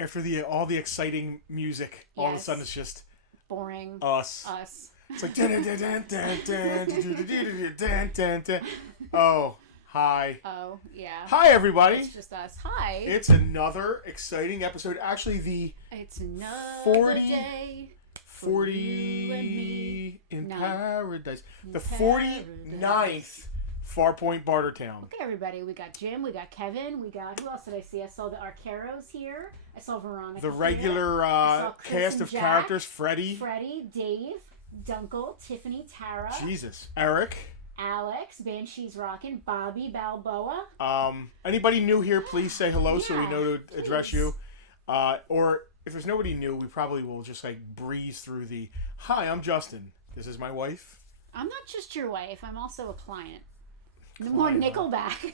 After all the exciting music, all of a sudden it's just boring. Us. It's like oh, hi. Oh, yeah. Hi, everybody. It's just us. Hi. It's another exciting episode. Actually, It's another 40 day. 40 in paradise. In The paradise. 49th Farpoint Bartertown. Okay, everybody. We got Jim. We got Kevin. We got... Who else did I see? I saw the Arcaros here. I saw Veronica The regular cast of characters. Freddie, Dave, Dunkel, Tiffany, Tara. Jesus. Eric. Alex, Banshee's Rockin', Bobby, Balboa. Anybody new here, please say hello so we know to address please. you. Or if there's nobody new, we probably will just like breeze through the, hi, I'm Justin. This is my wife. I'm not just your wife. I'm also a client. More Nickelback.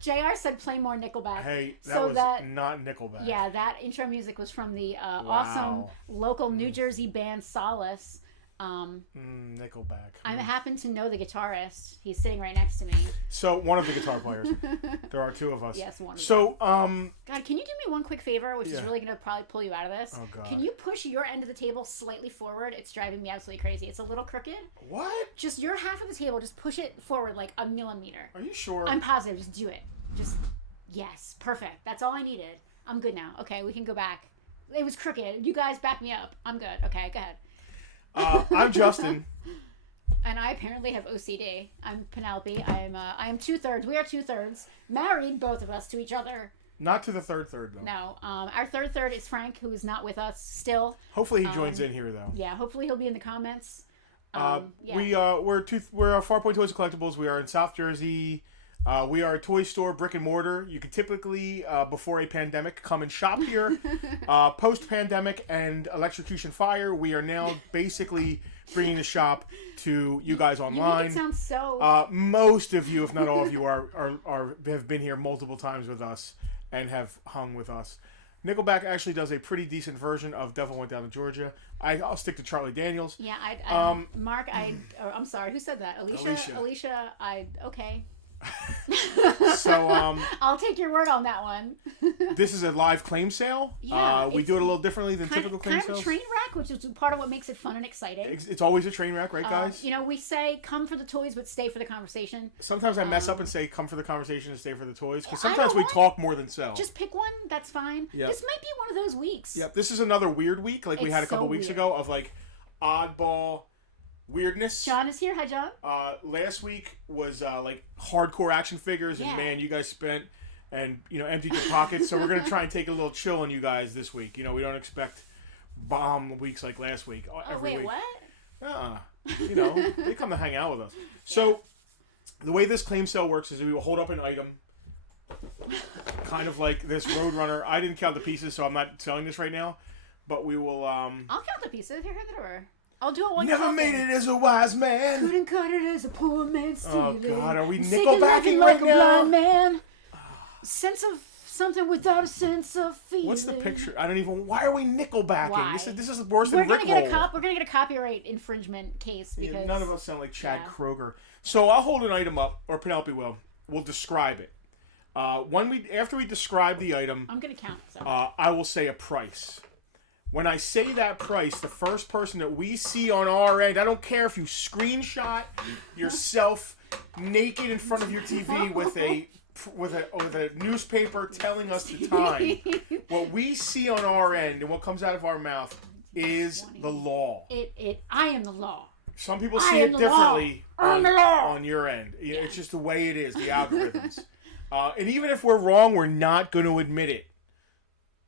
JR said play more Nickelback. Hey, that was not Nickelback. Yeah, that intro music was from the awesome local New Jersey band Solace. Nickelback. I happen to know the guitarist. He's sitting right next to me. So, one of the guitar players. There are two of us. Yes, one of them. So, God, can you do me one quick favor, which is really going to probably pull you out of this? Oh, God. Can you push your end of the table slightly forward? It's driving me absolutely crazy. It's a little crooked. What? Just your half of the table, just push it forward like a millimeter. Are you sure? I'm positive. Just do it. Yes, perfect. That's all I needed. I'm good now. Okay, we can go back. It was crooked. You guys back me up. I'm good. Okay, go ahead. I'm Justin. And I apparently have OCD. I'm Penelope. I am 2/3. We are 2/3. Married, both of us, to each other. Not to the third though. No. Our third is Frank, who is not with us still. Hopefully he joins in here though. Yeah, hopefully he'll be in the comments. Yeah. We're Farpoint Toys and Collectibles. We are in South Jersey. We are a toy store, brick and mortar. You could typically, before a pandemic, come and shop here. Post-pandemic and electrocution fire, we are now basically bringing the shop to you guys online. You make it sound so... most of you, if not all of you, have been here multiple times with us and have hung with us. Nickelback actually does a pretty decent version of Devil Went Down to Georgia. I'll stick to Charlie Daniels. Yeah, Mark, I'm sorry, who said that? Alicia, okay. So I'll take your word on that one. This is a live claim sale. Yeah, we do it a little differently than typical claim sales. Kind of a train wreck, which is part of what makes it fun and exciting. It's always a train wreck, right, guys? We say come for the toys, but stay for the conversation. Sometimes I mess up and say come for the conversation and stay for the toys, because sometimes we talk more than sell. Just pick one. That's fine. Yep. This might be one of those weeks. Yep. This is another weird week, like we had a couple weeks ago, of like oddball weirdness. John is here. Hi, John. Last week was like hardcore action figures, and man, you guys spent and emptied your pockets. So we're gonna try and take a little chill on you guys this week. We don't expect bomb weeks like last week. Every week. What? They come to hang out with us. So the way this claim sale works is we will hold up an item, kind of like this Roadrunner. I didn't count the pieces, so I'm not selling this right now. But we will. I'll count the pieces. Here, the door. I'll do it one. Never made it as a wise man. Couldn't cut it as a poor man stealing. Oh God, are we Nickelbacking right now? Blind man. Sense of something without a sense of feeling. What's the picture? I don't even. Why are we Nickelbacking? Why? This is worse than Rickroll. We're gonna get a copyright infringement case because none of us sound like Chad Kroger. So I'll hold an item up, or Penelope will. We'll describe it. After we describe the item, I'm gonna count. I will say a price. When I say that price, the first person that we see on our end, I don't care if you screenshot yourself naked in front of your TV with a newspaper telling us the time. What we see on our end and what comes out of our mouth is the law. I am the law. Some people see it differently on your end. Yeah. It's just the way it is, the algorithms. And even if we're wrong, we're not going to admit it.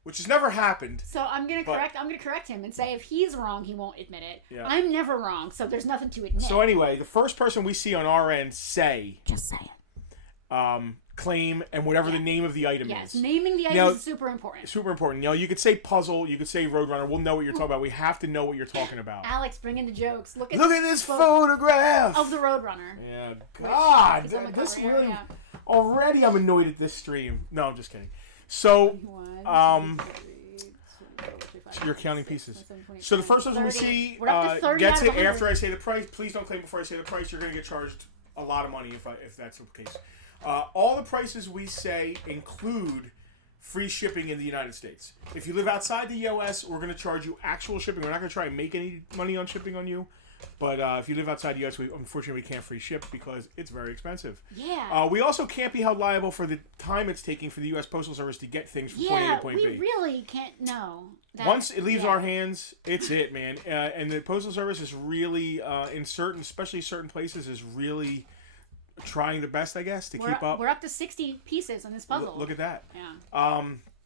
Which has never happened. So I'm gonna correct him and say if he's wrong, he won't admit it. Yeah. I'm never wrong, so there's nothing to admit. So anyway, the first person we see on our end just say it. Claim and whatever the name of the item is. Yes, naming the item is super important. Super important. You could say puzzle, you could say Roadrunner. We'll know what you're talking about. We have to know what you're talking about. Alex, bring in the jokes. Look at this photograph of the Roadrunner. Yeah, God, this really. Yeah. Already, I'm annoyed at this stream. No, I'm just kidding. So, you're counting pieces. So the first person we see gets it after I say the price. Please don't claim before I say the price. You're going to get charged a lot of money if that's the case. All the prices we say include free shipping in the United States. If you live outside the US, we're going to charge you actual shipping. We're not going to try and make any money on shipping on you. But if you live outside the U.S., unfortunately, we can't free ship because it's very expensive. Yeah. We also can't be held liable for the time it's taking for the U.S. Postal Service to get things from point A to point B. Yeah, we really can't know. Once it leaves our hands, it's it, man. And the Postal Service is really, especially certain places, is really trying the best, I guess, to keep up. We're up to 60 pieces on this puzzle. Look at that. Yeah.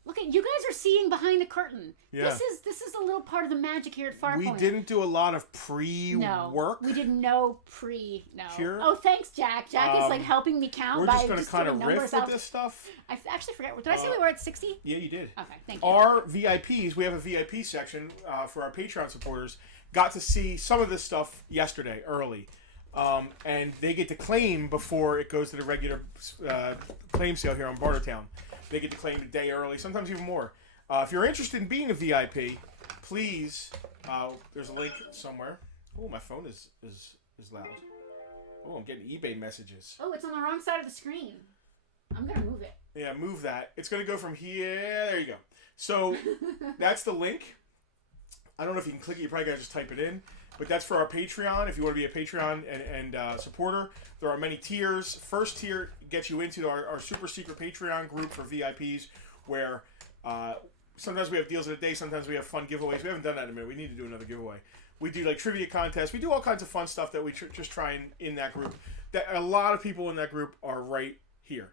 Look at you guys are seeing behind the curtain. Yeah. This is a little part of the magic here at Farpoint. We didn't do a lot of pre-work. No, we did no. Sure. Oh, thanks, Jack. Jack is like helping me count. We're by just going to kind of riff with this stuff. I actually forget. Did I say we were at 60? Yeah, you did. Okay, thank you. Our VIPs, we have a VIP section for our Patreon supporters, got to see some of this stuff yesterday early. And they get to claim before it goes to the regular claim sale here on Bartertown. They get to claim a day early, sometimes even more. If you're interested in being a VIP, please, there's a link somewhere. Oh, my phone is loud. Oh, I'm getting eBay messages. Oh, it's on the wrong side of the screen. I'm going to move it. Yeah, move that. It's going to go from here. There you go. So that's the link. I don't know if you can click it. You probably got to just type it in. But that's for our Patreon. If you want to be a Patreon and supporter, there are many tiers. First tier gets you into our super secret Patreon group for VIPs, where sometimes we have deals of the day, sometimes we have fun giveaways. We haven't done that in a minute. We need to do another giveaway. We do like trivia contests. We do all kinds of fun stuff that we just try in that group. That a lot of people in that group are right here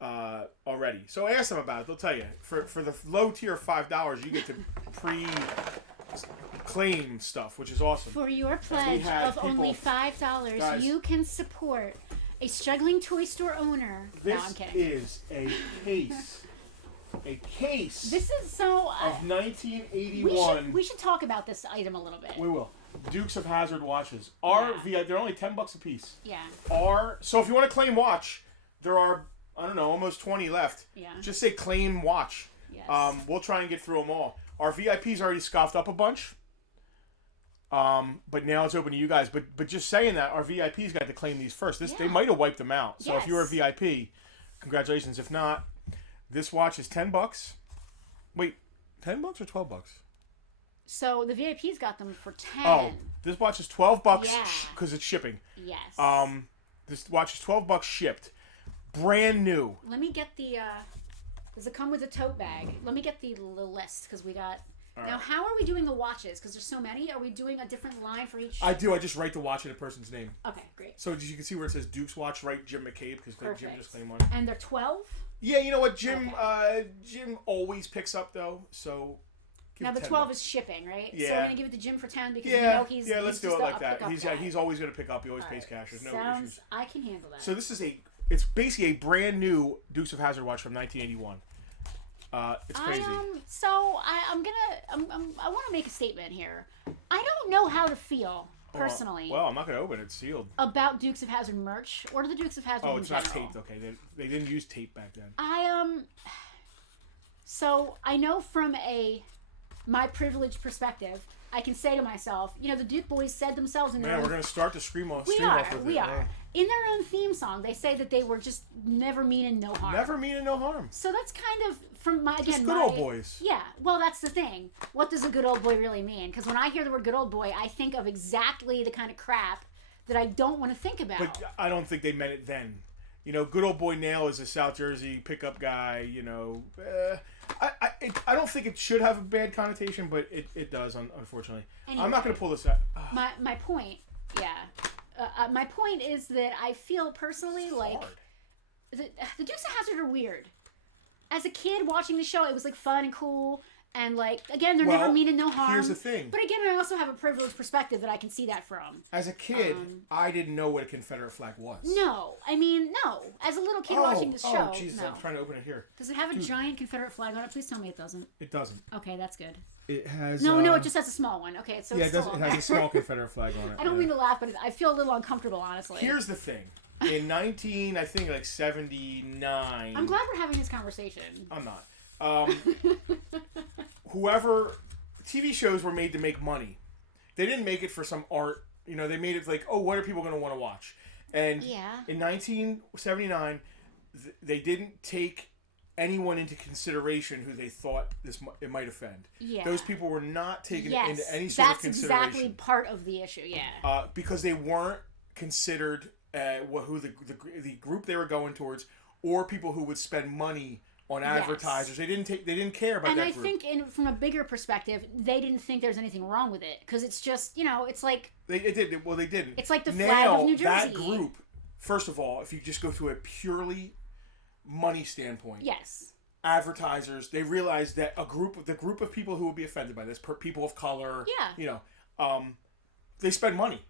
already. So ask them about it. They'll tell you. For the low tier of $5, you get to claim stuff, which is awesome. For your pledge of only $5, guys, you can support a struggling toy store owner. No, I'm kidding. This is a case. A case. This is so. Of 1981. We should talk about this item a little bit. We will. Dukes of Hazzard watches. They're only $10 a piece. Yeah. So if you want to claim watch, there are, I don't know, almost 20 left. Yeah. Just say claim watch. Yes. We'll try and get through them all. Our VIPs already scoffed up a bunch. But now it's open to you guys. But just saying that, our VIPs got to claim these first. They might have wiped them out. So if you're a VIP, congratulations. If not, this watch is $10. Wait, $10 or $12? So the VIPs got them for 10. Oh, this watch is $12 Yeah. because it's shipping. Yes. This watch is $12 shipped, brand new. Let me get the. Does it come with a tote bag? Let me get the list because we got. All now, right. how are we doing the watches? Because there's so many. Are we doing a different line for each? I do. I just write the watch in a person's name. Okay, great. So you can see where it says Duke's watch, write Jim McCabe because Jim just claimed one. And they're 12. Yeah, you know what, Jim? Jim always picks up though. So now the 12 is shipping, right? Yeah. So we're gonna give it to Jim for 10 because we know he's. Let's do it like that. He's always gonna pick up. He always All pays right. cash. There's no issues. I can handle that. So this is it's basically a brand new Dukes of Hazzard watch from 1981. It's crazy. I want to make a statement here. I don't know how to feel personally. Well, I'm not gonna open it. It's sealed. About Dukes of Hazzard merch or the Dukes of Hazzard. Oh, it's in not general. taped. Okay, they didn't use tape back then. So I know from my privileged perspective, I can say to myself, the Duke boys said themselves in their own... we're going to start to stream off with We it. are. In their own theme song, they say that they were just never meaning no harm. Never meaning no harm. So that's kind of from my... Just good old boys. Yeah. Well, that's the thing. What does a good old boy really mean? Because when I hear the word good old boy, I think of exactly the kind of crap that I don't want to think about. But I don't think they meant it then. Good old boy Nail is a South Jersey pickup guy, I don't think it should have a bad connotation, but it does, unfortunately. Anyway, I'm not going to pull this out. My point, my point is that I feel personally like the Dukes of Hazzard are weird. As a kid watching the show, it was like fun and cool. And again, they're never meaning no harm. Here's the thing. But again, I also have a privileged perspective that I can see that from. As a kid, I didn't know what a Confederate flag was. No. No. As a little kid watching the show. Oh, Jesus, no. I'm trying to open it here. Does it have a giant Confederate flag on it? Please tell me it doesn't. It doesn't. Okay, that's good. It has... No, it just has a small one. Okay, so it has a small Confederate flag on it. I don't mean to laugh, but I feel a little uncomfortable, honestly. Here's the thing. In 79... I'm glad we're having this conversation. I'm not. TV shows were made to make money. They didn't make it for some art. They made it like, what are people going to want to watch? And in 1979, they didn't take anyone into consideration who they thought it might offend. Yeah. Those people were not taken Yes, into any sort of that's consideration. exactly part of the issue. Yeah. Because they weren't considered who the group they were going towards, or people who would spend money on advertisers. They didn't care about that group. And I think from a bigger perspective, they didn't think there's anything wrong with it, because it's just, it's like They didn't. it's like the flag of New Jersey. That group, first of all, if you just go through a purely money standpoint, yes, advertisers, they realized that the group of people who would be offended by this, people of color, they spend money.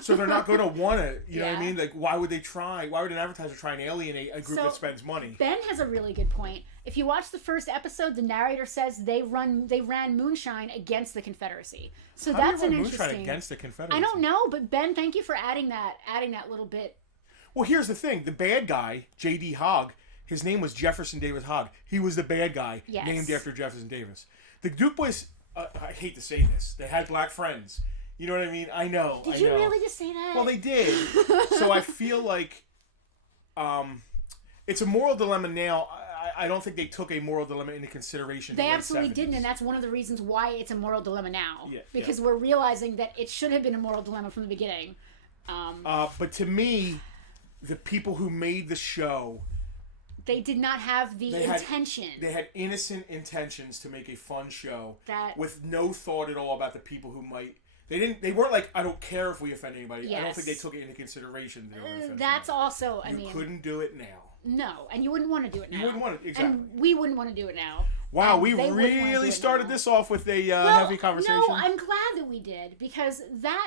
So they're not going to want to, you know what I mean? Like, why would an advertiser try and alienate a group that spends money? Ben has a really good point. If you watch the first episode, the narrator says they ran moonshine against the Confederacy. So How that's do you an run moonshine interesting. against the Confederacy? I don't know, but Ben, thank you for adding that little bit. Well, here's the thing. The bad guy, J.D. Hogg, his name was Jefferson Davis Hogg. He was the bad guy, named after Jefferson Davis. The Duke boys, I hate to say this, they had black friends. You know what I mean? I know. Did you really just say that? Well, they did. So I feel like it's a moral dilemma now. I don't think they took a moral dilemma into consideration. They absolutely didn't, and that's one of the reasons why it's a moral dilemma now. Yeah, because we're realizing that it should have been a moral dilemma from the beginning. But to me, the people who made the show, they did not have the intention. They had innocent intentions to make a fun show with no thought at all about the people who might. They weren't like, I don't care if we offend anybody. Yes. I don't think they took it into consideration. That's also, you couldn't do it now. No, and you wouldn't want to do it now. You wouldn't want it, exactly. And we wouldn't want to do it now. Wow, we really started this off with a heavy conversation. No, I'm glad that we did, because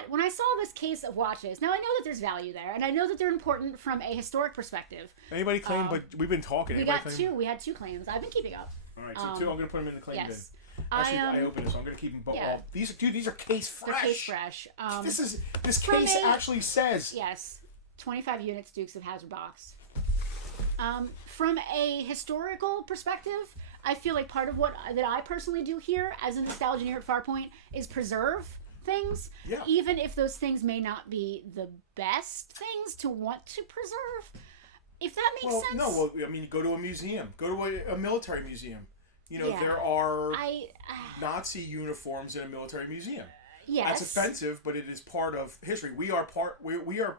when I saw this case of watches, now I know that there's value there, and I know that they're important from a historic perspective. Anybody claim, but we've been talking. We had two claims. I've been keeping up. All right, so two, I'm going to put them in the claim bin. Actually, I opened this, so I'm going to keep them both off. These are case fresh. They're case fresh. This case actually says. Yes, 25 units Dukes of Hazzard box. From a historical perspective, I feel like part of what that I personally do here as a nostalgia here at Farpoint is preserve things, even if those things may not be the best things to want to preserve. If that makes sense. No, I mean, go to a museum. Go to a military museum. There are Nazi uniforms in a military museum. Yes. That's offensive, but it is part of history. We are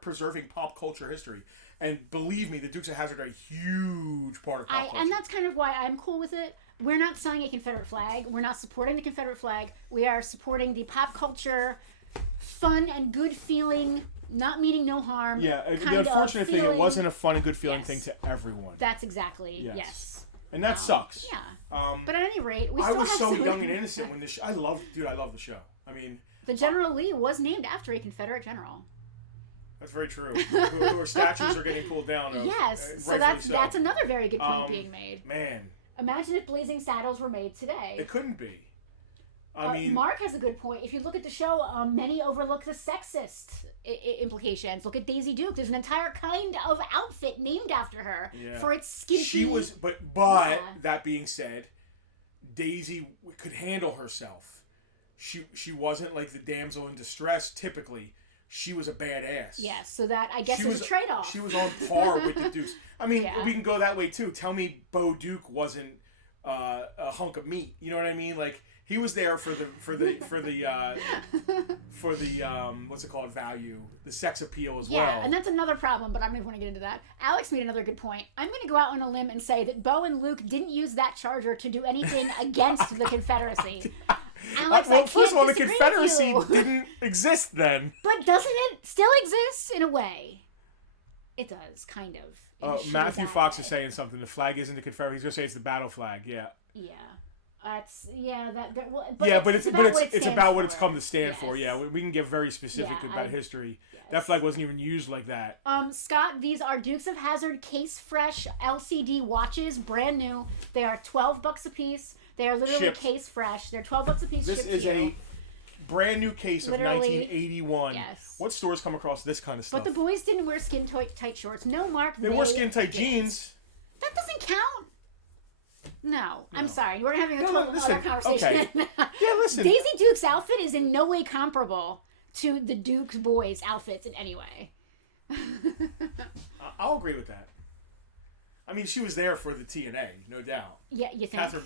preserving pop culture history. And believe me, the Dukes of Hazzard are a huge part of pop culture. And that's kind of why I'm cool with it. We're not selling a Confederate flag. We're not supporting the Confederate flag. We are supporting the pop culture, fun and good feeling, not meaning no harm. Yeah, the unfortunate thing, it wasn't a fun and good feeling thing to everyone. That's exactly, yes. And that sucks. Yeah. But at any rate, we still have I was so young and innocent when this I love the show. I mean... The General Lee was named after a Confederate general. That's very true. Who statues are getting pulled down. Yes, so that's another very good point being made. Man. Imagine if Blazing Saddles were made today. It couldn't be. I mean... Mark has a good point. If you look at the show, many overlook the sexist implications. Look at Daisy Duke. There's an entire kind of outfit named after her for its skimpy... She was... But that being said, Daisy could handle herself. She wasn't like the damsel in distress, typically. She was a badass. Yes, so that, I guess, is a trade-off. She was on par with the Dukes. I mean, we can go that way, too. Tell me Bo Duke wasn't a hunk of meat. You know what I mean? Like, he was there for the what's it called, value, the sex appeal as well. Yeah, and that's another problem, but I don't even want to get into that. Alex made another good point. I'm going to go out on a limb and say that Bo and Luke didn't use that charger to do anything against the Confederacy. Alex, first of all, the Confederacy didn't exist then. But doesn't it still exist in a way? It does, kind of. Matthew Fox is saying something. The flag isn't the Confederate. He's going to say it's the battle flag. Yeah. Yeah. It's about what it's come to stand for. Yeah, we can get very specific about history. Yes. That flag wasn't even used like that. Scott, these are Dukes of Hazzard case fresh LCD watches, brand new. They are $12 a piece. They are literally case fresh. They're $12 a piece. This is a brand new case of 1981. Yes. What stores come across this kind of stuff? But the boys didn't wear skin tight shorts. No, Mark. They wore skin tight jeans. That doesn't count. No, I'm sorry. We're having a total other conversation. Okay. Yeah, listen. Daisy Duke's outfit is in no way comparable to the Duke's boys' outfits in any way. I'll agree with that. I mean, she was there for the TNA, no doubt. Yeah, you think? Catherine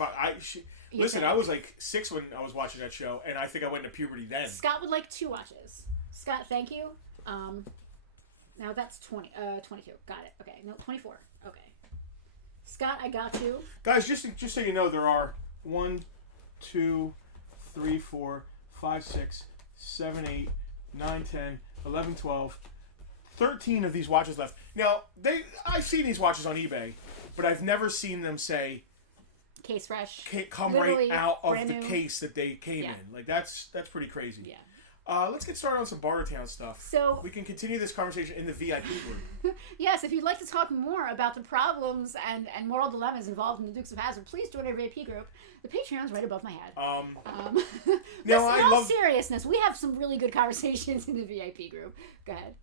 listen, I was like 6 when I was watching that show, and I think I went into puberty then. Scott would like 2 watches. Scott, thank you. Now that's 22. Got it. Okay. No, 24. Okay. Scott, I got you. Guys, just so you know, there are 1, 2, 3, 4, 5, 6, 7, 8, 9, 10, 11, 12, 13 of these watches left. Now, I've seen these watches on eBay, but I've never seen them say case fresh. Come Literally right out of the new. case that they came in. Like that's pretty crazy. Yeah. Let's get started on some Bartertown stuff. So we can continue this conversation in the VIP group. Yes, if you'd like to talk more about the problems and moral dilemmas involved in the Dukes of Hazzard, please join our VIP group. The Patreon's right above my head. In all seriousness, we have some really good conversations in the VIP group. Go ahead.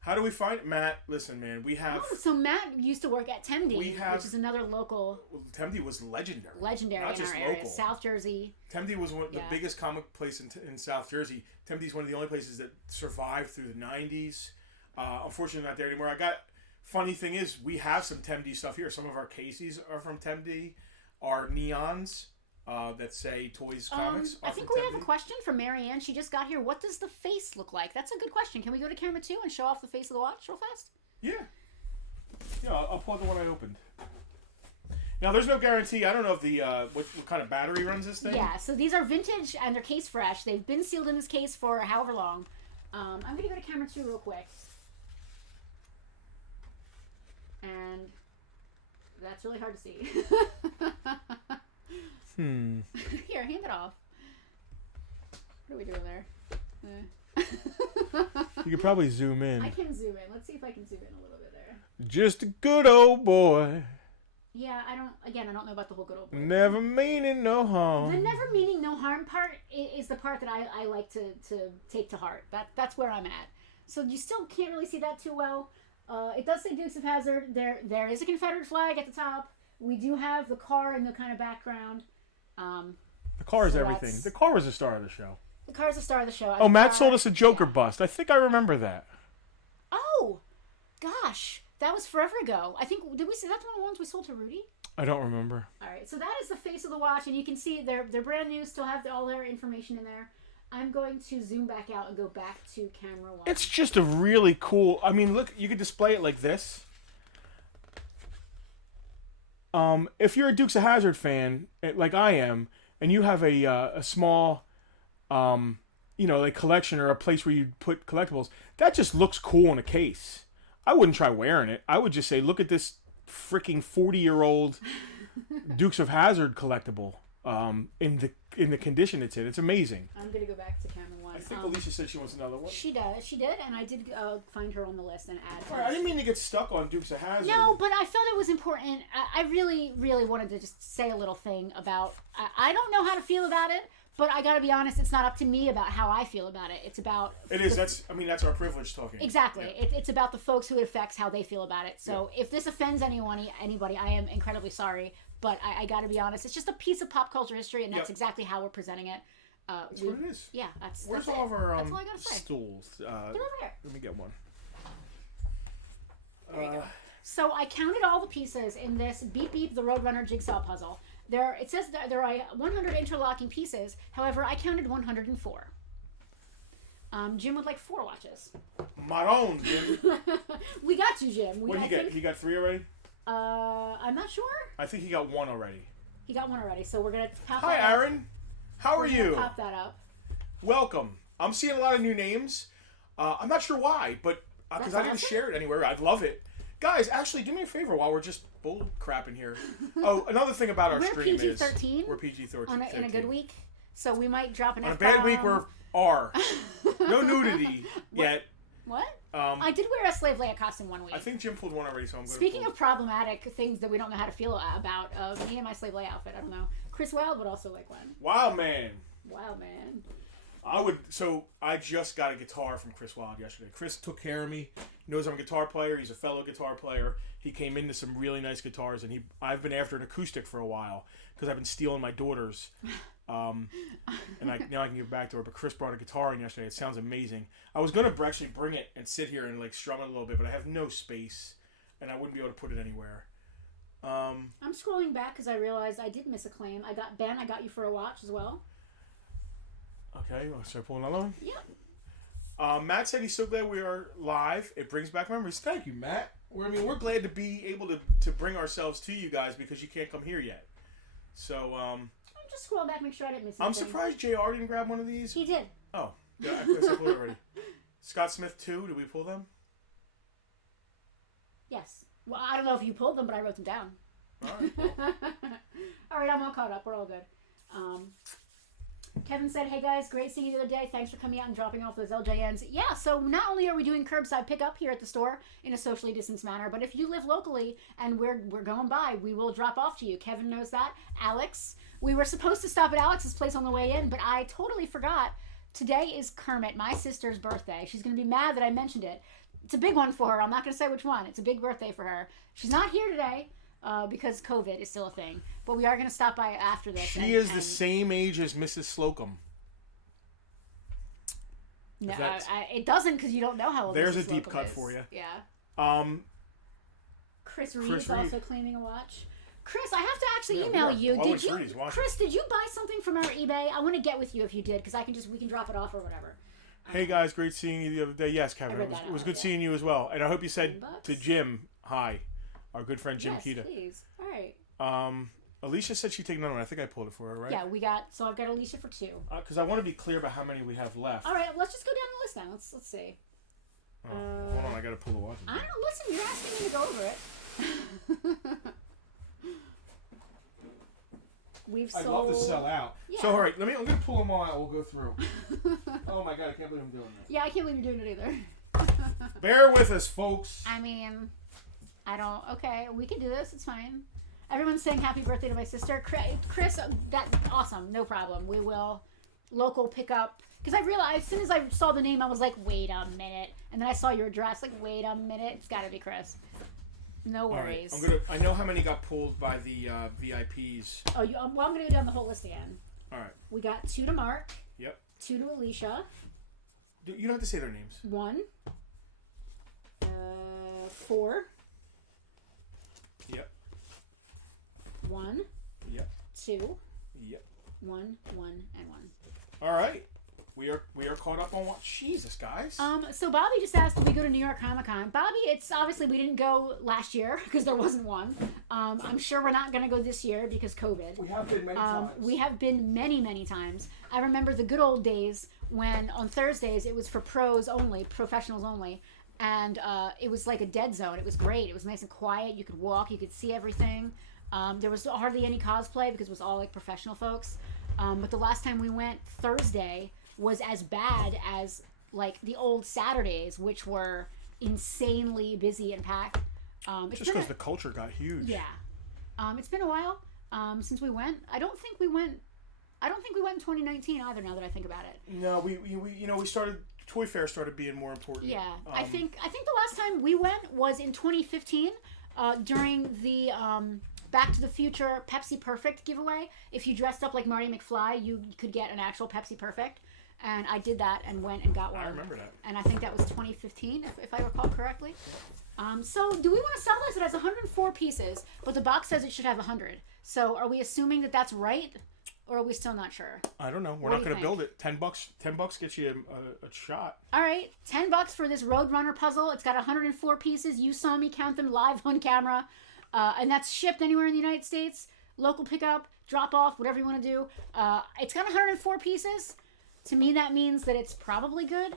How do we find Matt? Listen, man, we have. Oh, so Matt used to work at Temdi, which is another local. Temdi was legendary. Legendary not in just our area, local. South Jersey. Temdi was the biggest comic place in South Jersey. Temdi's one of the only places that survived through the '90s. Unfortunately, not there anymore. Funny thing is, we have some Temdi stuff here. Some of our Casey's are from Temdi. Our neons. That say Toys Comics. I think we have a question from Marianne. She just got here. What does the face look like? That's a good question. Can we go to camera 2 and show off the face of the watch real fast? Yeah. Yeah, I'll pull the one I opened. Now, there's no guarantee. I don't know if the what kind of battery runs this thing. Yeah, so these are vintage and they're case fresh. They've been sealed in this case for however long. I'm going to go to camera 2 real quick. And that's really hard to see. Here, hand it off. What are we doing there? You could probably zoom in. I can zoom in. Let's see if I can zoom in a little bit there. Just a good old boy. Yeah, I don't know about the whole good old boy. Never meaning no harm. The never meaning no harm part is the part that I like to take to heart. That's where I'm at. So you still can't really see that too well. It does say Dukes of Hazzard. There is a Confederate flag at the top. We do have the car in the kind of background. The car is everything. The car was the star of the show. The car is the star of the show. Oh, Matt sold us a Joker bust. I think I remember that. Oh, gosh. That was forever ago. I think, did we see, that's one of the ones we sold to Rudy? I don't remember. All right, so that is the face of the watch, and you can see they're brand new, still have all their information in there. I'm going to zoom back out and go back to camera 1. It's just a really cool, I mean, look, you could display it like this. If you're a Dukes of Hazzard fan, like I am, and you have a small, like collection or a place where you put collectibles, that just looks cool in a case. I wouldn't try wearing it. I would just say, look at this freaking 40-year-old Dukes of Hazzard collectible in the condition it's in. It's amazing. I'm going to go back to camera 1. I think Alicia said she wants another one. She does. She did, and I did find her on the list and add her. Right, I didn't mean to get stuck on Dukes of Hazzard. No, but I felt it was important. I really, really wanted to just say a little thing about... I don't know how to feel about it, but I got to be honest, it's not up to me about how I feel about it. It's about... It is. That's our privilege talking. Exactly. Yeah. It's about the folks who it affects, how they feel about it. So if this offends anybody, I am incredibly sorry. But I got to be honest, it's just a piece of pop culture history, and that's exactly how we're presenting it. That's what it is. Yeah, that's Where's that's all of our that's all I gotta say. stools? They're over here. Let me get one. There you go. So I counted all the pieces in this Beep Beep the Roadrunner jigsaw puzzle. It says that there are 100 interlocking pieces. However, I counted 104. Jim would like 4 watches. My own, Jim. We got you, Jim. What did he get? He got 3 already? I'm not sure. I think he got 1 already. He got 1 already, so we're gonna pop Hi, that Aaron. Up. How are you? Pop that up. Welcome. I'm seeing a lot of new names. I'm not sure why, but because I didn't share it anywhere. I'd love it. Guys, actually, do me a favor while we're just bull crapping here. Oh, another thing about our stream is... We're PG-13. In a good week, so we might drop an On F-bomb. a bad week, we're R. No nudity yet. What? I did wear a Slave Leia costume one week. I think Jim pulled one already, so I'm going to Speaking of problematic things that we don't know how to feel about, me and my Slave Leia outfit, I don't know. Chris Wilde would also like one. Wow, man. Wow, man. I just got a guitar from Chris Wilde yesterday. Chris took care of me. He knows I'm a guitar player. He's a fellow guitar player. He came into some really nice guitars, and I've been after an acoustic for a while because I've been stealing my daughter's. And now I can give back to her. But Chris brought a guitar in yesterday. It sounds amazing. I was gonna actually bring it and sit here and like strum it a little bit, but I have no space, and I wouldn't be able to put it anywhere. I'm scrolling back because I realized I did miss a claim. I got you for a watch as well. Okay, you want to start pulling another one? Yeah. Matt said he's so glad we are live. It brings back memories. Thank you, Matt. We're glad to be able to bring ourselves to you guys because you can't come here yet. So, Just scroll back, make sure I didn't miss anything. I'm surprised JR didn't grab one of these. He did. Oh, yeah, I guess I pulled it already. Scott Smith 2, did we pull them? Yes. Well, I don't know if you pulled them, but I wrote them down. All right. Well. All right, I'm all caught up. We're all good. Kevin said, hey guys, great seeing you the other day. Thanks for coming out and dropping off those LJNs. Yeah, so not only are we doing curbside pickup here at the store in a socially distanced manner, but if you live locally and we're going by, we will drop off to you. Kevin knows that. Alex, we were supposed to stop at Alex's place on the way in, but I totally forgot. Today is Kermit, my sister's birthday. She's going to be mad that I mentioned it. It's a big one for her. I'm not going to say which one. It's a big birthday for her. She's not here today. Because COVID is still a thing. But we are going to stop by after this. She is the same age as Mrs. Slocum. No, it doesn't because you don't know how old There's Mrs. a deep Slocum cut is. for you. Yeah. Chris Reed is also claiming a watch. Chris, I have to actually email you. Chris, did you buy something from our eBay? I want to get with you if you did because we can drop it off or whatever. Hey guys, great seeing you the other day. Yes, Kevin, it was good seeing you as well. And I hope you said to Jim hi. Our good friend Jim Kita. Yes, please. All right. Alicia said she'd take another one. I think I pulled it for her, right? Yeah, I've got Alicia for 2. Because I want to be clear about how many we have left. All right, let's just go down the list now. Let's see. Hold on, I got to pull the watch. I don't know. Listen, you're asking me to go over it. I'd love to sell out. Yeah. So, all right, I'm going to pull them all out. We'll go through. Oh, my God, I can't believe I'm doing that. Yeah, I can't believe you're doing it either. Bear with us, folks. I mean... Okay, we can do this. It's fine. Everyone's saying happy birthday to my sister. Chris, that's awesome. No problem. We will local pickup. Because I realized, as soon as I saw the name, I was like, wait a minute. And then I saw your address, like, wait a minute. It's got to be Chris. No worries. All right. I know how many got pulled by the VIPs. Oh, I'm going to go down the whole list again. All right. We got 2 to Mark. Yep. 2 to Alicia. You don't have to say their names. 1. 4. Yep. 1. Yep. 2. Yep. 1, 1, and 1. All right. We are caught up on what? Jesus, guys. So Bobby just asked, did we go to New York Comic Con? Bobby, it's obviously we didn't go last year because there wasn't one. I'm sure we're not going to go this year because COVID. We have been many times. We have been many, many times. I remember the good old days when on Thursdays it was for pros only, professionals only. And it was like a dead zone. It was great. It was nice and quiet. You could walk. You could see everything. There was hardly any cosplay because it was all like professional folks. But the last time we went, Thursday was as bad as like the old Saturdays, which were insanely busy and packed. Just because the culture got huge. Yeah. It's been a while since we went. I don't think we went in 2019 either. Now that I think about it. No, we started. Toy Fair started being more important. Yeah, I think the last time we went was in 2015 during the Back to the Future Pepsi Perfect giveaway. If you dressed up like Marty McFly, you could get an actual Pepsi Perfect, and I did that and went and got one. I remember that. And I think that was 2015, if I recall correctly. So do we want to sell this? It has 104 pieces, but the box says it should have 100. So are we assuming that that's right? Or are we still not sure? I don't know. We're not going to build it. $10 gets you a shot. All right, $10 for this Roadrunner puzzle. It's got 104 pieces. You saw me count them live on camera, and that's shipped anywhere in the United States. Local pickup, drop off, whatever you want to do. It's got 104 pieces. To me, that means that it's probably good.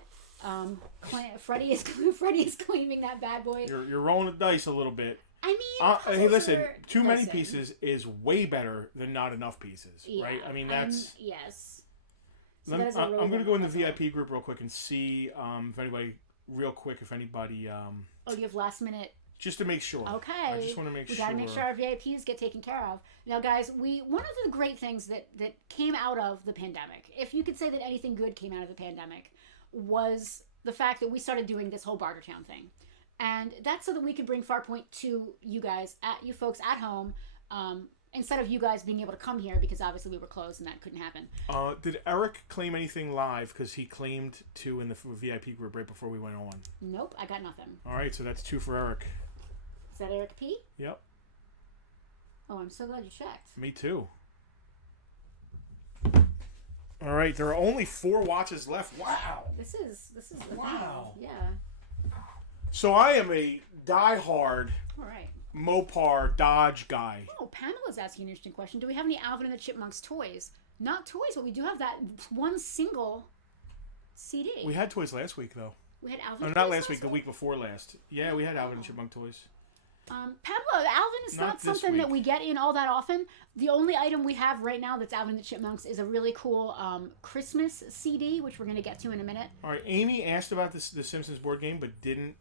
Freddie is claiming that bad boy. You're rolling the dice a little bit. I mean, hey, listen. Too many pieces is way better than not enough pieces, right? I mean, that's yes. So I'm going to go in the VIP group real quick and see if anybody, if anybody. Oh, you have last minute. Just to make sure. Okay. I just want to make sure. We got to make sure our VIPs get taken care of. Now, guys, one of the great things that came out of the pandemic, if you could say that anything good came out of the pandemic, was the fact that we started doing this whole Bartertown thing. And that's so that we could bring Farpoint to you guys, you folks at home, instead of you guys being able to come here because obviously we were closed and that couldn't happen. Did Eric claim anything live? Because he claimed 2 in the VIP group right before we went on. Nope, I got nothing. All right, so that's 2 for Eric. Is that Eric P? Yep. Oh, I'm so glad you checked. Me too. All right, there are only 4 watches left. Wow. This is the Wow. thing. Yeah. So I am a diehard All right. Mopar Dodge guy. Oh, Pamela's asking an interesting question. Do we have any Alvin and the Chipmunks toys? Not toys, but we do have that one single CD. We had toys last week, though. We had Alvin. No, not last week. The week before last. Yeah, we had Alvin and Chipmunk toys. Pamela, Alvin is not Not this something that week. we get in all that often. The only item we have right now that's Alvin and the Chipmunks is a really cool Christmas CD, which we're going to get to in a minute. All right, Amy asked about the Simpsons board game, but didn't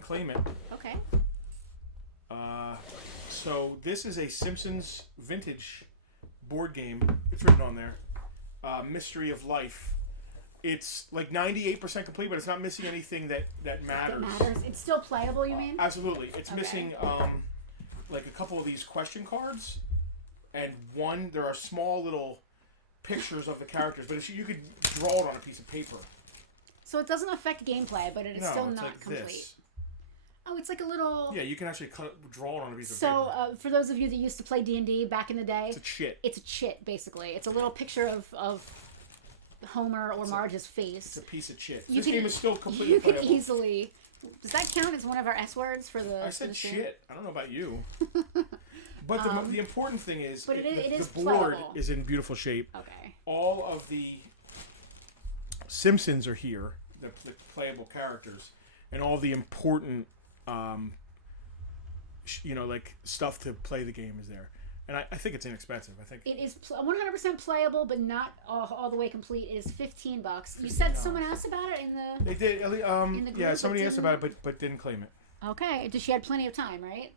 claim it. Okay. So this is a Simpsons vintage board game. It's written on there. Mystery of Life. It's like 98% complete, but it's not missing anything that matters. That matters. It's still playable, you mean? Absolutely. It's Okay. missing like a couple of these question cards, and there are small little pictures of the characters, but you could draw it on a piece of paper. So it doesn't affect gameplay, but it is No, still it's not like complete. this. Oh, it's like a little... Yeah, you can actually draw it on a piece of So, paper. for those of you that used to play D&D back in the day... It's a chit. It's a chit, basically. It's a little picture of Homer or Marge's face. It's a piece of chit. You This can- game is still completely You can playable. easily... Does that count as one of our S words for the... I for said the stream? shit. I don't know about you. But the important thing is, but it is the board playable. is in beautiful shape. Okay. All of the Simpsons are here, the playable characters, and all the important, like stuff to play the game is there. And I think it's inexpensive. I think It is 100% playable, but not all the way complete. It is $15. You said someone asked about it in the... they did. the Yeah, group, somebody but asked about it, but didn't claim it. Okay. She had plenty of time, right?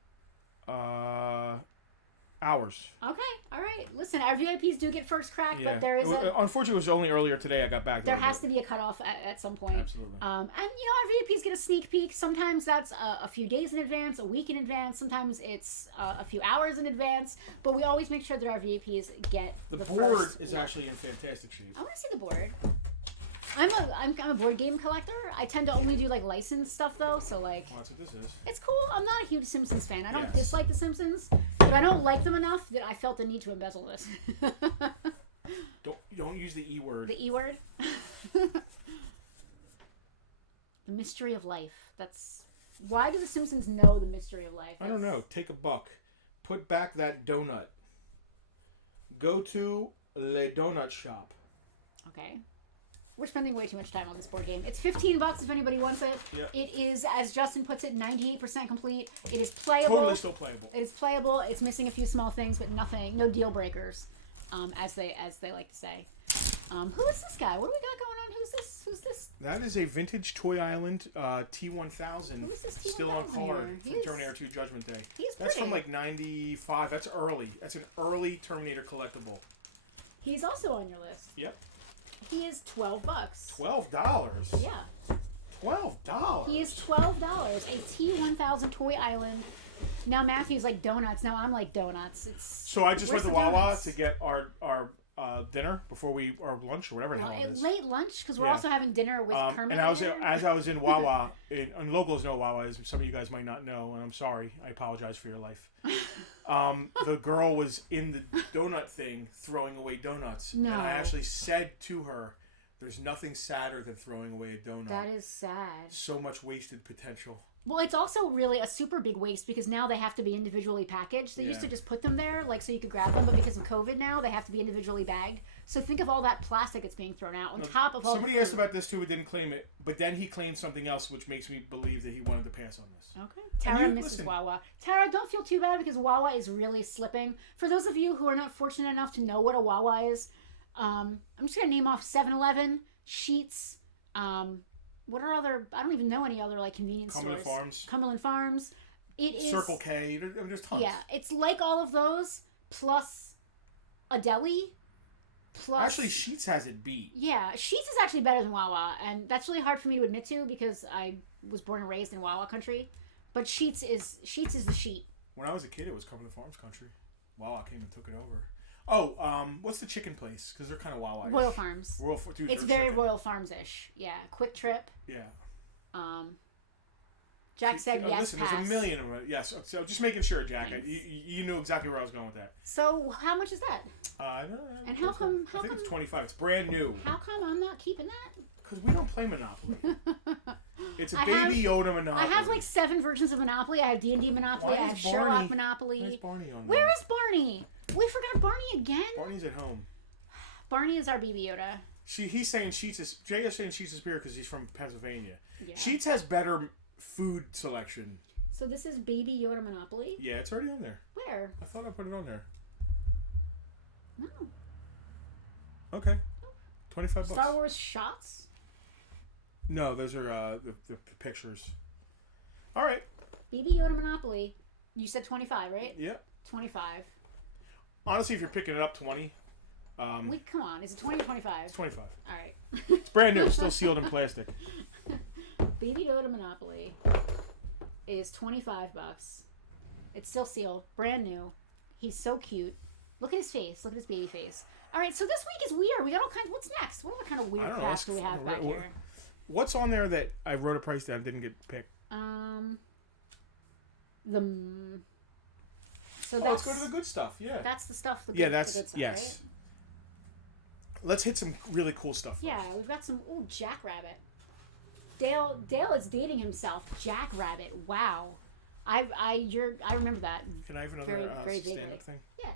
Hours. Okay. All right. Listen, our VIPs do get first crack, Yeah. but there is Unfortunately, it was only earlier today I got back. there has to be a cutoff at some point. Absolutely. And our VIPs get a sneak peek. Sometimes that's a few days in advance, a week in advance. Sometimes it's a few hours in advance. But we always make sure that our VIPs get The the board first is look. actually in fantastic shape. I want to see the board. I'm a board game collector. I tend to only do like licensed stuff though, so like Well, that's what this is. it's cool. I'm not a huge Simpsons fan. I don't Yes. dislike the Simpsons, but I don't like them enough that I felt the need to embezzle this. Don't use the E word. The E word. The mystery of life. That's why do the Simpsons know the mystery of life? I don't know. Take a buck. Put back that donut. Go to Le Donut Shop. Okay. We're spending way too much time on this board game. It's $15 if anybody wants it. Yeah. It is, as Justin puts it, 98% complete. It is playable. Totally still playable. It is playable. It's missing a few small things, but nothing, no deal breakers, as they like to say. Who is this guy? What do we got going on? Who's this? That is a vintage Toy Island T1000. Who's this Still on T1000 card here? from He's- Terminator 2 Judgment Day. He's That's from pretty. like 95. That's early. That's an early Terminator collectible. He's also on your list. Yep. He is $12. $12. Yeah. $12. He is $12. A T1000 Toy Island. Now Matthew's like donuts. Now I'm like donuts. It's So I just went Where's to the Wawa donuts? to get our dinner before our lunch or whatever the hell it is. late lunch because we're Yeah. also having dinner with Kermit. And here. as I was in Wawa, and locals know Wawa, as some of you guys might not know, and I'm sorry, I apologize for your life. The girl was in the donut thing throwing away donuts, No. and I actually said to her, "There's nothing sadder than throwing away a donut. That is sad. So much wasted potential." Well, it's also really a super big waste because now they have to be individually packaged. They used Yeah. to just put them there, like so you could grab them, but because of COVID now, they have to be individually bagged. So think of all that plastic that's being thrown out on top of all. Somebody the asked food. about this too, but didn't claim it. But then he claimed something else, which makes me believe that he wanted to pass on this. Okay. Tara you- misses listen. Wawa. Tara, don't feel too bad because Wawa is really slipping. For those of you who are not fortunate enough to know what a Wawa is, I'm just gonna name off 7-Eleven, Sheetz. What are other? I don't even know any other like convenience Cumberland stores. Farms. Cumberland Farms. It is Circle K. There's tons. Yeah, it's like all of those plus a deli. Plus, Actually, Sheets has it beat. yeah, Sheetz is actually better than Wawa, and that's really hard for me to admit to because I was born and raised in Wawa country. But Sheetz is the sheet. When I was a kid, it was Cumberland Farms country. Wawa came and took it over. Oh, what's the chicken place? Because they're kind of Wawa. Royal Farms. Dude, It's their very chicken. Royal Farms ish. Yeah, Quick Trip. Yeah. Jack said yes. Listen, pass. there's a million of them. Yes. So just making sure, Jack. Thanks. You knew exactly where I was going with that. So how much is that? I don't know. And how come? I think it's 25. It's brand new. How come I'm not keeping that? Because we don't play Monopoly. It's a I Baby Yoda Monopoly. I have like 7 versions of Monopoly. I have D&D Monopoly. I have Sherlock Monopoly. Where's Barney on there? Where is Barney? We forgot Barney again. Barney's at home. Barney is our Baby Yoda. He's saying Sheets is... Jay is saying Sheets is beer because he's from Pennsylvania. Yeah. Sheets has better food selection. So this is Baby Yoda Monopoly? Yeah, it's already on there. Where? I thought I put it on there. No. Okay. 25 bucks. Star Wars shots? No, those are the pictures. All right. Baby Yoda Monopoly. You said 25, right? Yep. 25. Honestly, if you're picking it up, 20. Come on. Is it 20 or 25? It's 25. All right. It's brand new. It's still sealed in plastic. Baby Yoda Monopoly is 25 bucks. It's still sealed. Brand new. He's so cute. Look at his face. Look at his baby face. All right, so this week is weird. We got all kinds. What's next? What other kind of weird crap do we have back here? What's on there that I wrote a price that didn't get picked? So let's go to the good stuff. Yeah. That's the stuff. The good stuff, yes. Right? Let's hit some really cool stuff first. Yeah, we've got some. Ooh, Jackrabbit. Dale is dating himself. Jackrabbit. Wow. I remember that. Can I have another very stand-up thing? Yes.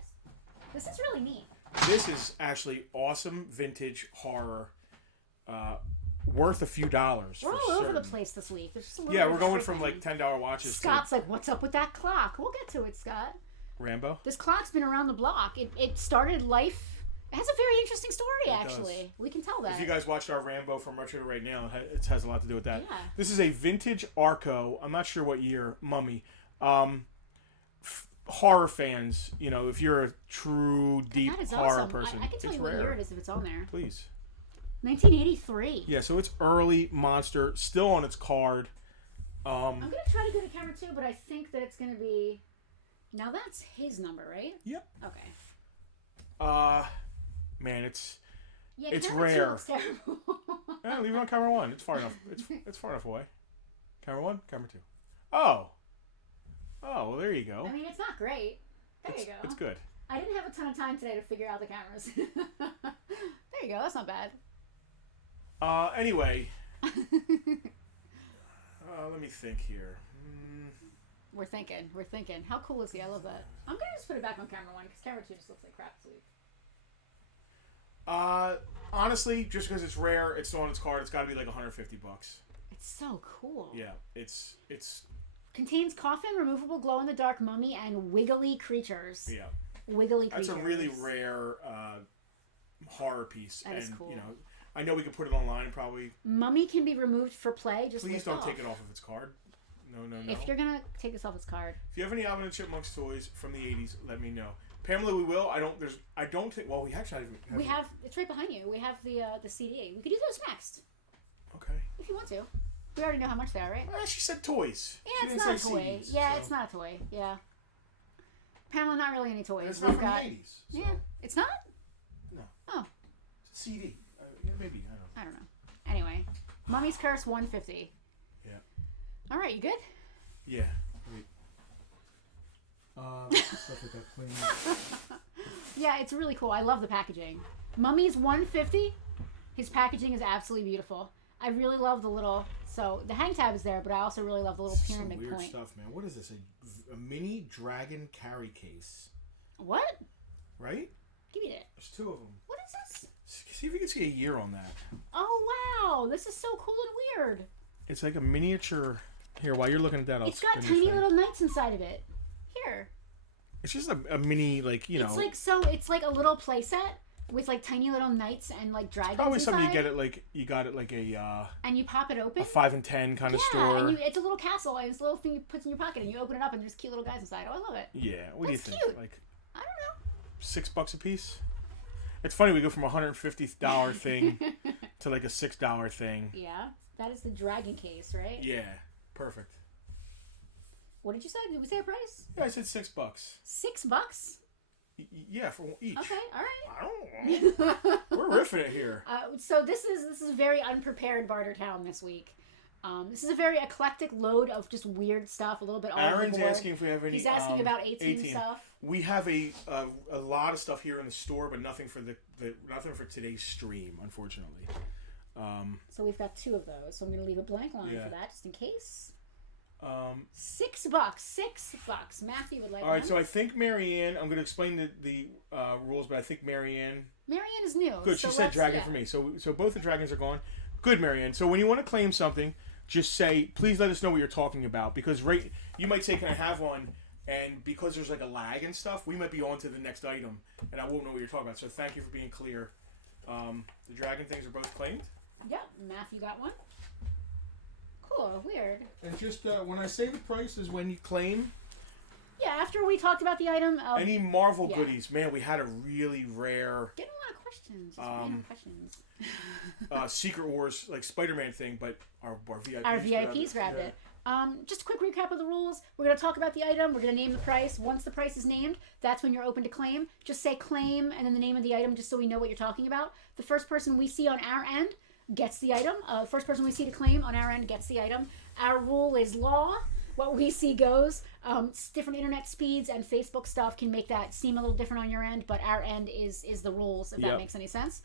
This is really neat. This is actually awesome vintage horror. Worth a few dollars. We're all over the place this week. There's just a little we're going from like $10 watches. Scott's like, what's up with that clock? We'll get to it, Scott. Rambo. This clock's been around the block. It started life. It has a very interesting story, actually. Does. We can tell that. If you guys watched our Rambo from Retro Right Now, it has a lot to do with that. Yeah. This is a vintage Arco. I'm not sure what year. Mummy. Horror fans, if you're a true deep horror awesome. person, I can tell you what year it is if it's on there. Please. 1983. Yeah, so it's early monster, still on its card. I'm gonna try to go to camera too, but I think that it's gonna be. Now that's his number, right? Yep. Okay. Man, it's rare. Looks terrible. Leave it on camera 1. It's far enough. It's far enough away. Camera 1, camera 2. Oh, well, there you go. I mean, it's not great. There you go. It's good. I didn't have a ton of time today to figure out the cameras. There you go. That's not bad. Anyway. Let me think here. We're thinking. How cool is he? I love that. I'm going to just put it back on camera 1 because camera 2 just looks like crap this week. Honestly, just because it's rare, it's still on its card, it's got to be like $150. It's so cool. Yeah, it's contains coffin, removable glow-in-the-dark mummy, and wiggly creatures. Yeah. Wiggly creatures. That's a really rare horror piece. That is cool. I know we could put it online and probably... Mummy can be removed for play. Just please don't take it off of its card. No. If you're going to take this off its card. If you have any Alvin and Chipmunks toys from the 80s, let me know. Pamela, we will. I don't think... Well, we actually have... It's right behind you. We have the CD. We could do those next. Okay. If you want to. We already know how much they are, right? She said toys. Yeah, it's not a toy. CDs, It's not a toy. Yeah. Pamela, not really any toys. It's not from the 80s. So. Yeah. It's not? No. Oh. It's a CD. Maybe. I don't know. Anyway. Mummy's Curse 150. Yeah. All right, you good? Yeah. Wait. Stuff like that clean. Yeah, it's really cool. I love the packaging. Mummy's 150. His packaging is absolutely beautiful. I really love the little... So, the hang tab is there, but I also really love the little pyramid some weird point. Stuff, man. What is this? A mini dragon carry case. What? Right? Give me that. There's 2 of them. What is this? See if you can see a year on that. Oh, wow. This is so cool and weird. It's like a miniature... Here, while you're looking at that, It's got tiny little knights inside of it. Here. It's just a mini, It's like a little play set with like tiny little knights and like dragons. Probably inside. something you got it like a. And you pop it open. A 5 and 10 kind of store. Yeah, and it's a little castle, and it's a little thing you put in your pocket, and you open it up, and there's cute little guys inside. Oh, I love it. Yeah, what That's do you think? cute. Like, I don't know. $6 a piece. It's funny we go from a $150 thing to like a $6 thing. Yeah, that is the dragon case, right? Yeah, perfect. What did you say? Did we say a price? Yeah, I said $6. $6? Yeah, for each. Okay, all right. I don't know. We're riffing it here. So this is very unprepared Bartertown this week. This is a very eclectic load of just weird stuff, a little bit all over the Aaron's board. asking if we have any. He's asking about 18 stuff. We have a lot of stuff here in the store, but nothing for nothing for today's stream, unfortunately. So we've got 2 of those. So I'm going to leave a blank line for that, just in case. $6. $6. Matthew would like. All right, so I think Marianne. I'm going to explain the rules, but I think Marianne is new. Good. She said dragon for me. So both the dragons are gone. Good, Marianne. So when you want to claim something, just say, please let us know what you're talking about, because you might say, can I have one? And because there's like a lag and stuff, we might be on to the next item, and I won't know what you're talking about. So thank you for being clear. The dragon things are both claimed. Yep, Matthew got one. Cool, weird. And just when I say the price is when you claim. Yeah, after we talked about the item. Any Marvel goodies. Man, we had a really rare. Getting a lot of questions. Random questions. Secret Wars, like Spider-Man thing, but our VIPs. Our VIPs grabbed it. Just a quick recap of the rules. We're going to talk about the item. We're going to name the price. Once the price is named, that's when you're open to claim. Just say claim and then the name of the item just so we know what you're talking about. The first person we see on our end gets the item. First person we see to claim on our end gets the item. Our rule is law. What we see goes. Different internet speeds and Facebook stuff can make that seem a little different on your end, but our end is the rules, if that makes any sense.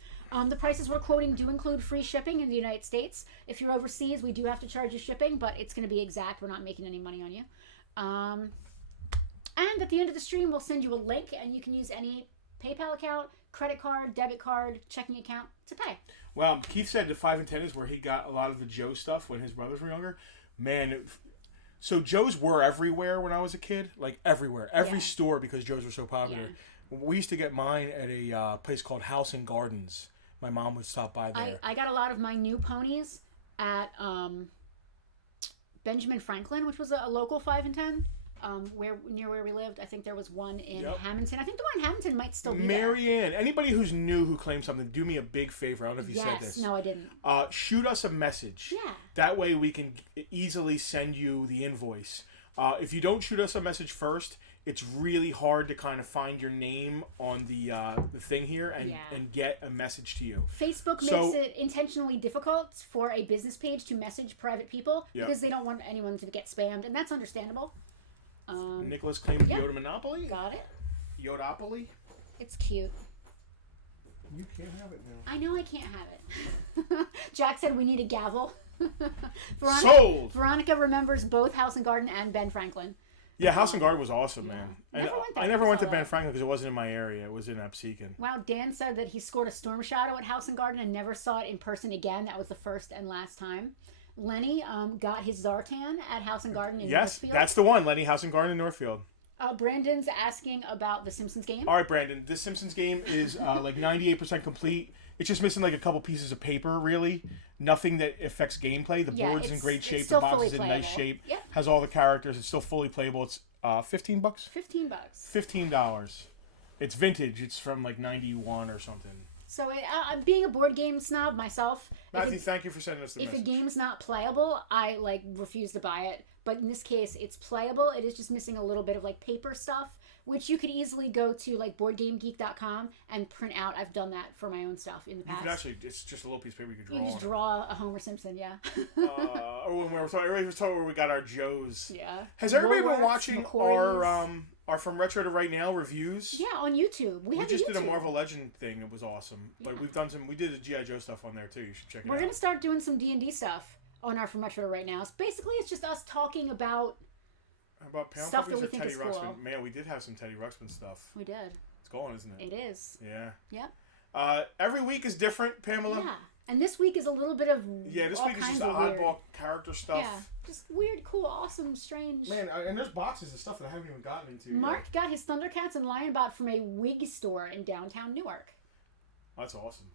The prices we're quoting do include free shipping in the United States. If you're overseas, we do have to charge you shipping, but it's going to be exact. We're not making any money on you. And at the end of the stream, we'll send you a link, and you can use any PayPal account, credit card, debit card, checking account to pay. Well, Keith said the 5 and 10 is where he got a lot of the Joe stuff when his brothers were younger. Man, so Joes were everywhere when I was a kid, like everywhere, every store, because Joes were so popular. Yeah. We used to get mine at a place called House and Gardens. My mom would stop by there. I got a lot of my new ponies at Benjamin Franklin, which was a local 5 and 10, near where we lived. I think there was one in Hamilton. I think the one in Hamilton might still be Marianne, anybody who's new who claims something, do me a big favor. I don't know if you said this. No, I didn't. Shoot us a message. Yeah. That way we can easily send you the invoice. If you don't shoot us a message first, it's really hard to kind of find your name on the thing here and get a message to you. Facebook makes it intentionally difficult for a business page to message private people because they don't want anyone to get spammed, and that's understandable. Nicholas claimed Yoda Monopoly. Got it. Yodopoly. It's cute. You can't have it now. I know I can't have it. Jack said we need a gavel. Sold! Veronica remembers both House and Garden and Ben Franklin. Yeah, House and Garden was awesome, man. I never went to Ben that. Franklin because it wasn't in my area. It was in Absecon. Wow, Dan said that he scored a Storm Shadow at House and Garden and never saw it in person again. That was the first and last time. Lenny got his Zartan at House and Garden in Northfield. Yes, that's the one. Lenny, House and Garden in Northfield. Brandon's asking about the Simpsons game. All right, Brandon. This Simpsons game is like 98% complete. It's just missing like a couple pieces of paper, really. Nothing that affects gameplay. The board's in great shape. The box is in nice shape. Yep. Has all the characters. It's still fully playable. It's $15. $15. $15. It's vintage. It's from like 91 or something. So, being a board game snob myself, Matthew, thank you for sending us the message. If a game's not playable, I refuse to buy it. But in this case, it's playable. It is just missing a little bit of paper stuff, which you could easily go to BoardGameGeek.com and print out. I've done that for my own stuff in the past. You can actually, it's just a little piece of paper you can draw. You can just draw a Homer Simpson, yeah. Or when everybody was talking where we got our Joes. Yeah. Has everybody been watching our From Retro to Right Now reviews? Yeah, on YouTube. We just did a Marvel Legend thing. It was awesome. Yeah. But we did a G.I. Joe stuff on there too. You should check it out. We're going to start doing some D&D stuff on our From Retro to Right Now. Basically, it's just us talking about Pound stuff Puppies that we or think Teddy is Ruxpin? cool. Man, we did have some Teddy Ruxpin stuff. We did. It's going, isn't it? It is. Yeah. Yep. Every week is different, Pamela. Yeah. And this week is a little bit of this week is just oddball character stuff. Yeah, just weird, cool, awesome, strange. Man, and there's boxes of stuff that I haven't even gotten into Mark yet. got his Thundercats and Lionbot from a wig store in downtown Newark. That's awesome.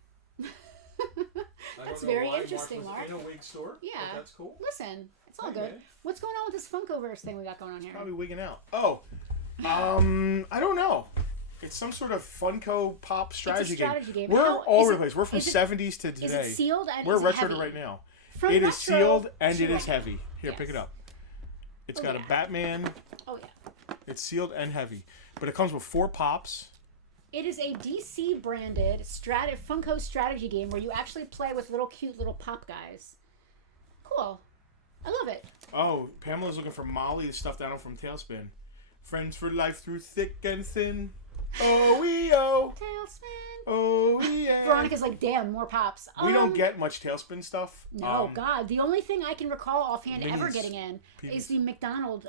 That's very interesting, Mark. In a wig store? Yeah. But that's cool. Listen, it's all good. Man. What's going on with this Funkoverse thing we got going on here? Probably wigging out. Oh, I don't know. It's some sort of Funko Pop strategy game. We're all over the place. We're from 70s to today. Is it sealed and we're is it retro heavy? to right now. From it retro is sealed and it to is heavy. Here, pick it up. It's got a Batman. Oh, yeah. It's sealed and heavy. But it comes with 4 pops. It is a DC branded Funko strategy game where you actually play with cute little pop guys. Cool. I love it. Oh, Pamela's looking for Molly, the stuffed animal from Tailspin. Friends for life through thick and thin. Oh, Tailspin. Oh, yeah. Veronica's like, damn, more pops. We don't get much Tailspin stuff. No, God. The only thing I can recall offhand ever getting in Penis. is the McDonald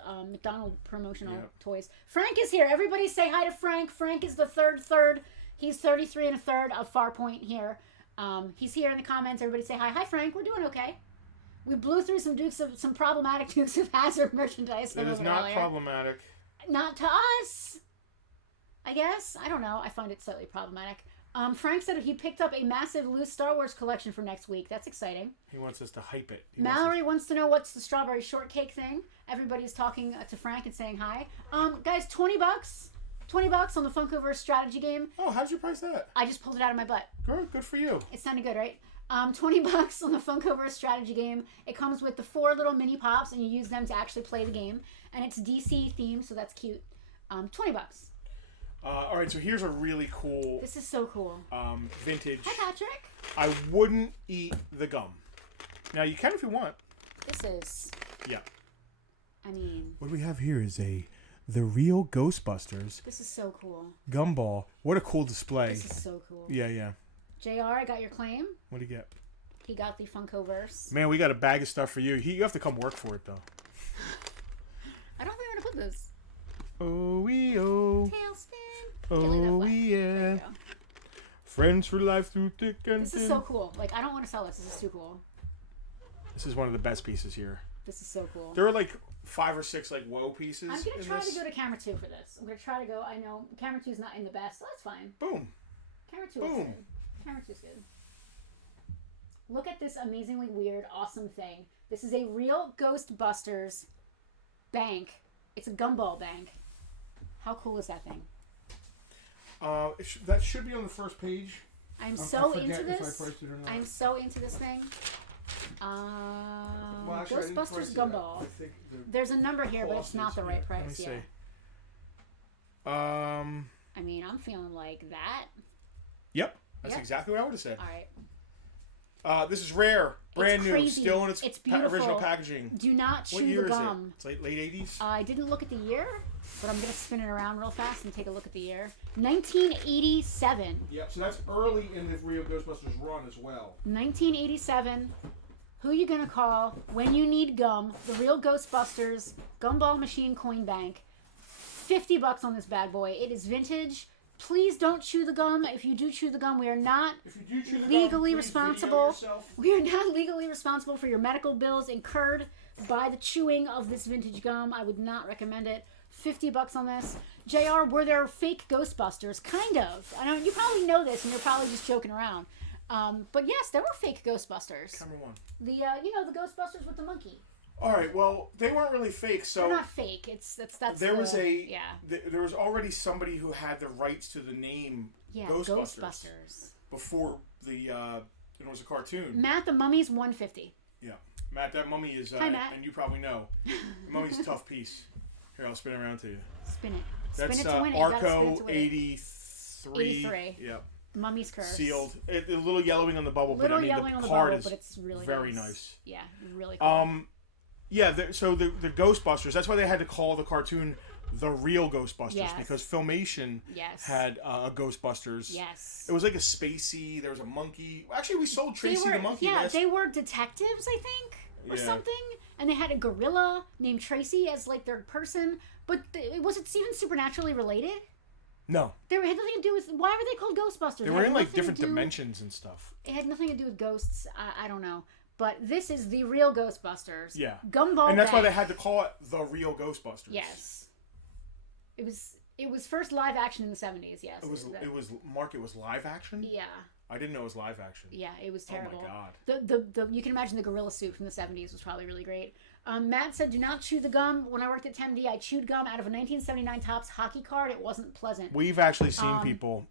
promotional toys. Frank is here. Everybody say hi to Frank. Frank is the third. He's 33 and a third of Farpoint here. He's here in the comments. Everybody say hi. Hi, Frank. We're doing okay. We blew through some problematic Dukes of Hazzard merchandise. It is not problematic. Not to us. I guess. I don't know. I find it slightly problematic. Frank said he picked up a massive loose Star Wars collection for next week. That's exciting. He wants us to hype it. Mallory wants to know what's the strawberry shortcake thing. Everybody's talking to Frank and saying hi. Guys, $20. $20 on the Funkoverse strategy game. Oh, how'd you price that? I just pulled it out of my butt. Good for you. It sounded good, right? $20 on the Funkoverse strategy game. It comes with the 4 little mini pops, and you use them to actually play the game. And it's DC themed, so that's cute. $20. All right, so here's a really cool. This is so cool. Vintage. Hi, Patrick. I wouldn't eat the gum. Now you can if you want. This is. Yeah. I mean. What we have here is the real Ghostbusters. This is so cool. Gumball. What a cool display. This is so cool. Yeah. JR, I got your claim. What do you get? He got the Funkoverse. Man, we got a bag of stuff for you. You have to come work for it though. I don't think I'm gonna put this. Oh. Tailspin. Oh yeah. Friends for life through thick and thin. This is so cool. Like, I don't want to sell this. This is too cool. This is one of the best pieces here. This is so cool. There are like 5 or 6 like whoa pieces. I'm gonna try to go to camera 2 for this. I'm gonna try to go. I know camera 2 is not in the best, so that's fine. Boom. Camera 2 is good. Camera 2 is good. Look at this amazingly weird, awesome thing. This is a real Ghostbusters bank. It's a gumball bank. How cool is that thing? That should be on the first page. I'm so into this. If I priced it or not. I'm so into this thing. Well, actually, Ghostbusters gumball. There's a number here, but it's not the right price. Let me see. I mean, I'm feeling like that. Yep, that's exactly what I would have said. All right. This is rare, brand new, crazy. still in its beautiful. original packaging. Do not chew what year the gum. Is it? It's late 80s? I didn't look at the year, but I'm going to spin it around real fast and take a look at the year. 1987. Yep, so that's early in the Real Ghostbusters run as well. 1987. Who you going to call when you need gum? The Real Ghostbusters Gumball Machine Coin Bank. $50 on this bad boy. It is vintage. Please don't chew the gum. If you do chew the gum, we are not legally responsible. We are not legally responsible for your medical bills incurred by the chewing of this vintage gum. I would not recommend it. $50 on this. JR, were there fake Ghostbusters? Kind of. I know you probably know this, and you're probably just joking around. But yes, there were fake Ghostbusters. Camera 1. The the Ghostbusters with the monkey. All right. Well, they weren't really fake. So they're not fake. There was already somebody who had the rights to the name Ghostbusters before it was a cartoon. Matt, the mummy's $150. Yeah, Matt, that mummy is. Hi, Matt. And you probably know, the mummy's a tough piece. Here, I'll spin it around to you. Spin it. That's spin it to win it. Arco 83. 83. Yep. Mummy's Curse. Sealed. A little yellowing on the bubble, Little but yellowing the on the card bubble, is but it's really very nice. Yeah, really cool. Yeah, so the Ghostbusters, that's why they had to call the cartoon The Real Ghostbusters, because Filmation had a Ghostbusters. Yes. It was like a spacey, there was a monkey. Actually, we sold Tracy the monkey. Yeah, they were detectives, I think, or something. And they had a gorilla named Tracy as like their person. But was it even supernaturally related? No. They had nothing to do with... Why were they called Ghostbusters? They were in like different dimensions and stuff. It had nothing to do with ghosts. I don't know. But this is the real Ghostbusters. Yeah. Gumball And that's Bank. why they had to call it The Real Ghostbusters. Yes. It was first live action in the 70s, yes. It was live action? Yeah. I didn't know it was live action. Yeah, it was terrible. Oh my god. The you can imagine the gorilla suit from the 70s was probably really great. Matt said, do not chew the gum. When I worked at TMD, I chewed gum out of a 1979 Topps hockey card. It wasn't pleasant. We've actually seen people...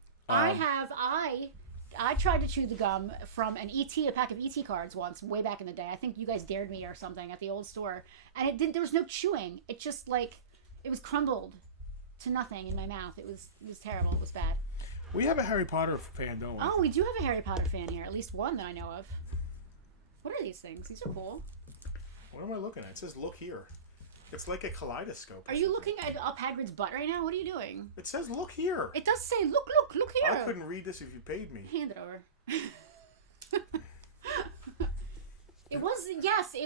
I tried to chew the gum from a pack of ET cards once, way back in the day. I think you guys dared me or something at the old store. And it didn't. There was no chewing. It just, it was crumbled to nothing in my mouth. It was terrible. It was bad. We have a Harry Potter fan, don't we? Oh, we do have a Harry Potter fan here. At least one that I know of. What are these things? These are cool. What am I looking at? It says look here. It's like a kaleidoscope. Are you looking up Hagrid's butt right now? What are you doing? It says look here. It does say look here. I couldn't read this if you paid me. Hand it over. It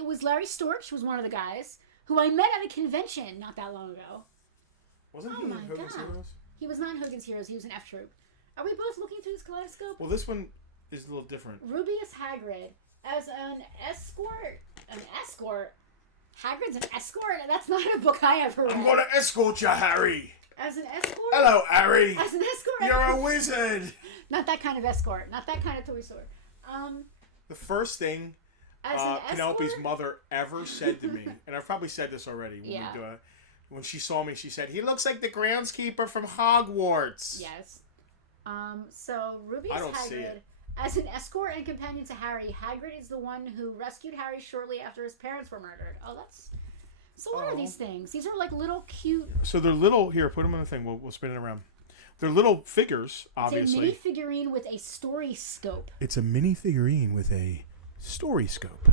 was Larry Storch was one of the guys who I met at a convention not that long ago. Wasn't he in Hogan's Heroes? He was not in Hogan's Heroes. He was an F Troop. Are we both looking through this kaleidoscope? Well, this one is a little different. Rubius Hagrid as an escort. An escort? Hagrid's an escort? That's not a book I ever read. I'm going to escort you, Harry. As an escort? Hello, Harry. As an escort? You're a wizard. Not that kind of escort. Not that kind of toy store. The first thing Penelope's mother ever said to me, and I've probably said this already when we do it. When she saw me, she said, "He looks like the groundskeeper from Hogwarts." Yes. So Rubius I don't Hagrid, see it. as an escort and companion to Harry, Hagrid is the one who rescued Harry shortly after his parents were murdered. Oh, that's... So what are these things? These are like little cute... So they're little... Here, put them on the thing. We'll spin it around. They're little figures, obviously. It's a mini figurine with a story scope. It's a mini figurine with a story scope.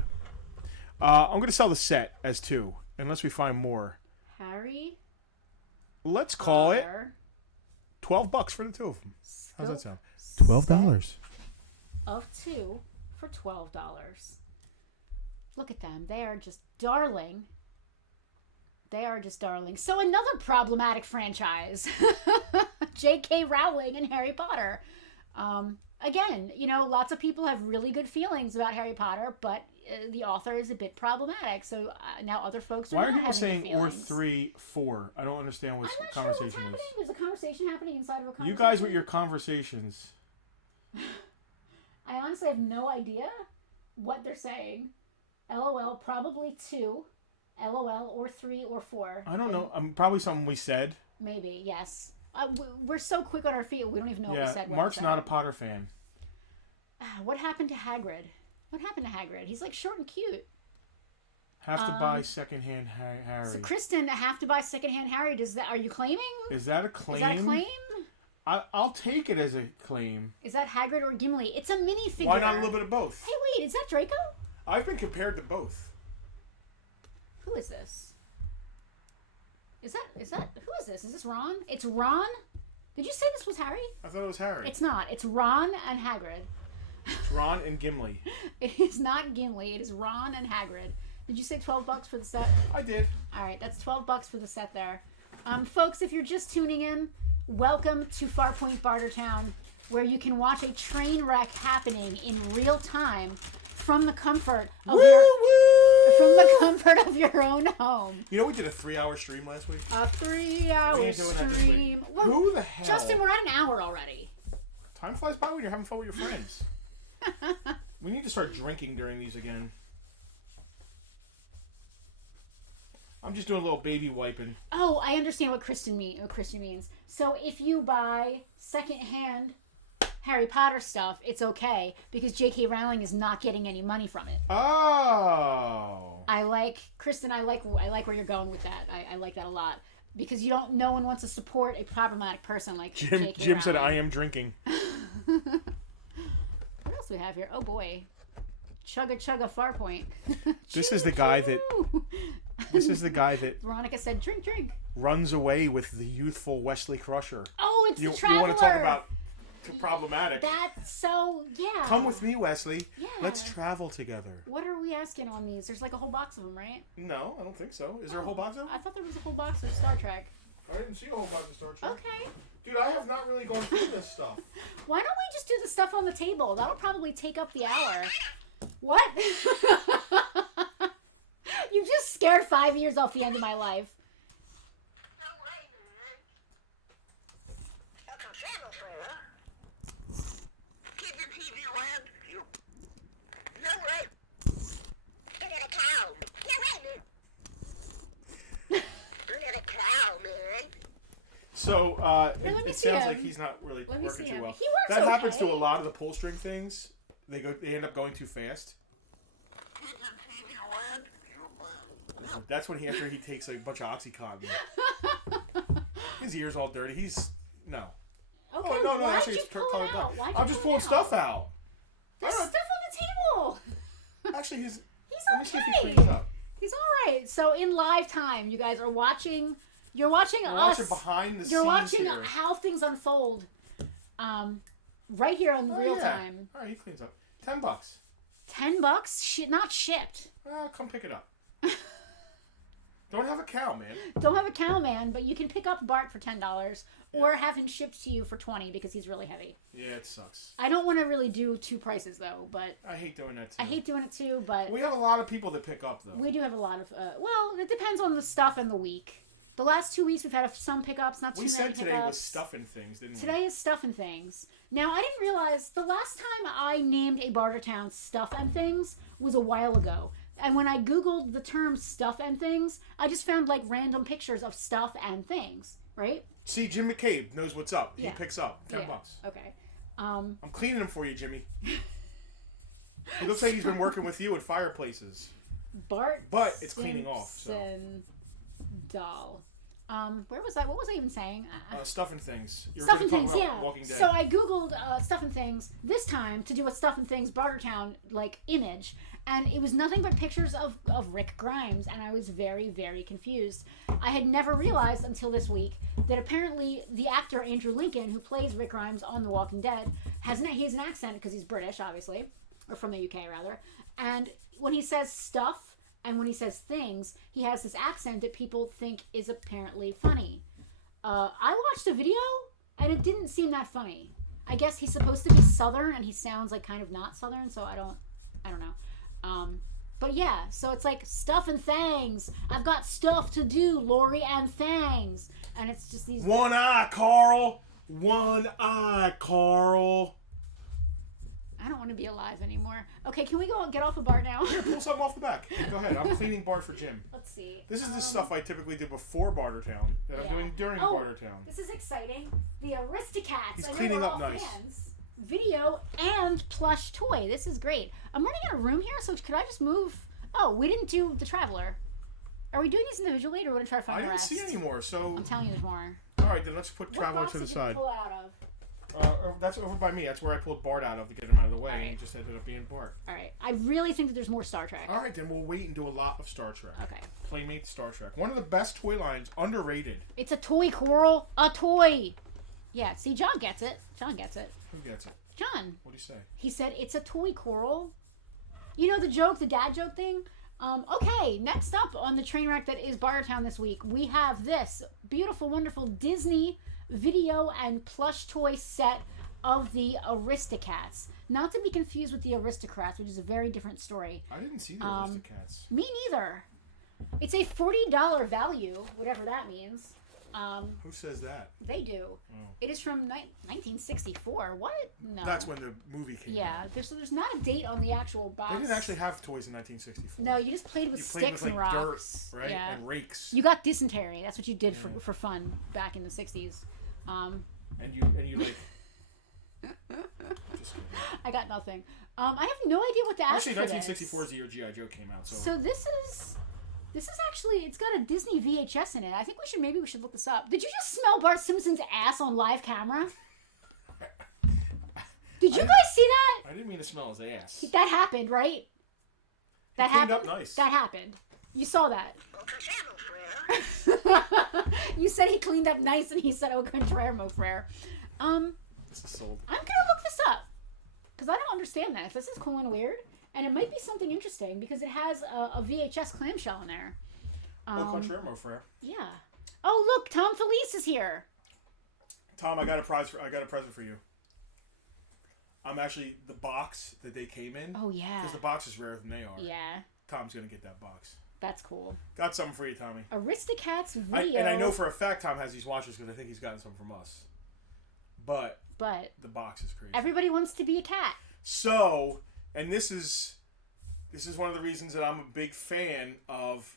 I'm going to sell the set as 2, unless we find more. Harry... Let's call it $12 for the 2 of them. How's that sound? $12. Of 2 for $12. Look at them. They are just darling. They are just darling. So another problematic franchise. J.K. Rowling and Harry Potter. Again, lots of people have really good feelings about Harry Potter, but the author is a bit problematic. So now other folks are Why not are people having saying or 3, 4? I don't understand what I'm not conversation sure what's happening. is. There's a conversation happening inside of a conversation. You guys with your conversations. I honestly have no idea what they're saying. LOL, probably 2. LOL, or 3 or 4. I don't know. Probably something we said. Maybe, yes. We're so quick on our feet, we don't even know what we said. Mark's not a Potter fan. What happened to Hagrid? What happened to Hagrid? He's like short and cute. Have to buy secondhand Harry. So Kristen, have to buy secondhand Harry. Are you claiming? Is that a claim? Is that a claim? I'll take it as a claim. Is that Hagrid or Gimli? It's a minifigure. Why not a little bit of both? Hey, wait, is that Draco? I've been compared to both. Who is this? Is that who is this? Is this Ron? It's Ron? Did you say this was Harry? I thought it was Harry. It's not. It's Ron and Hagrid. It's Ron and Gimli. It is not Gimli. It is Ron and Hagrid. Did you say $12 for the set? I did. All right, that's $12 for the set there. Folks, if you're just tuning in, welcome to Farpoint Bartertown, where you can watch a train wreck happening in real time from the comfort of of your own home. You know we did a 3-hour stream last week? A 3-hour stream. Who the hell? Justin, we're at an hour already. Time flies by when you're having fun with your friends. We need to start drinking during these again. I'm just doing a little baby wiping. Oh, I understand what Christian means. So if you buy secondhand Harry Potter stuff, it's okay because J.K. Rowling is not getting any money from it. Oh. Kristen, I like where you're going with that. I like that a lot because no one wants to support a problematic person like J.K. Rowling. Jim said I am drinking. What else do we have here? Oh boy. Chugga Farpoint. This is the guy that Veronica said drink. Runs away with the youthful Wesley Crusher. Oh, it's the Traveler. You want to talk about problematic. That's so, yeah. Come with me, Wesley. Yeah. Let's travel together. What are we asking on these? There's like a whole box of them, right? No, I don't think so. Is there a whole box of them? I thought there was a whole box of Star Trek. I didn't see a whole box of Star Trek. Okay. Dude, I have not really gone through this stuff. Why don't we just do the stuff on the table? That'll probably take up the hour. What? You just scared 5 years off the end of my life. So, it sounds like he's not really working too well. He works That happens to okay. a lot of the pull string things. They end up going too fast. That's when after he takes a bunch of Oxycontin. His ear's all dirty. No. Okay, Oh, no, why'd actually you it's pull colored it black. out? Why'd you I'm just pull pulling it stuff out. There's stuff on the table. Actually, let me see if he okay. cleans up. He's all right. So in live time, you guys are watching. You're watching We're us. watching behind the You're scenes watching here. how things unfold. Right here on real time. All right, he cleans up. $10. $10? Shit, not shipped. Come pick it up. Don't have a cow, man. Don't have a cow, man, but you can pick up Bart for $10 or have him shipped to you for $20 because he's really heavy. Yeah, it sucks. I don't want to really do two prices though, but I hate doing that too. I hate doing it too, but we have a lot of people that pick up though. we do have a lot of. Well, it depends on the stuff and the week. The last 2 weeks we've had some pickups, not too many pickups. We said today was stuffing things, didn't we? Today is stuff and things. Now, I didn't realize the last time I named a Bartertown stuff and things was a while ago. And when I Googled the term stuff and things, I just found like random pictures of stuff and things, right? See, Jim McCabe knows what's up. Yeah. He picks up $10. Okay. I'm cleaning them for you, Jimmy. He looks like he's been working with you at fireplaces. Bart. But it's cleaning off. So. Doll. Where was I? What was I even saying? Stuff and things. Stuff and things, yeah. Walking Dead. So I googled stuff and things this time to do a stuff and things Bartertown like image, and it was nothing but pictures of Rick Grimes, and I was very, very confused. I had never realized until this week that apparently the actor Andrew Lincoln, who plays Rick Grimes on The Walking Dead, he has an accent because he's British, obviously, or from the UK rather, and when he says stuff. And when he says things, he has this accent that people think is apparently funny. I watched a video, and it didn't seem that funny. I guess he's supposed to be Southern, and he sounds like kind of not Southern, so I don't know. But yeah, so it's like stuff and things. I've got stuff to do, Lori, and things. And it's just these... One eye, Carl! One eye, Carl! I don't want to be alive anymore. Okay, can we go and get off of Bart now? Here, pull something off the back. Go ahead. I'm cleaning Bart for Jim. Let's see. This is the stuff I typically do before Bartertown that I'm doing during Bartertown. This is exciting. The Aristocats. He's cleaning up nice. Fans. Video and plush toy. This is great. I'm running out of room here, so could I just move? Oh, we didn't do the Traveler. Are we doing these individually, or do we want to try to find the rest? I didn't see any more, so... I'm telling you there's more. All right, then let's put Traveler to the side. What box did you pull out of? That's over by me. That's where I pulled Bart out of to get him out of the way, and he just ended up being Bart. All right. I really think that there's more Star Trek. All right, then we'll wait and do a lot of Star Trek. Okay. Playmate Star Trek. One of the best toy lines, underrated. It's a toy, Coral. A toy. Yeah, see, John gets it. John gets it. Who gets it? John. What do you say? He said, it's a toy, Coral. You know the joke, the dad joke thing? Okay, next up on the train wreck that is Bartertown this week, we have this beautiful, wonderful Disney video and plush toy set of the Aristocats. Not to be confused with the Aristocrats, which is a very different story. I didn't see the Aristocats. Me neither. It's a $40 value, whatever that means. Who says that? They do. Oh. It is from 1964. What? No. That's when the movie came out. Yeah, there's not a date on the actual box. They didn't actually have toys in 1964. No, you just played with sticks and rocks. Dirt, right? Yeah. And rakes. You got dysentery. That's what you did for fun back in the 60s. And you like... Just kidding. I got nothing. I have no idea what to ask. Actually, 1964 is the year G.I. Joe came out. So this is actually, it's got a Disney VHS in it. I think maybe we should look this up. Did you just smell Bart Simpson's ass on live camera? Did you guys see that? I didn't mean to smell his ass. That happened, right? That happened. Up nice. That happened. You saw that. You said he cleaned up nice, and he said, "Au contraire, mon frère." This is sold. I'm gonna look this up because I don't understand this. This is cool and weird, and it might be something interesting because it has a VHS clamshell in there. Au contraire, mon frère. Yeah. Oh, look, Tom Felice is here. Tom, I got a present for you. I'm actually the box that they came in. Oh yeah. Because the box is rarer than they are. Yeah. Tom's gonna get that box. That's cool. Got something for you, Tommy. Aristocats video. And I know for a fact Tom has these watches because I think he's gotten some from us. But the box is crazy. Everybody wants to be a cat. So, and this is one of the reasons that I'm a big fan of.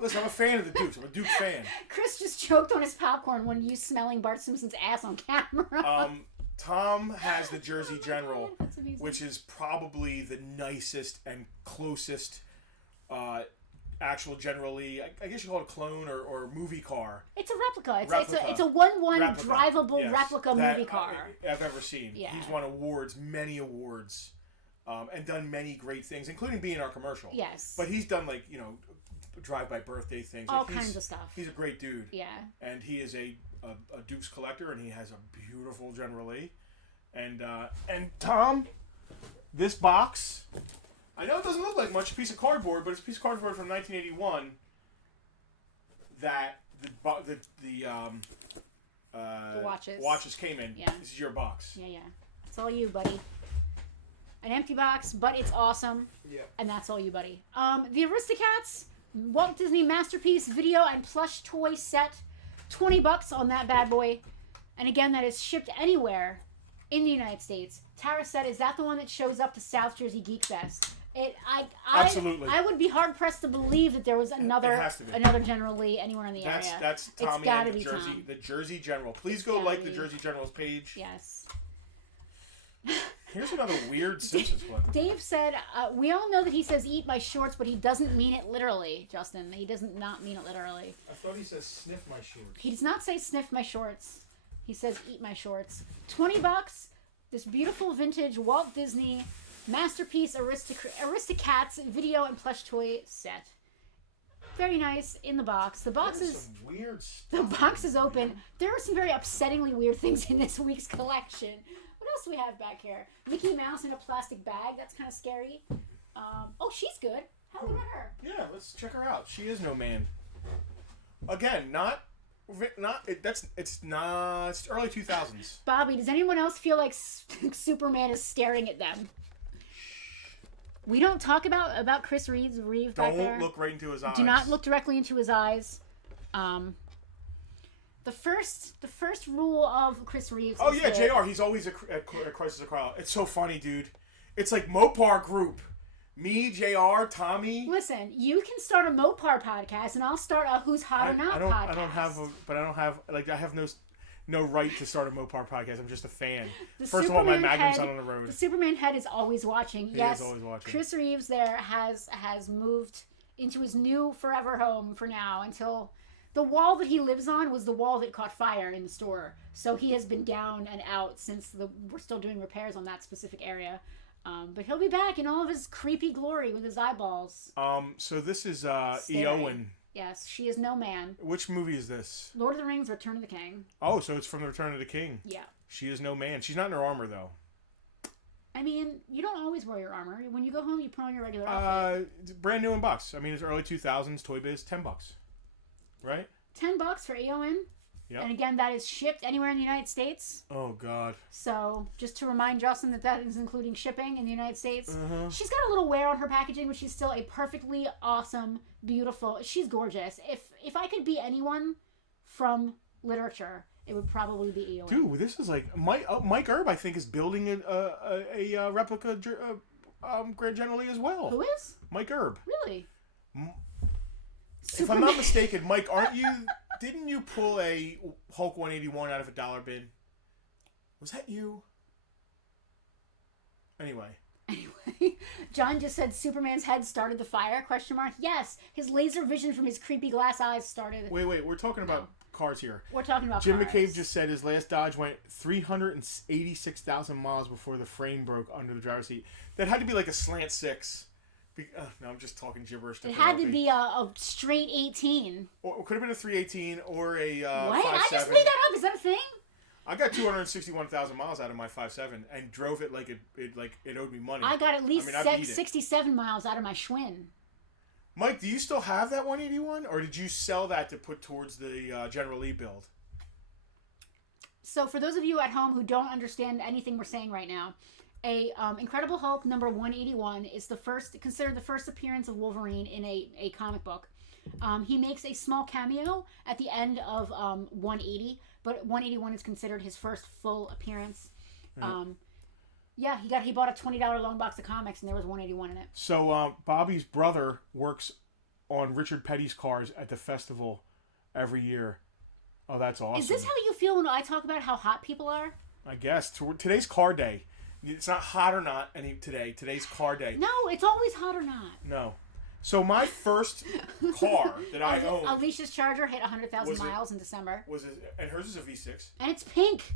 Listen, I'm a fan of the Dukes. I'm a Duke fan. Chris just choked on his popcorn when you smelling Bart Simpson's ass on camera. Tom has the Jersey General, which is probably the nicest and closest actual generally, I guess you call it a clone or movie car. It's a replica. It's a 1/1 drivable yes, replica movie car I've ever seen. Yeah. He's won awards, many awards. and done many great things, including being our commercial. Yes. But he's done like drive-by birthday things. All like, kinds of stuff. He's a great dude. Yeah. And he is a Dukes collector, and he has a beautiful General Lee. And Tom, this box, I know it doesn't look like much, a piece of cardboard, but it's a piece of cardboard from 1981 that the watches came in. Yeah. This is your box. Yeah. It's all you, buddy. An empty box, but it's awesome. Yeah. And that's all you, buddy. The Aristocats Walt Disney Masterpiece video and plush toy set, $20 on that bad boy. And again, that is shipped anywhere in the United States. Tara said, "Is that the one that shows up to South Jersey Geek Fest?" Absolutely. I would be hard pressed to believe that there was another General Lee anywhere in the area. That's Tommy and the Jersey General. Please go like the Jersey General's page. Yes. Here's another weird Simpsons one. Dave said, "We all know that he says eat my shorts, but he doesn't mean it literally." Justin, he does not mean it literally. I thought he says sniff my shorts. He does not say sniff my shorts. He says eat my shorts. $20. This beautiful vintage Walt Disney Masterpiece Aristocats video and plush toy set. Very nice in the box. The box is some weird stuff. The box is open. There are some very upsettingly weird things in this week's collection. What else do we have back here? Mickey Mouse in a plastic bag. That's kind of scary. Oh, she's good. How about her? Yeah, let's check her out. She is no man. Again, it's early 2000s. Bobby, does anyone else feel like Superman is staring at them? We don't talk about Chris Reeve back there. Don't look right into his eyes. Do not look directly into his eyes. The first rule of Chris Reeves. Oh yeah, JR. He's always at Crisis of Carlisle. It's so funny, dude. It's like Mopar Group. Me, JR, Tommy. Listen, you can start a Mopar podcast, and I'll start a Who's Hot or Not podcast. I have no right to start a Mopar podcast. I'm just a fan. First of all, my Magnum's not on the road. The Superman head is always watching. He is always watching. Chris Reeves there has moved into his new forever home for now until the wall that he lives on was the wall that caught fire in the store. So he has been down and out since we're still doing repairs on that specific area. But he'll be back in all of his creepy glory with his eyeballs. So this is Eowyn. Yes, she is no man. Which movie is this? Lord of the Rings, Return of the King. Oh, so it's from the Return of the King. Yeah. She is no man. She's not in her armor, though. I mean, you don't always wear your armor. When you go home, you put on your regular outfit. Brand new in box. I mean, it's early 2000s, Toy Biz, $10. Right? $10 for Eowyn. Yep. And again, that is shipped anywhere in the United States. Oh, God. So, just to remind Justin that is including shipping in the United States. Uh-huh. She's got a little wear on her packaging, but she's still a perfectly awesome, beautiful... She's gorgeous. If I could be anyone from literature, it would probably be Eowyn. Dude, this is like... Mike Erb, I think, is building a replica Grand General Lee as well. Who is? Mike Erb. Really? If I'm not mistaken, Mike, didn't you pull a Hulk 181 out of a dollar bin? Was that you? Anyway, John just said Superman's head started the fire? ? Yes, his laser vision from his creepy glass eyes started. Wait, we're talking about cars here. We're talking about Jim cars. McCabe just said his last Dodge went 386,000 miles before the frame broke under the driver's seat. That had to be like a slant 6. No, I'm just talking gibberish. It had to be a straight 18. Or it could have been a 318 or a what? 5.7. I just made that up. Is that a thing? I got 261,000 miles out of my 5.7 and drove it like it owed me money. I got at least 67 miles out of my Schwinn. Mike, do you still have that 181, or did you sell that to put towards the General Lee build? So for those of you at home who don't understand anything we're saying right now, Incredible Hulk number 181 is considered the first appearance of Wolverine in a comic book. He makes a small cameo at the end of 180, but 181 is considered his first full appearance. He bought a $20 long box of comics and there was 181 in it. So Bobby's brother works on Richard Petty's cars at the festival every year. Oh, that's awesome. Is this how you feel when I talk about how hot people are? I guess. Today's car day. It's not hot or not today. Today's car day. No, it's always hot or not. No. So my first car that I owned Alicia's Charger hit 100,000 Was it- miles in December. and hers is a V6. And it's pink.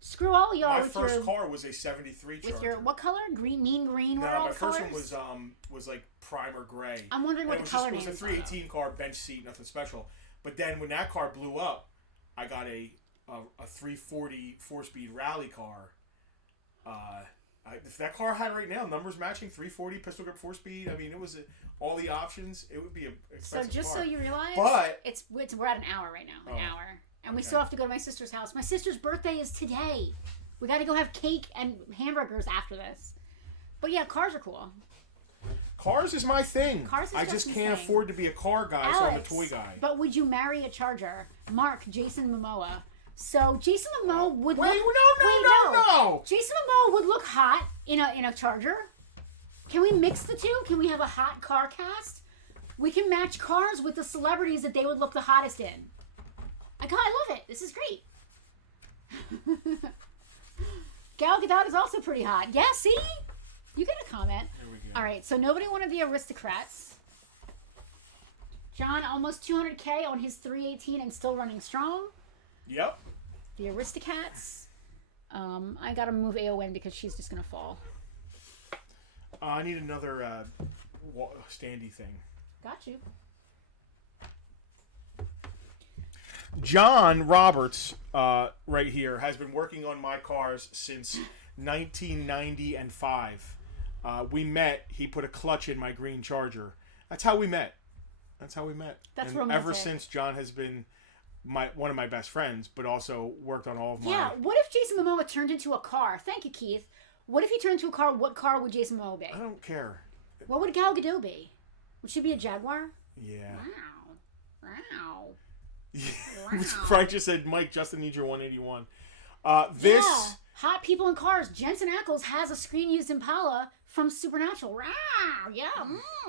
Screw all y'all My with first your... car was a 73 Charger. With your... What color? Green, mean green? No, What are all my the first colors? one was like primer gray. I'm wondering what And the color It was names a are, 318 car, bench seat, nothing special. But then when that car blew up, I got a 340 4-speed rally car. If that car had right now numbers matching 340 pistol grip 4-speed, I mean it was all the options. It would be an expensive So just car. so you realize, But we're at an hour right now, an hour, and we okay. still have to go to my sister's house. My sister's birthday is today. We got to go have cake and hamburgers after this. But yeah, cars are cool. Cars is my thing. Cars is I just just can't insane. afford to be a car guy, Alex, so I'm a toy guy. But would you marry a Charger? Mark, Jason Momoa. So Jason Momoa would Wait, look... no. Jason Momoa would look hot in a Charger. Can we mix the two? Can we have a hot car cast? We can match cars with the celebrities that they would look the hottest in. I love it. This is great. Gal Gadot is also pretty hot. Yeah, see? You get a comment. Here we go. All right, so nobody wanted the aristocrats. John, almost 200K on his 318 and still running strong. Yep. The Aristocats. I gotta move AON because she's just gonna fall. I need another standy thing. Got you. John Roberts, right here, has been working on my cars since 1995. We met. He put a clutch in my green Charger. That's how we met. That's and romantic. ever since, John has been one of my best friends, but also worked on all of my... Yeah, what if Jason Momoa turned into a car? Thank you, Keith. What if he turned into a car? What car would Jason Momoa be? I don't care. What would Gal Gadot be? Would she be a Jaguar? Yeah. Wow. Frank just said, Mike, Justin needs your 181. Yeah. Hot people in cars. Jensen Ackles has a screen-used Impala from Supernatural. Wow. Yeah.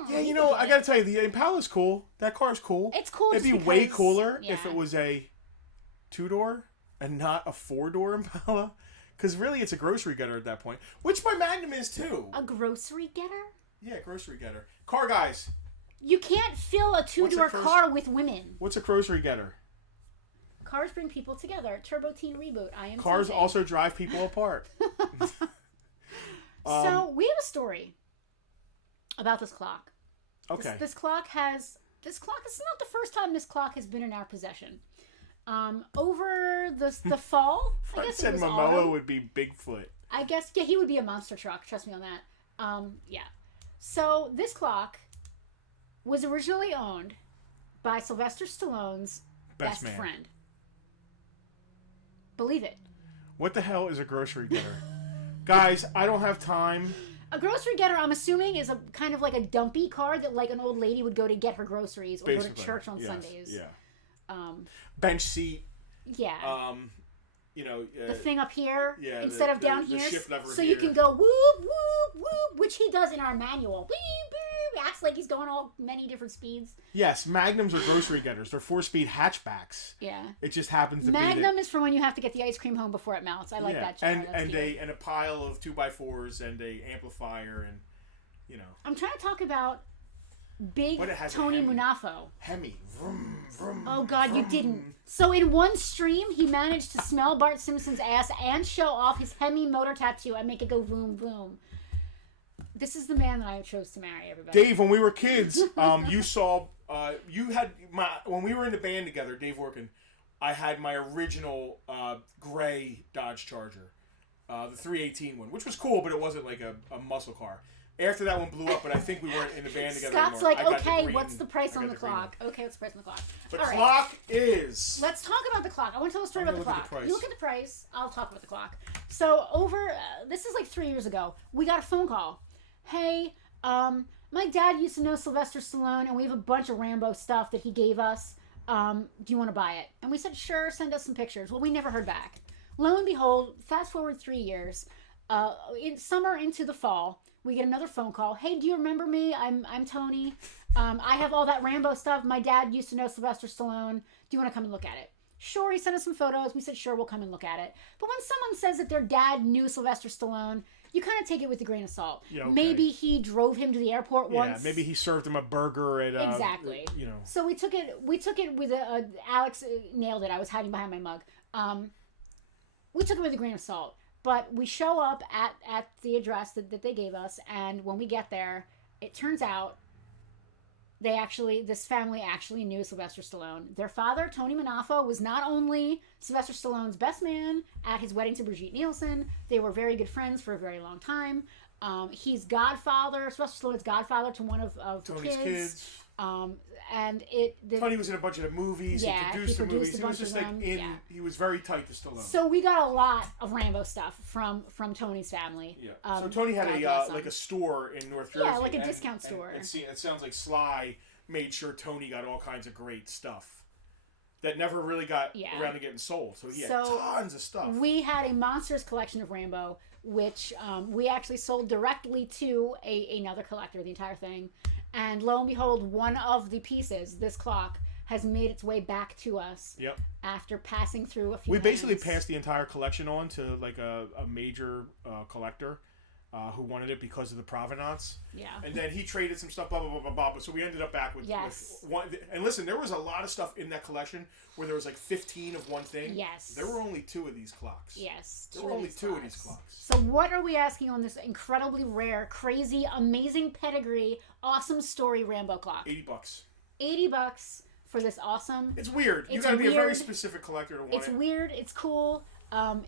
Yeah, you know, I gotta tell you, the Impala's cool. That car's cool. It's cool. It'd be just way because- cooler yeah. if it was a 2-door and not a 4-door Impala. Because really, it's a grocery getter at that point. Which my Magnum is, too. A grocery getter? Yeah, grocery getter. Car guys. You can't fill a 2-door car with women. What's a grocery getter? Cars bring people together. Turbo Teen Reboot. I am Cars teasing. also drive people apart. So, we have a story about this clock. Okay. This clock is not the first time this clock has been in our possession. Over the fall, I Frank guess said it was Momoa autumn. would be Bigfoot. I guess, yeah, he would be a monster truck. Trust me on that. Yeah. So, this clock was originally owned by Sylvester Stallone's best man. friend. Believe it. What the hell is a grocery getter? Guys, I don't have time. A grocery getter, I'm assuming, is a kind of like a dumpy car that like an old lady would go to get her groceries or Basically, go to church on yes, Sundays. Yeah. Bench seat. Yeah. You know, the thing up here yeah, instead of down the here, shift lever so here. you can go whoop whoop whoop, which he does in our manual. Whoop, whoop, acts like he's going all many different speeds. Yes, Magnums are grocery getters. They're 4-speed hatchbacks. Yeah. It just happens to Magnum be is for when you have to get the ice cream home before it melts. I like that. Joke. That's cute. and a pile of 2x4s and a amplifier and you know. I'm trying to talk about Big But it has a Tony Hemi. Munafo. Hemi. Vroom, vroom, Oh God, you vroom. didn't. So in one stream, he managed to smell Bart Simpson's ass and show off his Hemi motor tattoo and make it go boom boom. This is the man that I chose to marry, everybody. Dave, when we were kids, you saw you had when we were in the band together, Dave Workin, I had my original gray Dodge Charger, the 318 one, which was cool, but it wasn't like a muscle car. After that one blew up, but I think we weren't in the band together Scott's anymore. like, I got okay, green- what's the price I on got the green clock? Okay, what's the price on the clock? The All right. clock is... Let's talk about the clock. I want to tell a story I'm about the gonna look at clock. the price. You look at the price. I'll talk about the clock. So this is like 3 years ago. We got a phone call. Hey, my dad used to know Sylvester Stallone, and we have a bunch of Rambo stuff that he gave us. Do you want to buy it? And we said, sure, send us some pictures. Well, we never heard back. Lo and behold, fast forward 3 years, in summer into the fall, we get another phone call. Hey, do you remember me? I'm Tony. I have all that Rambo stuff. My dad used to know Sylvester Stallone. Do you want to come and look at it? Sure, he sent us some photos. We said, sure, we'll come and look at it. But when someone says that their dad knew Sylvester Stallone, you kind of take it with a grain of salt. Yeah, okay. Maybe he drove him to the airport once. Yeah, maybe he served him a burger at exactly. You know. So we took it with Alex nailed it. I was hiding behind my mug. We took it with a grain of salt, but we show up at the address that they gave us, and when we get there, it turns out this family actually knew Sylvester Stallone. Their father, Tony Manafo, was not only Sylvester Stallone's best man at his wedding to Brigitte Nielsen, they were very good friends for a very long time. He's Sylvester Stallone's godfather to one of Tony's kids. Tony was in a bunch of the movies. Yeah, he produced the movies. He was just like he was very tight to Stallone. So we got a lot of Rambo stuff from Tony's family. Yeah. So Tony had a store in North Jersey. Yeah, like a discount store. And it sounds like Sly made sure Tony got all kinds of great stuff that never really got around to getting sold. So he had tons of stuff. We had a monstrous collection of Rambo, which we actually sold directly to another collector, the entire thing. And lo and behold, one of the pieces, this clock, has made its way back to us. Yep. After passing through a few. We basically passed the entire collection on to like a major collector who wanted it because of the provenance. Yeah. And then he traded some stuff, blah blah blah blah blah. So we ended up back with one. And listen, there was a lot of stuff in that collection where there was like 15 of one thing. Yes. There were only 2 of these clocks. Yes. There were only 2 of these clocks. So what are we asking on this incredibly rare, crazy, amazing pedigree, awesome story Rambo clock? $80. $80 for this awesome. It's weird. You gotta be a very specific collector to want it. It's weird. It's cool.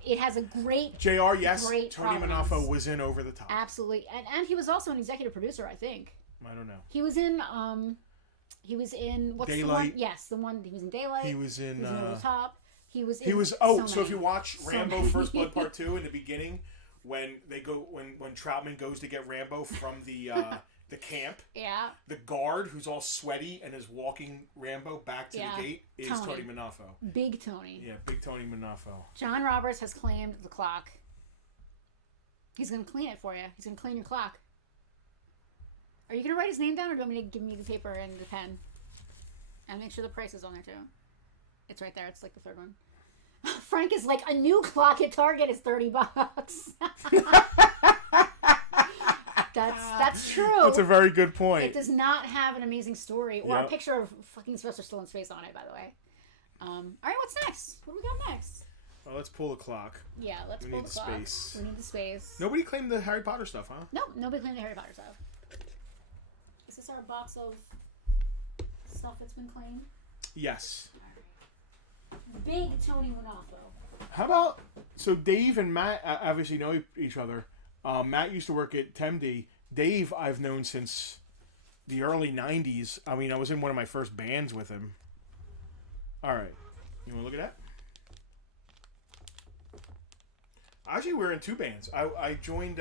It has a great JR, yes. Great Tony Manafo was in Over the Top. Absolutely, and he was also an executive producer, I think. I don't know. He was in what's Daylight. the one? Yes, the one. He was in Daylight. He was in Over the Top. He was. So if you watch Rambo First Blood Part 2 in the beginning, when Troutman goes to get Rambo from the camp, the guard who's all sweaty and is walking Rambo back to the gate is Tony Manafo. Big Tony. Yeah, Big Tony Manafo. John Roberts has claimed the clock. He's gonna clean it for you. He's gonna clean your clock. Are you gonna write his name down, or do you want me to give me the paper and the pen? And make sure the price is on there too. It's right there. It's like the third one. Frank is like, a new clock at Target is $30. That's true. That's a very good point. It does not have an amazing story or a picture of fucking Sylvester Stallone's face on it, by the way. All right, what's next? What do we got next? Well, let's pull the clock. Yeah, let's pull the clock. Space. We need the space. Nobody claimed the Harry Potter stuff, huh? Nope, nobody claimed the Harry Potter stuff. Is this our box of stuff that's been claimed? Yes. All right. Big Tony Manafo. How about, so Dave and Matt obviously know each other. Matt used to work at Temdy. Dave I've known since the early 90s. I mean, I was in one of my first bands with him. All right. You want to look at that? Actually, we were in 2 bands. I joined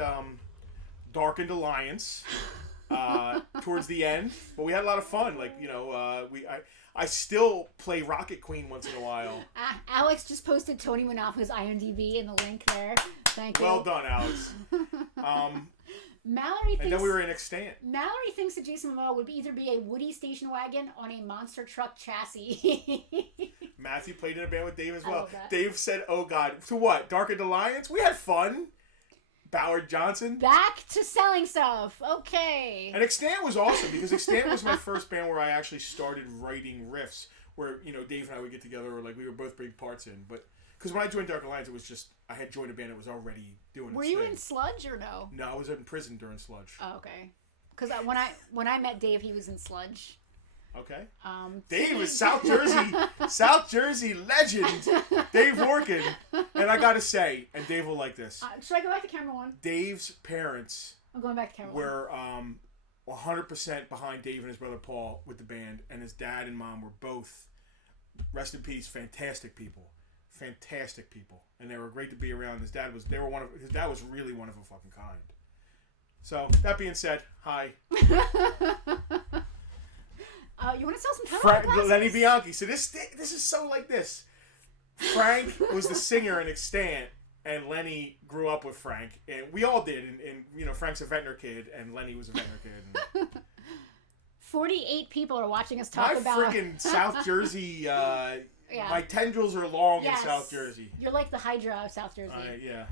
Darkened Alliance towards the end, but we had a lot of fun. Like, you know, I still play Rocket Queen once in a while. Alex just posted Tony Manafo's IMDb in the link there. Thank you. Well done, Alex. Mallory thinks, and then we were in Extant. Mallory thinks that Jason Momoa would either be a Woody station wagon on a monster truck chassis. Matthew played in a band with Dave as I well. love that. Dave said, "Oh God, to what? Darkened Alliance? We had fun." Ballard Johnson. Back to selling stuff. Okay. And Extant was awesome because Extant was my first band where I actually started writing riffs. Where, you know, Dave and I would get together, or like we were both big parts in. But because when I joined Dark Alliance, it was just I had joined a band that was already doing. Were you in Sludge or no? No, I was in prison during Sludge. Oh, okay. Because when I met Dave, he was in Sludge. Okay. Dave is South Jersey legend, Dave Orkin. And I gotta say, and Dave will like this. Should I go back to camera 1? Dave's parents. I'm going back to camera 1. Were 100% behind Dave and his brother Paul with the band, and his dad and mom were both, rest in peace, fantastic people, and they were great to be around. His dad was really one of a fucking kind. So that being said, hi. You want to sell some Frank glasses? Lenny Bianchi. So this is so like this. Frank was the singer in Extant, and Lenny grew up with Frank, and we all did. And you know, Frank's a Ventnor kid, and Lenny was a Ventnor kid. 48 people are watching us talk my about freaking South Jersey Yeah. My tendrils are long Yes. in South Jersey. You're like the Hydra of South Jersey. Yeah.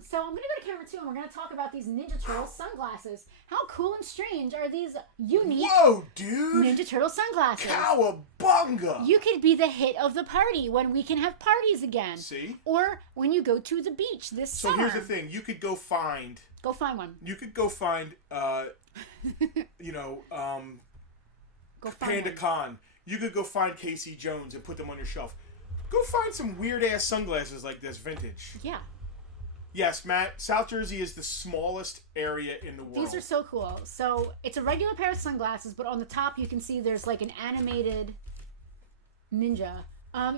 So I'm going to go to camera 2 and we're going to talk about these Ninja Turtle sunglasses. How cool and strange are these unique Whoa, dude! Ninja Turtle sunglasses? Cowabunga! You could be the hit of the party when we can have parties again. See? Or when you go to the beach this So summer. here's the thing. You could go find... Go find one. You could go find, you know, Go find Panda one. Khan. You could go find Casey Jones and put them on your shelf. Go find some weird-ass sunglasses like this, vintage. Yeah. Yes, Matt, South Jersey is the smallest area in the world. These are so cool. So it's a regular pair of sunglasses, but on the top you can see there's like an animated ninja.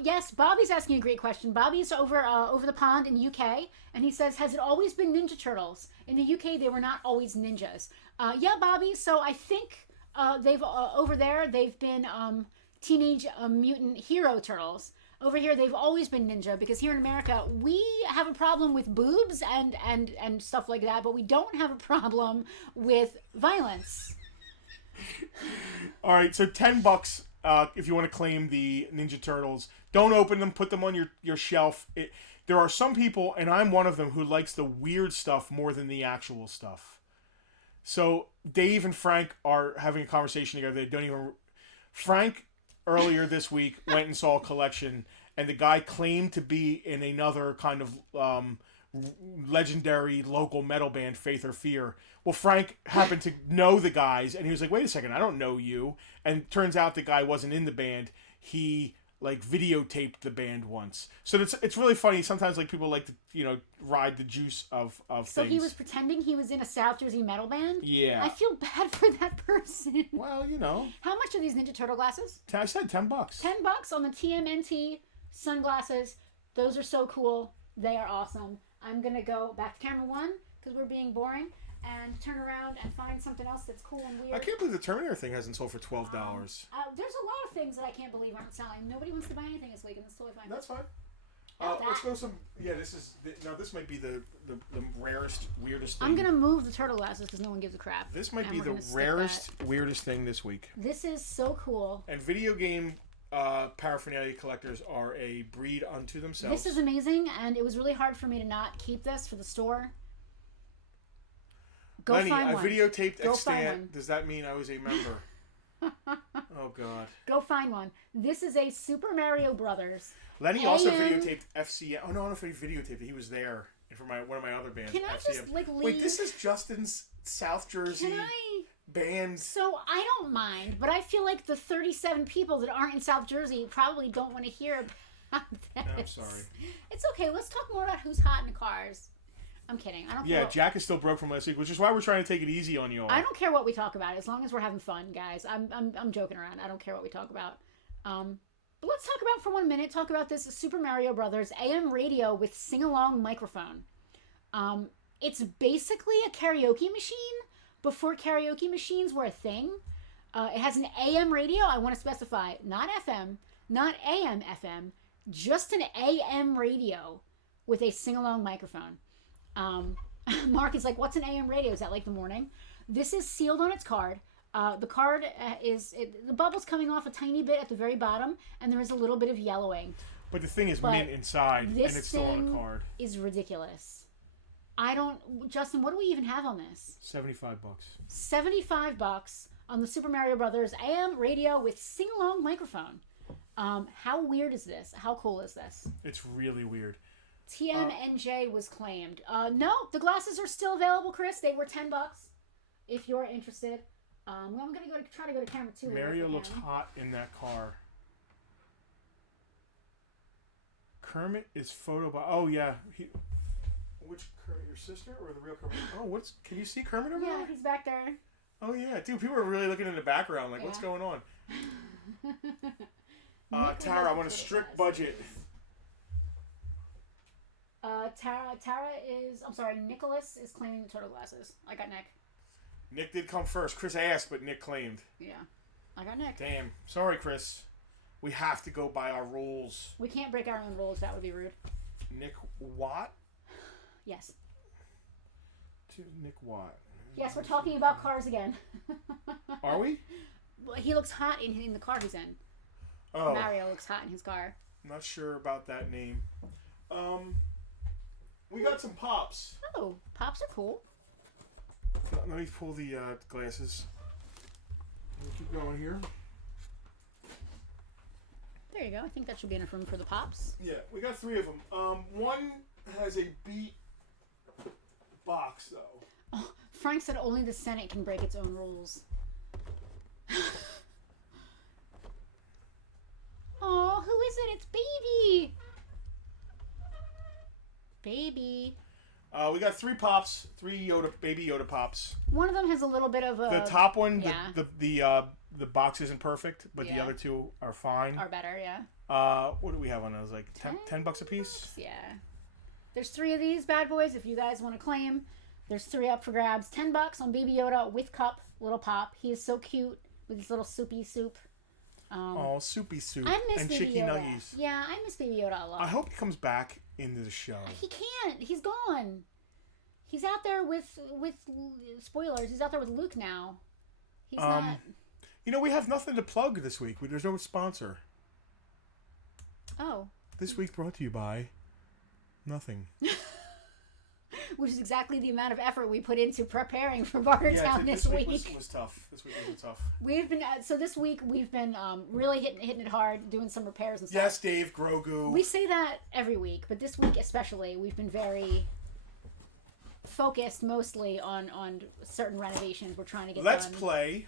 Yes, Bobby's asking a great question. Bobby's over the pond in UK, and he says, has it always been Ninja Turtles? In the UK, they were not always ninjas. Yeah, Bobby, so I think they've over there, they've been Teenage Mutant Hero Turtles. Over here, they've always been ninja, because here in America, we have a problem with boobs and stuff like that, but we don't have a problem with violence. All right, so $10 if you want to claim the Ninja Turtles. Don't open them. Put them on your shelf. There are some people, and I'm one of them, who likes the weird stuff more than the actual stuff. So Dave and Frank are having a conversation together. They don't even... Frank, earlier this week, went and saw a collection, and the guy claimed to be in another kind of legendary local metal band, Faith or Fear. Well, Frank happened to know the guys, and he was like, wait a second, I don't know you. And turns out the guy wasn't in the band. He, like, videotaped the band once. So it's really funny. Sometimes, like, people like to, you know, ride the juice of So things. he was pretending he was in a South Jersey metal band? Yeah. I feel bad for that person. Well, you know. How much are these Ninja Turtle glasses? I said $10. $10 on the TMNT sunglasses. Those are so cool. They are awesome. I'm going to go back to camera 1 because we're being boring and turn around and find something else that's cool and weird. I can't believe the Terminator thing hasn't sold for $12. There's a lot of things that I can't believe aren't selling. Nobody wants to buy anything this week, and that's totally fine. That's fine. Not Let's that. go some... Yeah, this might be the rarest, weirdest thing. I'm going to move the turtle glasses because no one gives a crap. This might And be we're the gonna stick rarest, weirdest thing this week. This is so cool. And video game paraphernalia collectors are a breed unto themselves. This is amazing, and it was really hard for me to not keep this for the store. Go Lenny, find I one. videotaped Go find one. Extant. Does that mean I was a member? Oh, God. Go find one. This is a Super Mario Brothers. Lenny also AM. videotaped FCM. Oh, no, I don't know if he videotaped it. He was there for one of my other bands. Can I FCM. just, like, leave? Wait, this is Justin's South Jersey Can I? band. So I don't mind, but I feel like the 37 people that aren't in South Jersey probably don't want to hear about this. I'm sorry. It's okay. Let's talk more about who's hot in the cars. I'm kidding. I don't care. Yeah, Jack is still broke from last week, which is why we're trying to take it easy on you all. I don't care what we talk about as long as we're having fun, guys. I'm joking around. I don't care what we talk about. But let's talk about for 1 minute. Talk about this Super Mario Brothers AM radio with sing-along microphone. It's basically a karaoke machine before karaoke machines were a thing. It has an AM radio. I want to specify, not FM, not AM FM, just an AM radio with a sing-along microphone. Mark is like, what's an AM radio? Is that like the morning? This is sealed on its card. The card the bubble's coming off a tiny bit at the very bottom, and there is a little bit of yellowing. But the thing is But mint inside, and this it's still on a thing card. is ridiculous. Justin, what do we even have on this? $75. $75 on the Super Mario Brothers AM radio with sing-along microphone. How weird is this? How cool is this? It's really weird. TMNJ was claimed. No, the glasses are still available, Chris. They were $10 if you're interested. I'm going to try to go to camera 2. Mario looks hot in that car. Kermit is photo by... Oh, yeah. Which Kermit? Your sister or the real Kermit? Oh, can you see Kermit over there? Yeah, he's back there. Oh, yeah. Dude, people are really looking in the background. Like, what's going on? Tara, I want a strict budget. Nicholas is claiming the turtle glasses. I got Nick. Nick did come first. Chris asked, but Nick claimed. Yeah. I got Nick. Damn. Sorry, Chris. We have to go by our rules. We can't break our own rules. That would be rude. Nick Watt? Yes. Nick Watt. Yes, we're talking about cars again. Are we? Well, he looks hot in the car he's in. Oh. Mario looks hot in his car. Not sure about that name. We got some pops. Oh, pops are cool. Let me pull the glasses. We'll keep going here. There you go. I think that should be enough room for the pops. Yeah, we got 3 of them. One has a beat box, though. Oh, Frank said only the Senate can break its own rules. Oh, who is it? It's Baby. Baby. We got 3 pops, 3 baby Yoda pops. One of them has a little bit of a... The top one, yeah. the box isn't perfect, but the Yeah. other 2 are fine. Are better, yeah. What do we have on those? Like $10 a piece? Yeah. There's 3 of these bad boys if you guys want to claim. There's 3 up for grabs. $10 on Baby Yoda with cup, little pop. He is so cute with his little soupy soup. Soupy soup I miss and Baby chicky Yoda. nuggies. Yeah, I miss Baby Yoda a lot. I hope he comes back into the show. He can't. He's gone. He's out there with spoilers. He's out there with Luke now. He's not. You know, we have nothing to plug this week. There's no sponsor. Oh. This week brought to you by nothing. Which is exactly the amount of effort we put into preparing for Bartertown this week. Was tough. This week was tough. We've been this week we've been really hitting it hard, doing some repairs and stuff. Yes, Dave Grogu. We say that every week, but this week especially, we've been very focused mostly on certain renovations we're trying to get Let's done. play.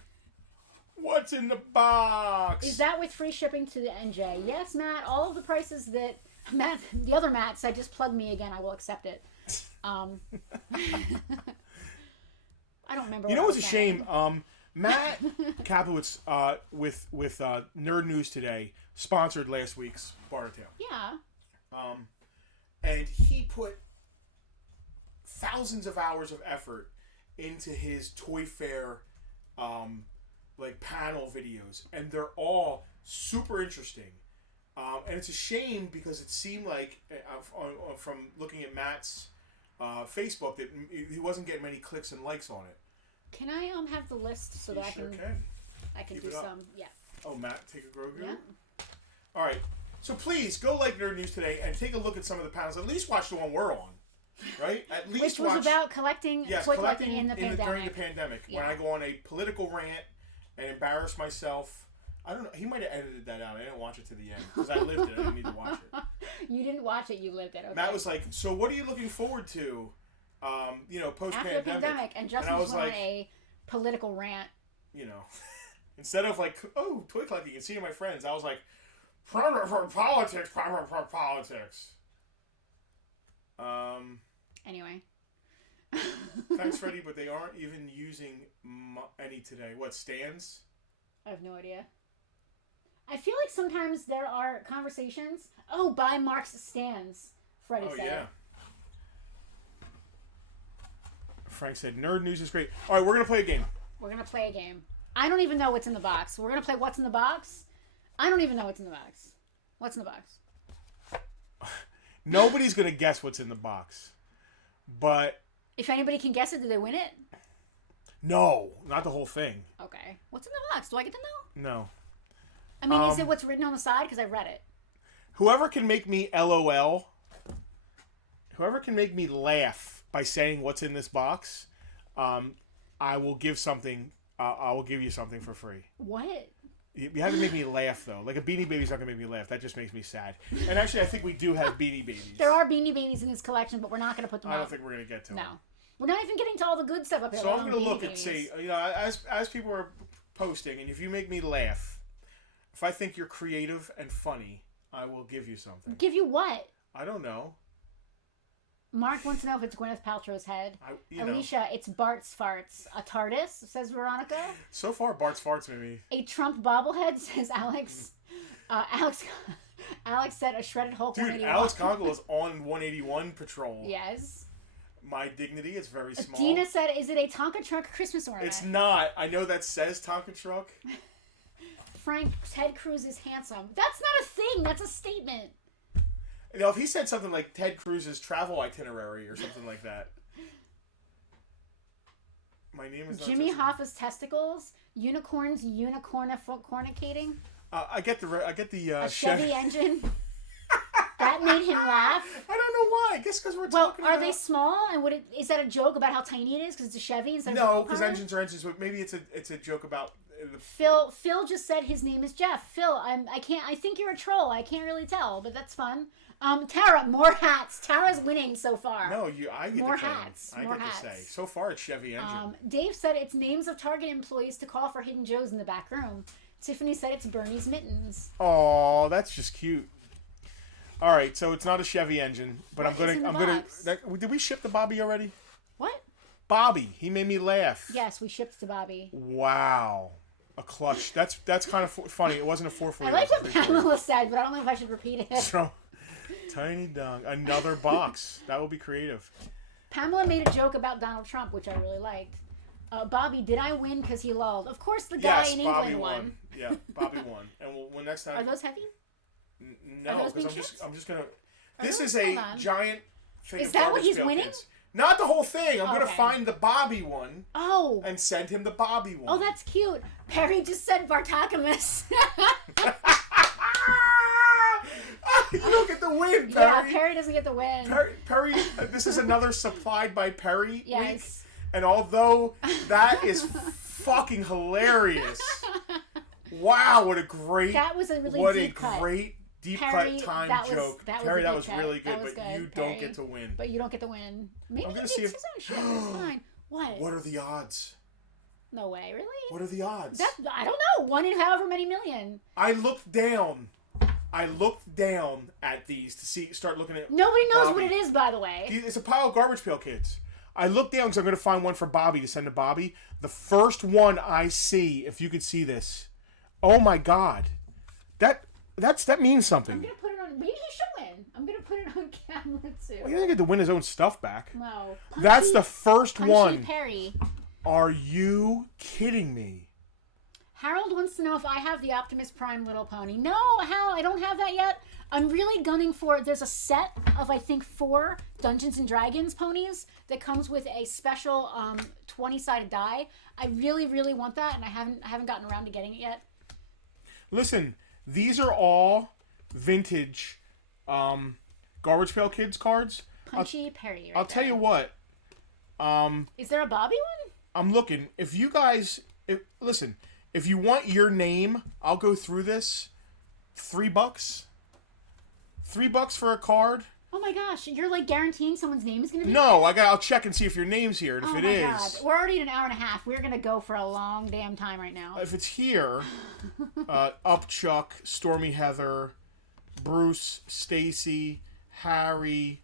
What's in the box? Is that with free shipping to the NJ? Yes, Matt. All of the prices that Matt, the other Matt said, just plug me again. I will accept it. I don't remember. You know what's a shame? saying. Matt Kaplowitz with Nerd News Today sponsored last week's Bartertown. Yeah. And he put thousands of hours of effort into his Toy Fair like panel videos, and they're all super interesting. And it's a shame because it seemed like from looking at Matt's Facebook that he wasn't getting many clicks and likes on it. Can I have the list so that I can Keep do it up. some? Yeah. Oh, Matt, take a Grogu? Yeah. All right. So please go like Nerd News Today and take a look at some of the panels. At least watch the one we're on. Right? At least Which was watch, about collecting, toy collecting in the pandemic. During the pandemic. Yeah. When I go on a political rant and embarrass myself. I don't know. He might have edited that out. I didn't watch it to the end because I lived it. I didn't need to watch it. You didn't watch it. You lived it. Okay. Matt was like, "So what are you looking forward to? Post After pandemic." the pandemic, and Justin was on a political rant. You know, instead of like, "Oh, toy collecting and seeing my friends," I was like, "Politics, politics." Anyway. Thanks, Freddie, but they aren't even using any today. What, stands? I have no idea. I feel like sometimes there are conversations. Oh, buy Mark's stands. Freddie said. Yeah. Frank said, "Nerd News is great." All right, we're gonna play a game. We're gonna play a game. I don't even know what's in the box. We're gonna play what's in the box. I don't even know what's in the box. What's in the box? Nobody's gonna guess what's in the box, but if anybody can guess it, do they win it? No, not the whole thing. Okay. What's in the box? Do I get to know? No. I mean, is it what's written on the side? Because I read it. Whoever can make me LOL, whoever can make me laugh by saying what's in this box, I will give something. I will give you something for free. What? You have to make me laugh though. Like a Beanie Baby's not gonna make me laugh. That just makes me sad. And actually, I think we do have Beanie Babies. There are Beanie Babies in this collection, but we're not gonna put them. I out. don't think we're gonna get to them. No. We're not even getting to all the good stuff up here. So I'm gonna look and see. As people are posting, and if you make me laugh, if I think you're creative and funny, I will give you something. Give you what? I don't know. Mark wants to know if it's Gwyneth Paltrow's head. Alicia, know. It's Bart's farts. A TARDIS, says Veronica. So far, Bart's farts made me. A Trump bobblehead, says Alex. Alex said a shredded Hulk. Dude, Alex Conkle is on 181 patrol. Yes. My dignity is very small. Dina said, is it a Tonka truck Christmas ornament? It's not. I know that says Tonka truck. Frank, Ted Cruz is handsome. That's not a thing. That's a statement. You know, if he said something like Ted Cruz's travel itinerary or something like that. My name is Jimmy Hoffa's testicles. Unicorns fornicating. I get the a Chevy engine. That made him laugh. I don't know why. I guess because we're talking Well, are they small? And is that a joke about how tiny it is because it's a Chevy instead of a No, because engines are engines. But maybe it's a joke about. Phil just said his name is Jeff. Phil, I think you're a troll. I can't really tell, but that's fun. Tara, more hats. Tara's winning so far. No, I get more to claim. hats. I more get hats. to say. So far, it's Chevy engine. Dave said it's names of Target employees to call for Hidden Joes in the back room. Tiffany said it's Bernie's mittens. Oh, that's just cute. All right, so it's not a Chevy engine, but I'm gonna. Did we ship the Bobby already? What? Bobby, he made me laugh. Yes, we shipped to Bobby. Wow, a clutch. That's kind of funny. It wasn't a 440. I like what Pamela said, but I don't know if I should repeat it. So, tiny dong, another box. That will be creative. Pamela made a joke about Donald Trump, which I really liked. Bobby, did I win because he lulled? Of course, the guy in England Bobby won. Yeah, Bobby won. And when next time. Are those heavy? No, because I'm just gonna. This is a giant thing. Is that what he's winning? Kids. Not the whole thing. I'm gonna Okay. find the Bobby one. Oh. And send him the Bobby one. Oh, that's cute. Perry just said Bartocamus. You don't get the win, Perry. Yeah, Perry doesn't get the win. Perry, this is another supplied by Perry Yes. week. And although that is fucking hilarious. Wow, what a great. That was a really deep cut. Great deep Perry, cut time joke. That Perry, that was was really good, but good, you Perry. don't get to win. But you don't get to win. Maybe he see gets if- his own shit. It's fine. What? What are the odds? No way, really? What are the odds? I don't know. 1 in however many million. I looked down at these to start looking at. Nobody knows Bobby. what it is, by the way. It's a pile of Garbage Pail Kids. I looked down because I'm going to find one for Bobby to send to Bobby. The first one I see, if you could see this, oh my God, that means something. I'm gonna put it on. Maybe he should win. I'm gonna put it on camera too. Well, he doesn't get to win his own stuff back. No. That's the first Punchy one. Perry. Are you kidding me? Harold wants to know if I have the Optimus Prime Little Pony. No, Hal, I don't have that yet. I'm really gunning for. There's a set of I think 4 Dungeons and Dragons ponies that comes with a special 20-sided die. I really, really want that, and I haven't gotten around to getting it yet. Listen, these are all vintage Garbage Pail Kids cards. Punchy Perry. I'll tell you what. Is there a Bobby one? I'm looking. If you guys, listen, if you want your name, I'll go through this. $3. $3 for a card. Oh my gosh, you're like guaranteeing someone's name is gonna be. No, I'll check and see if your name's here, and if it is, God. We're already at an hour and a half. We're gonna go for a long damn time right now. if it's here, Upchuck, Stormy Heather, Bruce, Stacy, Harry,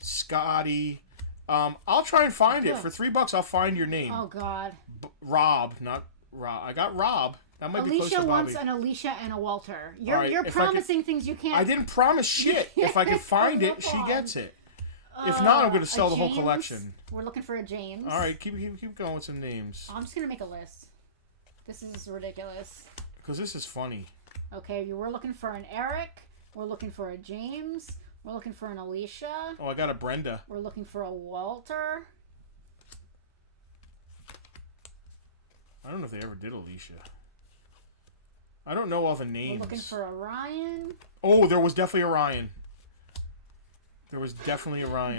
Scotty. I'll try and find it for $3. I'll find your name. Oh God. Rob, not Rob. I got Rob. That might be close to Alicia Bobby. wants an Alicia and a Walter. All You're right, promising things you can't. I didn't promise shit. If I can find it, she gets it. If not, I'm going to sell the whole James? collection. We're looking for a James. All right, keep going with some names. I'm just gonna make a list. This is ridiculous. Because this is funny. Okay, we're looking for an Eric. We're looking for a James. We're looking for an Alicia. Oh, I got a Brenda. We're looking for a Walter. I don't know if they ever did Alicia. I don't know all the names. We're looking for a Ryan. Oh, there was definitely a Ryan.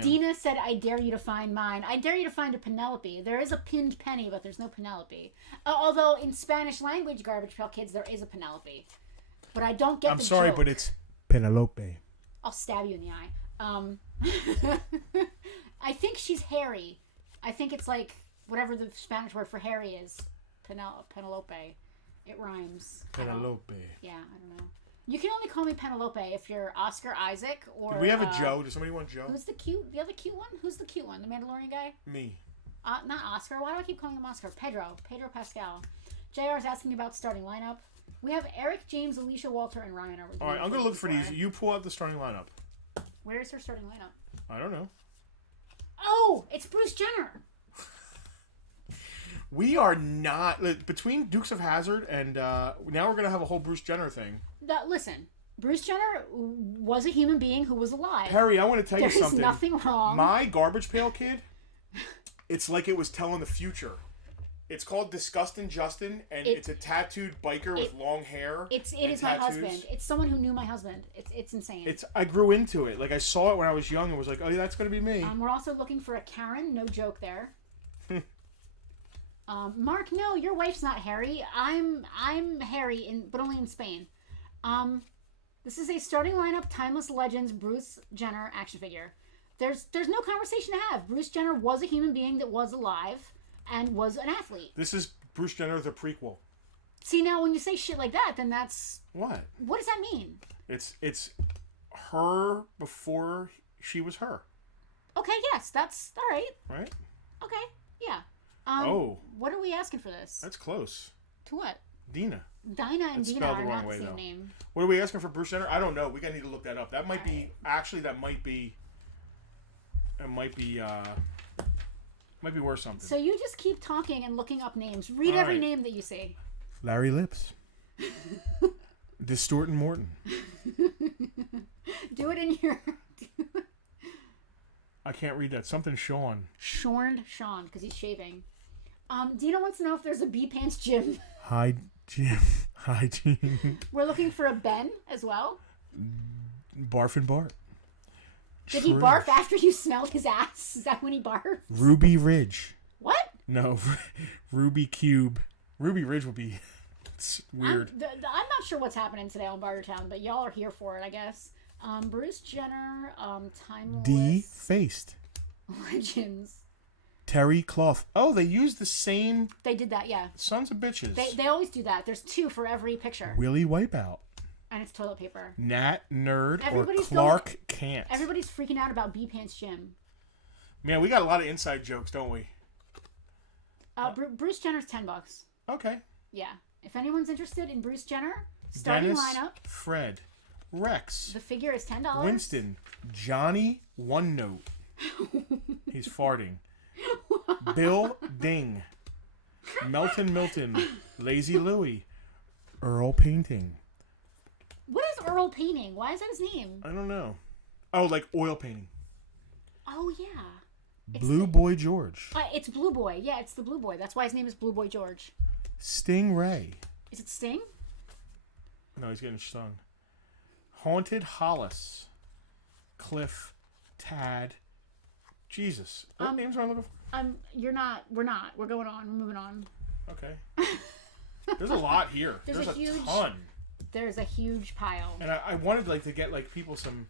Dina said, I dare you to find mine. I dare you to find a Penelope. There is a pinned penny, but there's no Penelope. Although in Spanish language Garbage Pail Kids, there is a Penelope. But I don't get the joke. I'm sorry, but it's Penelope. I'll stab you in the eye. I think she's hairy. I think it's like whatever the Spanish word for hairy is. Penelope. It rhymes. Penelope. Yeah, I don't know. You can only call me Penelope if you're Oscar Isaac or... Do we have a Joe? Does somebody want Joe? Who's the other cute one? Who's the cute one? The Mandalorian guy? Me. Not Oscar. Why do I keep calling him Oscar? Pedro Pascal. JR is asking about starting lineup. We have Eric, James, Alicia, Walter, and Ryan. All right, I'm going to look for these. You pull out the starting lineup. Where is her starting lineup? I don't know. Oh, it's Bruce Jenner. We are not... Between Dukes of Hazzard and now we're going to have a whole Bruce Jenner thing. Listen, Bruce Jenner was a human being who was alive. Perry, I want to tell you something. There's nothing wrong. My Garbage Pail Kid, it's like it was telling the future. It's called Disgustin' Justin, and it's a tattooed biker with long hair. It is my husband. It's someone who knew my husband. It's insane. I grew into it. Like, I saw it when I was young and was like, oh, yeah, that's going to be me. We're also looking for a Karen. No joke there. Mark, no, your wife's not hairy. I'm hairy, but only in Spain. This is a starting lineup Timeless Legends Bruce Jenner action figure. There's no conversation to have. Bruce Jenner was a human being that was alive and was an athlete. This is Bruce Jenner, the prequel. See, now when you say shit like that, then that's... What? What does that mean? It's her before she was her. Okay, yes, that's... All right. Right? Okay, yeah. What are we asking for this? That's close. To what? Dina. Dinah and Dina are not the same name. What are we asking for Bruce Jenner? I don't know. We gotta need to look that up. That might be... Actually, that might be... It might be worth something. So you just keep talking and looking up names. Read every name that you see. Larry Lips. Distortin' Morton. Do it in your... I can't read that. Something Sean. Sean, because he's shaving. Dina wants to know if there's a B-Pants Jim. Hi, Jim. Hi, Jim. We're looking for a Ben as well. Barf and Bart. Did he barf after you smelled his ass? Is that when he barfed? Ruby Ridge. What? No, Ruby Cube. Ruby Ridge will be weird. I'm not sure what's happening today on Bartertown, but y'all are here for it, I guess. Bruce Jenner, Timeless... Defaced. Legends. Terry Clough. Oh, they used the same... They did that, yeah. Sons of bitches. They always do that. There's 2 for every picture. Willie Wipeout. And it's toilet paper. Nat Nerd or Clark Kent. Everybody's freaking out about B-Pants Jim. Man, we got a lot of inside jokes, don't we? Bruce Jenner's $10. Okay. Yeah. If anyone's interested in Bruce Jenner, starting lineup. Fred. Rex. The figure is $10. Winston. Johnny One Note. He's farting. Bill Ding. Milton. Lazy Louie. Earl Painting. What is Earl Painting? Why is that his name? I don't know. Oh, like oil painting. Oh, yeah. Blue Boy George. It's Blue Boy. Yeah, it's the Blue Boy. That's why his name is Blue Boy George. Stingray. Is it Sting? No, he's getting stung. Haunted Hollis. Cliff. Tad. Jesus. What names are I looking for? You're not. We're not. We're going on. We're moving on. Okay. There's a lot here. There's a ton. There's a huge pile. And I wanted to get people some...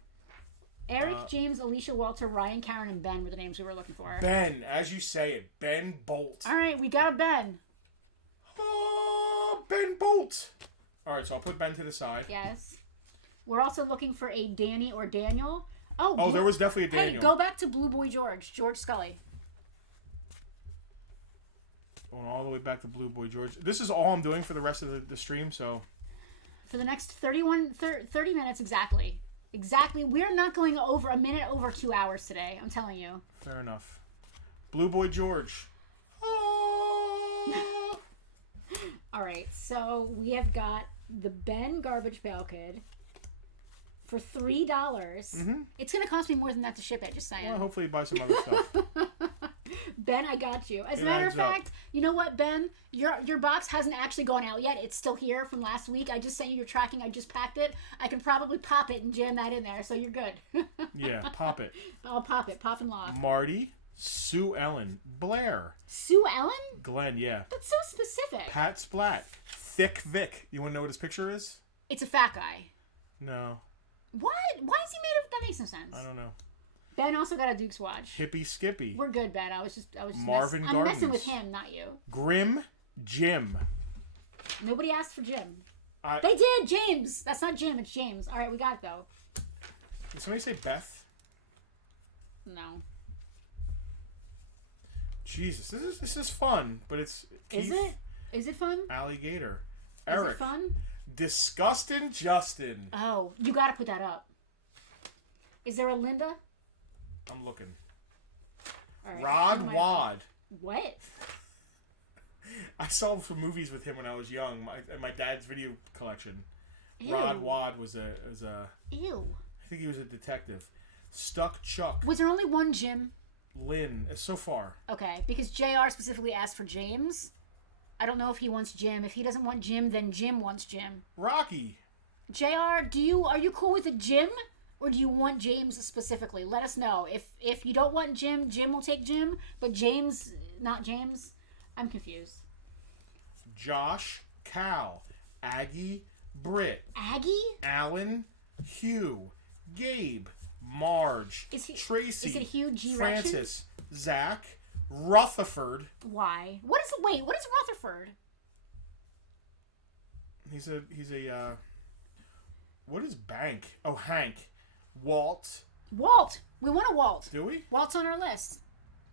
Eric, James, Alicia, Walter, Ryan, Karen, and Ben were the names we were looking for. Ben, as you say it. Ben Bolt. All right, we got a Ben. Oh, Ben Bolt. All right, so I'll put Ben to the side. Yes. We're also looking for a Danny or Daniel. Oh, there was definitely a Daniel. Hey, go back to Blue Boy George Scully. Going all the way back to Blue Boy George. This is all I'm doing for the rest of the stream, so... For the next 30 minutes exactly. Exactly. We're not going over a minute over 2 hours today. I'm telling you. Fair enough. Blue Boy George. Oh. All right. So we have got the Ben Garbage Pail Kid for $3. Mm-hmm. It's going to cost me more than that to ship it. Just saying. Well, hopefully you buy some other stuff. Ben, I got you. As a matter of fact, you know what, Ben? Your box hasn't actually gone out yet. It's still here from last week. I just sent you your tracking. I just packed it. I can probably pop it and jam that in there, so you're good. Yeah, pop it. I'll pop it. Pop and lock. Marty, Sue Ellen, Blair. Sue Ellen? Glenn, yeah. That's so specific. Pat Splat. Thick Vic. You want to know what his picture is? It's a fat guy. No. What? Why is he made of... That makes no sense. I don't know. Ben also got a Duke's watch. Hippie Skippy. We're good, Ben. I was just Marvin Gardens. I'm messing with him, not you. Grim Jim. Nobody asked for Jim. They did, James. That's not Jim, it's James. All right, we got it though. Did somebody say Beth? No. Jesus, this is fun, but it's Keith, Is it? Is it fun? Alligator. Eric. Is it fun? Disgustin' Justin. Oh, you got to put that up. Is there a Linda? I'm looking. All right, Rod Wad. What? I saw some movies with him when I was young. My dad's video collection. Ew. Rod Wad was a. Ew. I think he was a detective. Stuck Chuck. Was there only one Jim? Lynn. So far. Okay, because JR specifically asked for James. I don't know if he wants Jim. If he doesn't want Jim, then Jim wants Jim. Rocky. JR, are you cool with a Jim? Or do you want James specifically? Let us know. If you don't want Jim, Jim will take Jim. But James, not James. I'm confused. Josh, Cal, Aggie, Britt, Aggie? Alan, Hugh, Gabe, Marge, Tracy, is it Hugh G. Francis, Zach, Rutherford. Why? What is Rutherford? He's a what is Bank? Oh, Hank. Walt. We want a Walt. Do we? Walt's on our list.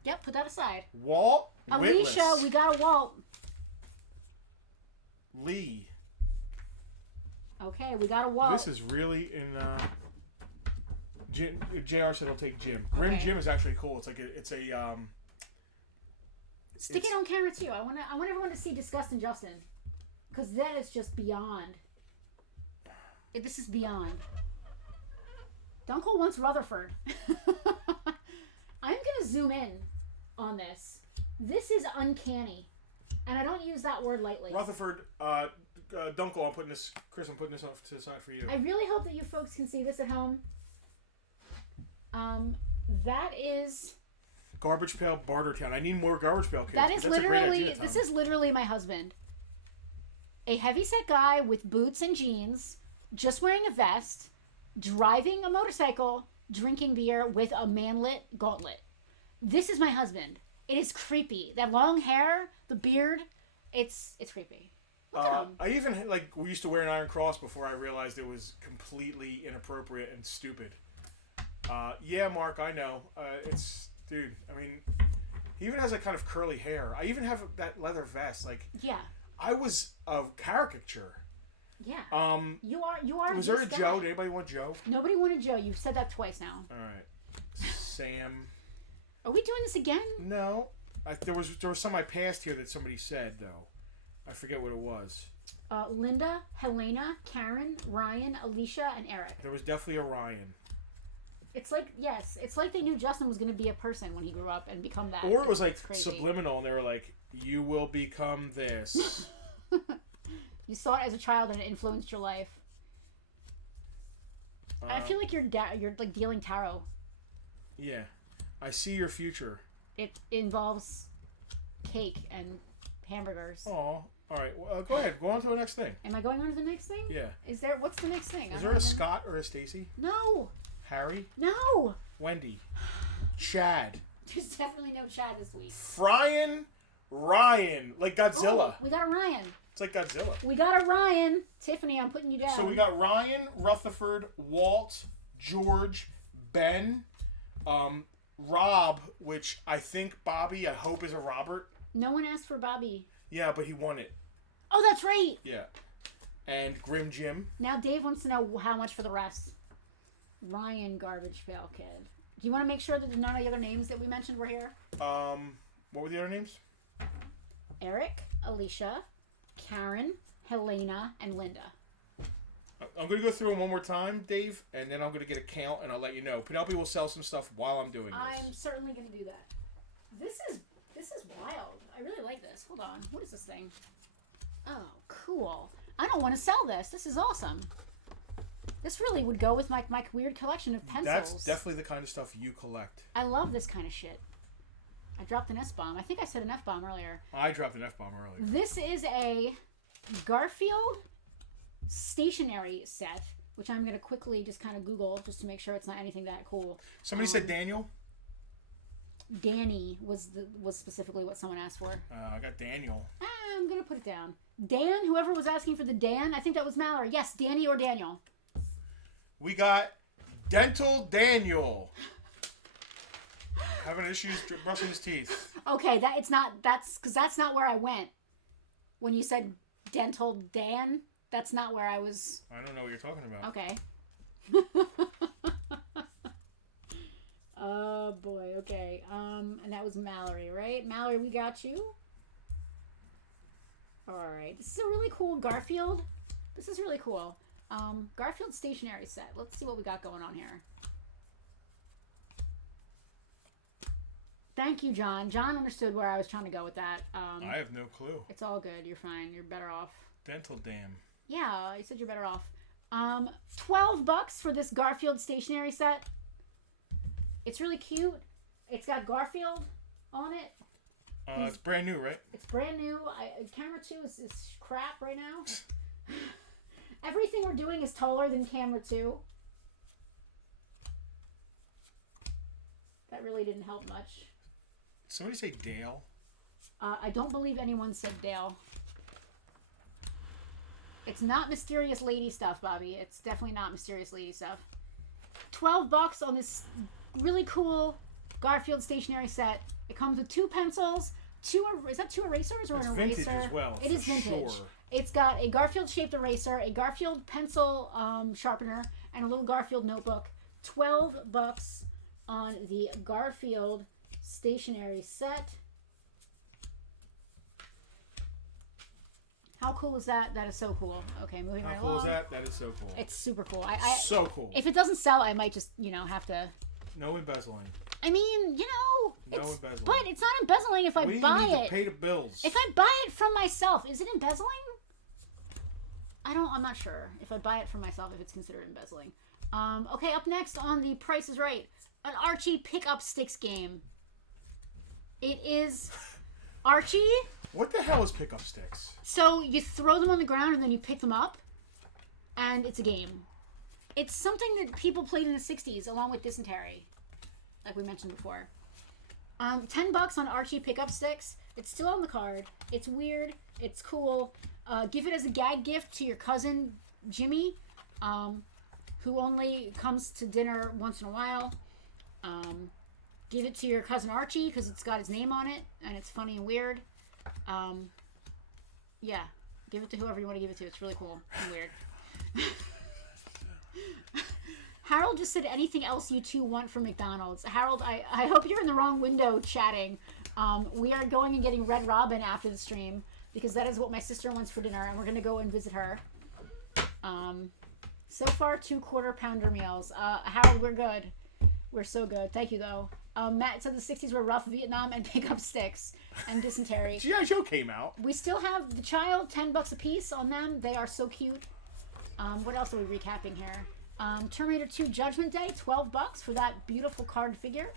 Yep, put that aside. Walt. Alicia, Witless. we got a Walt. Lee. Okay, we got a Walt. This is really in. JR said he'll take Jim. Grim Okay. Jim is actually cool. It's a Stick it on camera too. I want everyone to see Disgust and Justin, because that is just beyond. This is beyond. Dunkel wants Rutherford. I'm gonna zoom in on this. This is uncanny, and I don't use that word lightly. Rutherford. Dunkel, I'm putting this off to the side for you. I really hope that you folks can see this at home. That is. Garbage Pail Bartertown. I need more Garbage Pail kids. That is That's a great literally. idea, Tom. This is literally my husband. A heavyset guy with boots and jeans, just wearing a vest, driving a motorcycle, drinking beer with a manlet gauntlet. This is my husband. It is creepy. That long hair, the beard, it's creepy. Look at him. I even we used to wear an Iron Cross before I realized it was completely inappropriate and stupid. Yeah, Mark, I know. Dude. I mean, he even has a kind of curly hair. I even have that leather vest. Yeah. I was a caricature. Yeah. You are. Was there a Joe? Did anybody want Joe? Nobody wanted Joe. You've said that twice now. All right. Sam. Are we doing this again? No. There was some I passed here that somebody said though. I forget what it was. Linda, Helena, Karen, Ryan, Alicia, and Eric. There was definitely a Ryan. It's like they knew Justin was going to be a person when he grew up and become that. Or it was like crazy. subliminal, and they were like, "You will become this." You saw it as a child, and it influenced your life. I feel like you're like dealing tarot. Yeah, I see your future. It involves cake and hamburgers. Oh, all right. Well, go ahead. Go on to the next thing. Am I going on to the next thing? Yeah. What's the next thing? Is there a Scott or a Stacy? No. Harry? No. Wendy? Chad? There's definitely no Chad this week. Ryan, like Godzilla. Oh, we got a Ryan. It's like Godzilla. We got a Ryan. Tiffany, I'm putting you down. So we got Ryan, Rutherford, Walt, George, Ben, Rob, which I think Bobby, I hope is a Robert. No one asked for Bobby. Yeah, but he won it. Oh, that's right. Yeah. And Grim Jim. Now Dave wants to know how much for the rest. Ryan, Garbage Pail Kid. Do you want to make sure that none of the other names that we mentioned were here? What were the other names? Eric, Alicia, Karen, Helena, and Linda. I'm going to go through them one more time, Dave, and then I'm going to get a count, and I'll let you know. Penelope will sell some stuff while I'm doing this. I'm certainly going to do that. This is wild. I really like this. Hold on. What is this thing? Oh, cool. I don't want to sell this. This is awesome. This really would go with my weird collection of pencils. That's definitely the kind of stuff you collect. I love this kind of shit. I dropped an S-bomb. I think I said an F-bomb earlier. I dropped an F-bomb earlier. This is a Garfield stationery set, which I'm going to quickly just kind of Google just to make sure it's not anything that cool. Somebody said Daniel? Danny was specifically what someone asked for. I got Daniel. I'm going to put it down. Dan, whoever was asking for the Dan, I think that was Mallory. Yes, Danny or Daniel. We got Dental Daniel. Having issues brushing his teeth. Okay, that's not where I went. When you said Dental Dan, that's not where I was. I don't know what you're talking about. Okay. Oh boy, okay. And that was Mallory, right? Mallory, we got you. Alright. This is a really cool Garfield. This is really cool. Garfield stationery set. Let's see what we got going on here. Thank you, John. John understood where I was trying to go with that. I have no clue. It's all good. You're fine. You're better off. Dental dam. Yeah, you said you're better off. $12 for this Garfield stationery set. It's really cute. It's got Garfield on it. It's brand new, right? It's brand new. Camera 2 is crap right now. Everything we're doing is taller than camera 2. That really didn't help much. Somebody say Dale? I don't believe anyone said Dale. It's not mysterious lady stuff, Bobby. It's definitely not mysterious lady stuff. $12 on this really cool Garfield stationery set. It comes with 2 pencils, is that 2 erasers or it's an eraser? Vintage as well. It is vintage. Sure. It's got a Garfield shaped eraser, a Garfield pencil sharpener, and a little Garfield notebook. $12 on the Garfield stationery set. How cool is that? That is so cool. Okay, moving right along. How cool is that? That is so cool. It's super cool. So cool. If it doesn't sell, I might just, have to... No embezzling. I mean, no embezzling. But it's not embezzling if I buy We need to pay the bills. If I buy it from myself, is it embezzling? I'm not sure. If I buy it from myself, if it's considered embezzling. Okay, up next on the Price is Right, an Archie pick-up sticks game. It is Archie. What the hell is pick-up sticks? So you throw them on the ground and then you pick them up, and it's a game. It's something that people played in the 60s along with dysentery, like we mentioned before. $10 on Archie pick-up sticks. It's still on the card. It's weird. It's cool. Give it as a gag gift to your cousin Jimmy, who only comes to dinner once in a while. Give it to your cousin Archie because it's got his name on it and it's funny and weird. Yeah, give it to whoever you want to give it to. It's really cool and weird. Harold just said, anything else you two want from McDonald's? Harold, I hope you're in the wrong window chatting. We are going and getting Red Robin after the stream because that is what my sister wants for dinner, and we're going to go and visit her. So far, 2 quarter-pounder meals. Harold, we're good. We're so good. Thank you, though. Matt said the 60s were rough. Vietnam and pick-up sticks and dysentery. G.I. Joe came out. We still have the child, $10 a piece on them. They are so cute. What else are we recapping here? Terminator 2 Judgment Day, $12 for that beautiful card figure.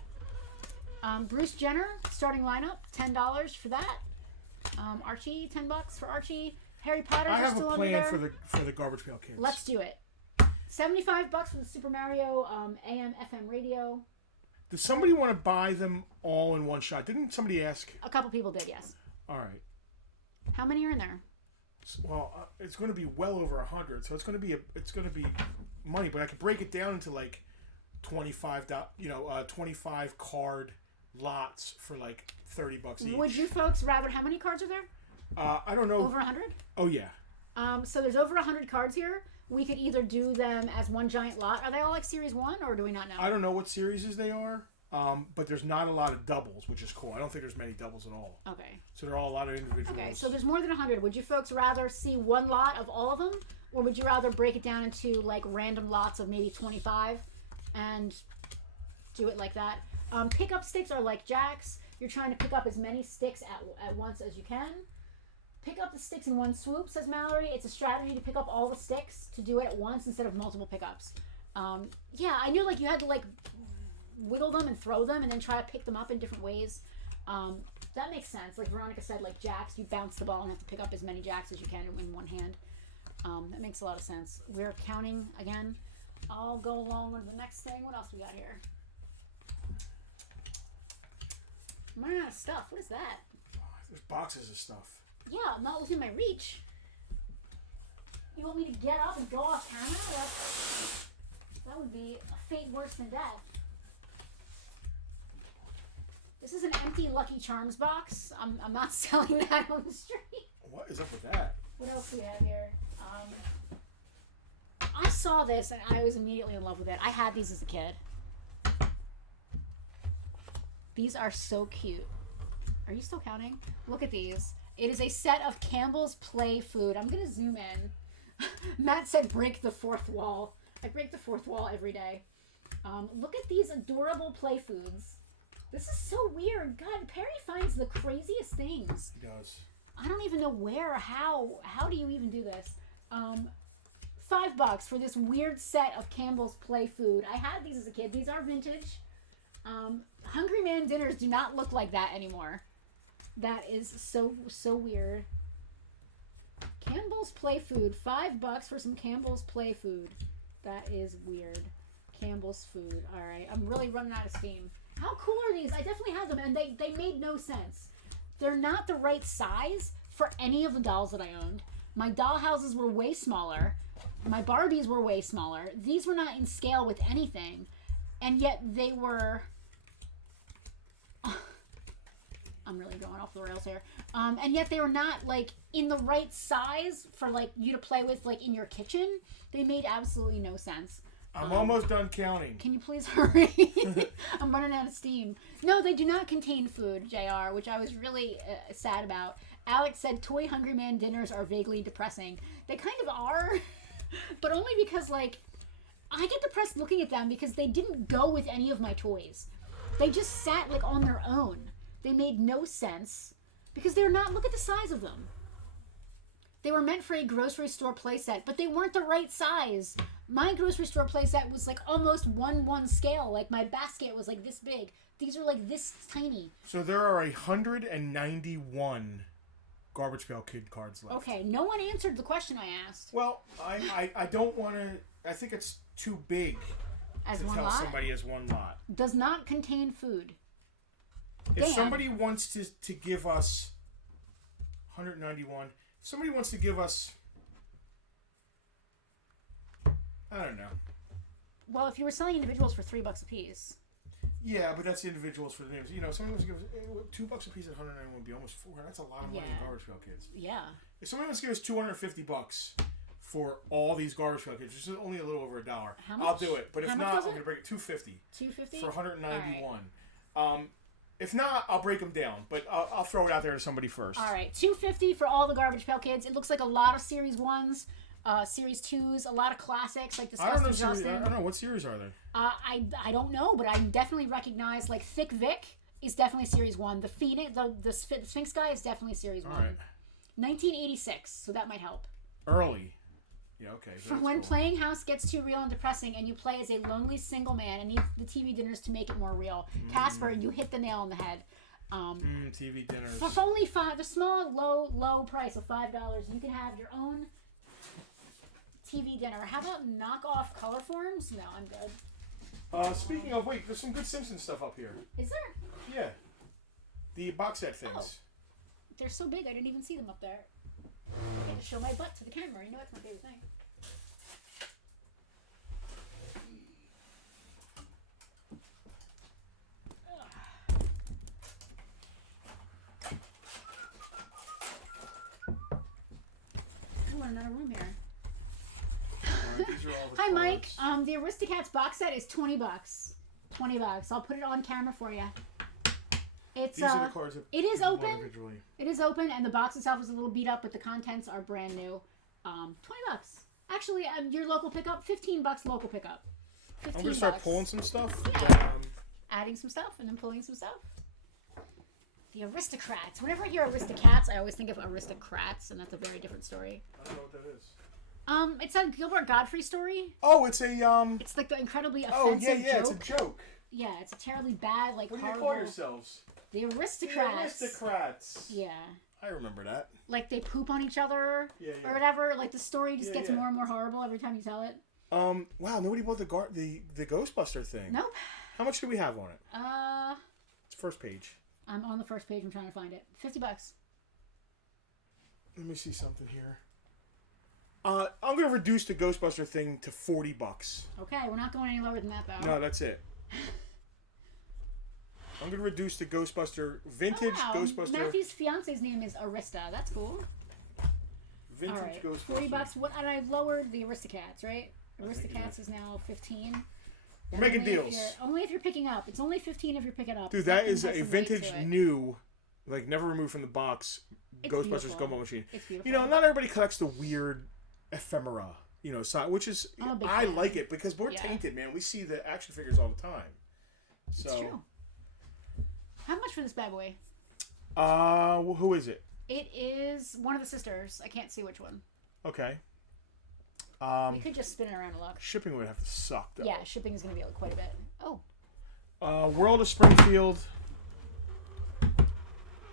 Bruce Jenner, starting lineup, $10 for that. Archie, $10 for Archie. Harry Potter I is still under there. have a plan for the Garbage Pail Kids. Let's do it. $75 for the Super Mario AM FM radio. Does somebody want to buy them all in one shot? Didn't somebody ask? A couple people did, yes. All right. How many are in there? Well, it's going to be well over 100, so it's going to be money. But I could break it down into like 25 card lots for like $30 each. Would you folks rather? How many cards are there? I don't know. Over 100? Oh yeah. So there's over 100 cards here. We could either do them as one giant lot. Are they all like Series 1, or do we not know? I don't know what series they are, but there's not a lot of doubles, which is cool. I don't think there's many doubles at all. Okay. So they're all a lot of individuals. Okay, so there's more than 100. Would you folks rather see one lot of all of them, or would you rather break it down into like random lots of maybe 25 and do it like that? Pickup sticks are like jacks. You're trying to pick up as many sticks at once as you can. Pick up the sticks in one swoop, says Mallory. It's a strategy to pick up all the sticks, to do it at once instead of multiple pickups. Yeah, I knew like you had to like wiggle them and throw them and then try to pick them up in different ways. That makes sense. Like Veronica said, like jacks, you bounce the ball and have to pick up as many jacks as you can in one hand. That makes a lot of sense. We're counting again. I'll go along with the next thing. What else we got here? I'm running out of stuff. What is that? There's boxes of stuff. Yeah, not within my reach. You want me to get up and go off camera? That would be a fate worse than death. This is an empty Lucky Charms box. I'm not selling that on the street. What is up with that? What else do we have here? I saw this and I was immediately in love with it. I had these as a kid. These are so cute. Are you still counting? Look at these. It is a set of Campbell's Play food. I'm going to zoom in. Matt said break the fourth wall. I break the fourth wall every day. Look at these adorable play foods. This is so weird. God, Perry finds the craziest things. He does. I don't even know where or how. How do you even do this? $5 for this weird set of Campbell's Play food. I had these as a kid. These are vintage. Hungry Man dinners do not look like that anymore. That is so weird. Campbell's Play food. $5 for some Campbell's Play food. That is weird. Campbell's food. All right, I'm really running out of steam. How cool are these? I definitely had them, and they made no sense. They're not the right size for any of the dolls that I owned. My doll houses were way smaller. My Barbies were way smaller. These were not in scale with anything, and yet they were... I'm really going off the rails here. And yet they were not, like, in the right size for, like, you to play with, like, in your kitchen. They made absolutely no sense. I'm almost done counting. Can you please hurry? I'm running out of steam. No, they do not contain food, JR, which I was really sad about. Alex said toy Hungry Man dinners are vaguely depressing. They kind of are, but only because, like, I get depressed looking at them because they didn't go with any of my toys. They just sat, like, on their own. They made no sense because they're not, look at the size of them. They were meant for a grocery store playset, but they weren't the right size. My grocery store playset was like almost 1:1 scale. Like my basket was like this big. These are like this tiny. So there are 191 Garbage Pail Kid cards left. Okay, no one answered the question I asked. Well, I don't want to... I think it's too big As to one tell lot? somebody as one lot. Does not contain food. If Damn. somebody wants to give us 191... If somebody wants to give us... I don't know. Well, if you were selling individuals for $3 a piece. Yeah, but that's individuals for the names. You know, somebody wants to give us $2 a piece at 191 would be almost $400. That's a lot of money in Garbage Pail Kids. Yeah. If somebody wants to give us $250 for all these Garbage Pail Kids, which is only a little over $1, How much? I'll do it. But if How much not, was I'm it? going to break it $250 $250 for 191. Right. If not, I'll break them down. But I'll throw it out there to somebody first. All right, $250 for all the Garbage Pail Kids. It looks like a lot of Series 1s. Series 2s, a lot of classics like Disgusting Justin. I don't know. What series are they? I don't know, but I definitely recognize, like, Thick Vic is definitely Series 1. The Phoenix, the Sphinx guy is definitely Series 1. All right. 1986, so that might help. Early. Yeah, okay. For when cool. Playing house gets too real and depressing and you play as a lonely single man and need the TV dinners to make it more real. Casper, you hit the nail on the head. TV dinners. For only the small, low price of $5, you can have your own TV dinner. How about knockoff color forms? No, I'm good. Speaking of, wait, there's some good Simpsons stuff up here. Is there? Yeah. The box set things. Oh. They're so big, I didn't even see them up there. I get to show my butt to the camera. You know it's my favorite thing. I want another room here. Hi, Mike. The Aristocats box set is $20. $20. I'll put it on camera for you. It's These are the cards that it is open. Individually. It is open, and the box itself is a little beat up, but the contents are brand new. $20. Actually, your local pickup, $15 local pickup. $15. I'm gonna start pulling some stuff. Yeah. Adding some stuff and then pulling some stuff. The Aristocrats. Whenever I hear Aristocats, I always think of Aristocrats, and that's a very different story. I don't know what that is. It's a Gilbert Gottfried story. Oh, it's a It's like the incredibly offensive Oh yeah, joke. it's a joke. Yeah, it's a terribly bad, like, what do horrible. you call yourselves? The Aristocrats. The Aristocrats. Yeah. I remember that. Like they poop on each other, yeah. or whatever. Like the story just gets more and more horrible every time you tell it. Wow, nobody bought the Ghostbuster thing. Nope. How much do we have on it? It's first page. I'm on the first page. I'm trying to find it. $50. Let me see something here. I'm gonna reduce the Ghostbuster thing to $40. Okay, we're not going any lower than that though. No, that's it. I'm gonna reduce the Ghostbuster vintage Ghostbuster. Matthew's fiance's name is Arista. That's cool. Vintage all right. Ghostbuster. $40. What? And I've lowered the Aristocats, right? Aristocats is now $15. We're making deals. Only if you're picking up. It's only $15 if you're picking up. Dude, that is a vintage new, like never removed from the box. It's Ghostbusters beautiful. Gumball Machine. It's beautiful. You know, not everybody collects the weird ephemera. You know, which is I like it because we're tainted, man. We see the action figures all the time. So, it's true. How much for this bad boy? Who is it? It is one of the sisters. I can't see which one. Okay. We could just spin it around and look. Shipping would have to suck, though. Yeah, shipping is going to be quite a bit. Oh. World of Springfield.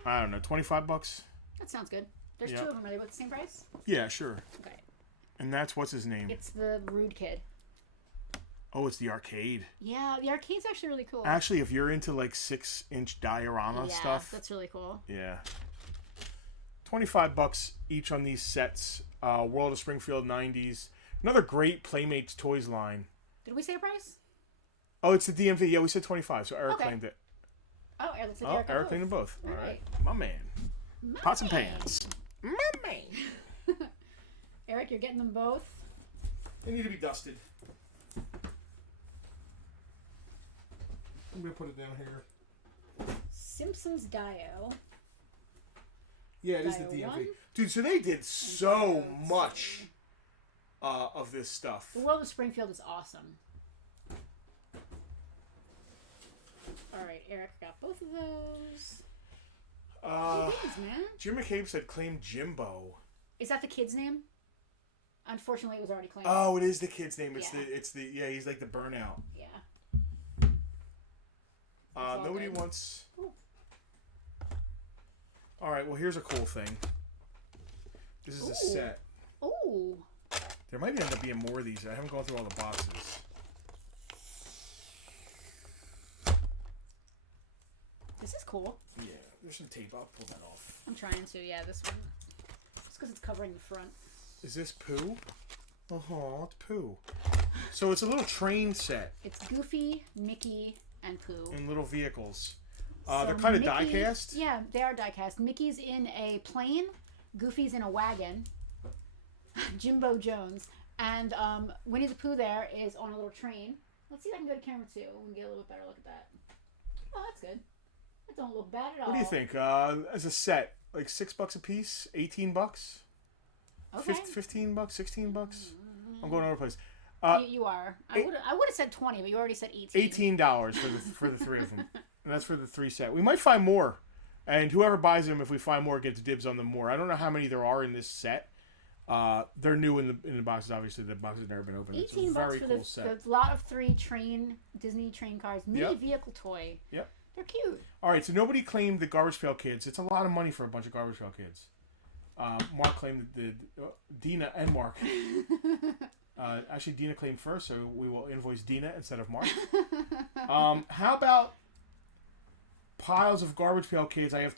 I don't know, $25? That sounds good. There's two of them. Are they both the same price? Yeah, sure. Okay. And that's, what's his name? It's the Rude Kid. Oh, it's the arcade. Yeah, the arcade's actually really cool. Actually, if you're into like 6-inch diorama stuff. Yeah, that's really cool. Yeah. $25 each on these sets. World of Springfield 90s. Another great Playmates Toys line. Did we say a price? Oh, it's the DMV. Yeah, we said 25, so Eric claimed it. Oh, Eric claimed them both. All right. My man. My Pots and man. pans. My man. Eric, you're getting them both. They need to be dusted. I'm going to put it down here. Simpsons Dio. Yeah, it is the Dio DMV. 1. Dude, so they did so much of this stuff. The World of Springfield is awesome. Alright, Eric got both of those. Things, man. Jim McCabe said claim Jimbo. Is that the kid's name? Unfortunately, it was already claimed. Oh, it is the kid's name. It's Yeah. he's like the burnout. Yeah. Nobody good. wants. Ooh. All right, well, here's a cool thing. This is a set. Ooh. There might end up being more of these. I haven't gone through all the boxes. This is cool. Yeah, there's some tape. I'll pull that off. I'm trying to, yeah, this one. Just because it's covering the front. Is this Pooh? Oh, it's Pooh. So it's a little train set. It's Goofy, Mickey, and Pooh. In little vehicles. So They're kind of Mickey, die-cast? Yeah, they are die-cast. Mickey's in a plane. Goofy's in a wagon. Jimbo Jones. And Winnie the Pooh there is on a little train. Let's see if I can go to camera 2 and get a little bit better look at that. Oh, that's good. That don't look bad at all. What do you think? As a set, like $6 a piece? $18? Okay. $15? $16? I'm going all over the place. You are. I would have said 20, but you already said 18. $18 for the three of them. And that's for the 3 set. We might find more. And whoever buys them, if we find more, gets dibs on them more. I don't know how many there are in this set. They're new in the boxes, obviously. The boxes have never been opened. It's a very cool set. the lot of 3 Disney train cars. Mini vehicle toy. Yep. They're cute. All right, so nobody claimed the Garbage Pail Kids. It's a lot of money for a bunch of Garbage Pail Kids. Mark claimed Dina and Mark. Actually, Dina claimed first, so we will invoice Dina instead of Mark. How about piles of Garbage Pail Kids? I have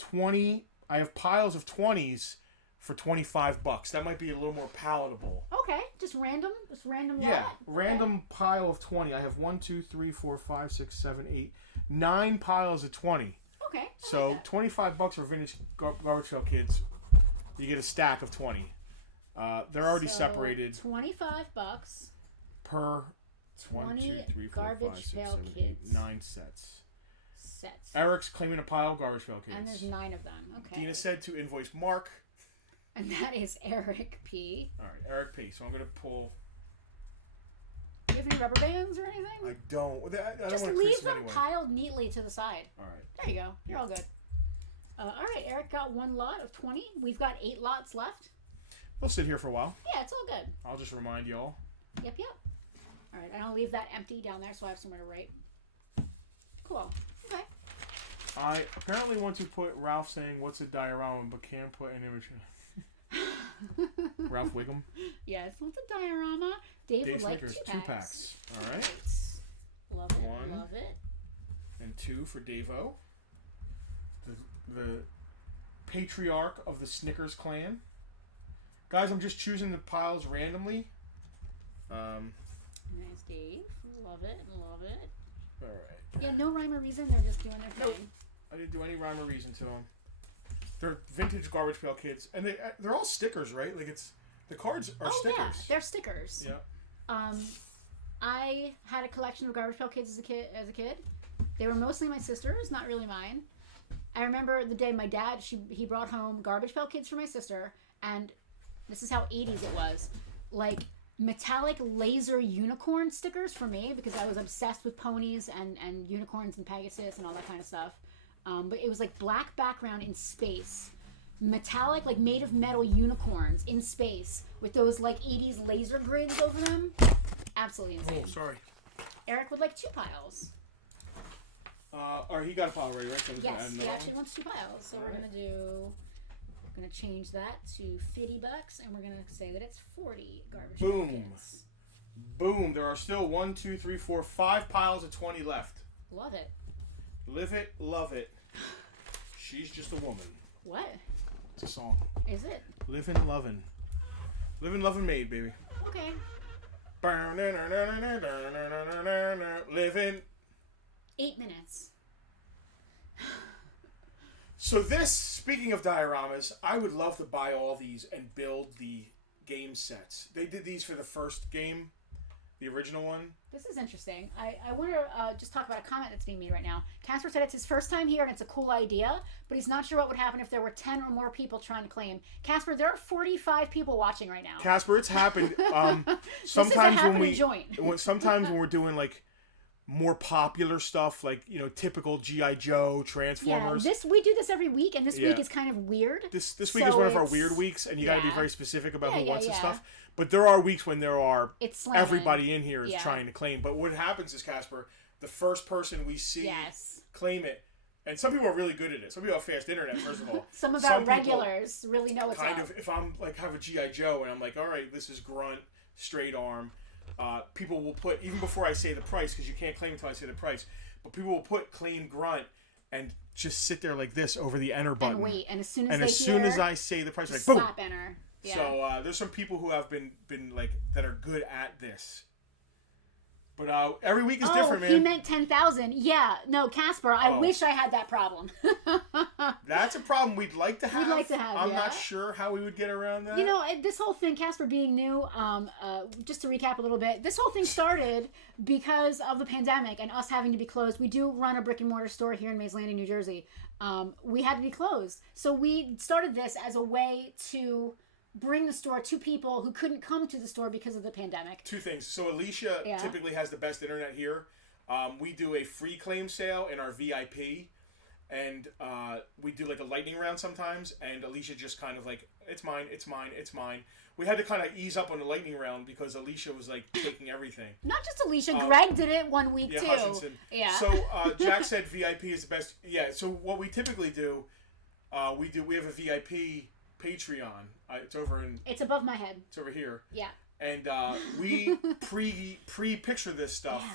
piles of 20s for $25. That might be a little more palatable. Okay, just random Yeah, lot. random pile of 20. I have 1, 2, 3, 4, 5, 6, 7, 8, 9 piles of 20. Okay. So $25 for vintage Garbage Pail Kids. You get a stack of 20. They're already separated. $25 Per 1, 2, 3, 4, 5, 6, 7, 8, 9 sets. Eric's claiming a pile of Garbage Pail Kids. And there's 9 of them. Okay. Dina said to invoice Mark. And that is Eric P. All right, Eric P. So I'm going to pull. Do you have any rubber bands or anything? I don't. I don't Just want to leave them anyway. piled neatly to the side. All right. There you go. You're all good. All right, Eric got 1 lot of 20. We've got 8 lots left. We'll sit here for a while. Yeah, it's all good. I'll just remind y'all. Yep. All right, and I'll leave that empty down there so I have somewhere to write. Cool. Okay. I apparently want to put Ralph saying, "What's a diorama?" but can't put an image. Ralph Wiggum. Yes, what's a diorama? Dave would like Snickers, 2 packs. All right. Love it. 1 Love it. and 2 for Davo. The patriarch of the Snickers clan. Guys, I'm just choosing the piles randomly. Nice, Dave. Love it. Love it. All right. Yeah, no rhyme or reason. They're just doing their thing. Nope. I didn't do any rhyme or reason to them. They're vintage Garbage Pail Kids, and they're all stickers, right? Like the cards are stickers. Yeah, they're stickers. Yeah. I had a collection of Garbage Pail Kids as a kid. They were mostly my sister's, not really mine. I remember the day my dad he brought home Garbage Pail Kids for my sister, and this is how 80s it was, like metallic laser unicorn stickers for me because I was obsessed with ponies and unicorns and Pegasus and all that kind of stuff. but it was like black background in space, metallic, like made of metal unicorns in space with those like 80s laser grids over them. Absolutely insane. Oh, sorry. Eric would like 2 piles. Or he got a pile already, right? So Yes, he actually wants 2 piles. So we're gonna change that to $50, and we're gonna say that it's 40 garbage buckets. Boom. There are still 1, 2, 3, 4, 5 piles of 20 left. Love it. Live it, love it. She's just a woman. What? It's a song. Is it? Livin', lovin'. Livin', lovin' made, baby. Okay. Livin'. 8 minutes. So this, speaking of dioramas, I would love to buy all these and build the game sets. They did these for the first game, the original one. This is interesting. I want to just talk about a comment that's being made right now. Casper said it's his first time here and it's a cool idea, but he's not sure what would happen if there were 10 or more people trying to claim. Casper, there are 45 people watching right now. Casper, it's happened. Sometimes sometimes when we're doing like more popular stuff, like, you know, typical G.I. Joe, Transformers. Yeah, we do this every week, and this week is kind of weird. This week is one of our weird weeks, and you got to be very specific about who wants and stuff. But there are weeks when there are everybody in here is trying to claim. But what happens is, Casper, the first person we see claim it, and some people are really good at it. Some people have fast internet, first of all. Some of our regulars really know what's up. If I'm like have a G.I. Joe and I'm like, all right, this is grunt, straight arm. People will put, even before I say the price, because you can't claim until I say the price, but people will put claim grunt and just sit there like this over the enter button. And wait, and as soon as I say the price, like boom! Slap enter. Yeah. So there's some people who have been like, that are good at this. But every week is different, man. He meant 10,000. Yeah, no, Casper, I wish I had that problem. That's a problem we'd like to have. I'm yeah. not sure how we would get around that. You know, this whole thing, Casper being new, just to recap a little bit, this whole thing started because of the pandemic and us having to be closed. We do run a brick and mortar store here in Mays Landing, New Jersey. We had to be closed. So we started this as a way to bring the store to people who couldn't come to the store because of the pandemic. 2 things. So Alicia typically has the best internet here. We do a free claim sale in our VIP, and we do like a lightning round sometimes, and Alicia just kind of like, it's mine, it's mine, it's mine. We had to kind of ease up on the lightning round because Alicia was like taking everything. Not just Alicia, Greg did it one week too. Hutchinson. Yeah. So Jack said VIP is the best. Yeah. So what we typically do, we have a VIP Patreon. It's above my head. It's over here. Yeah. And we pre-picture this stuff. Yeah.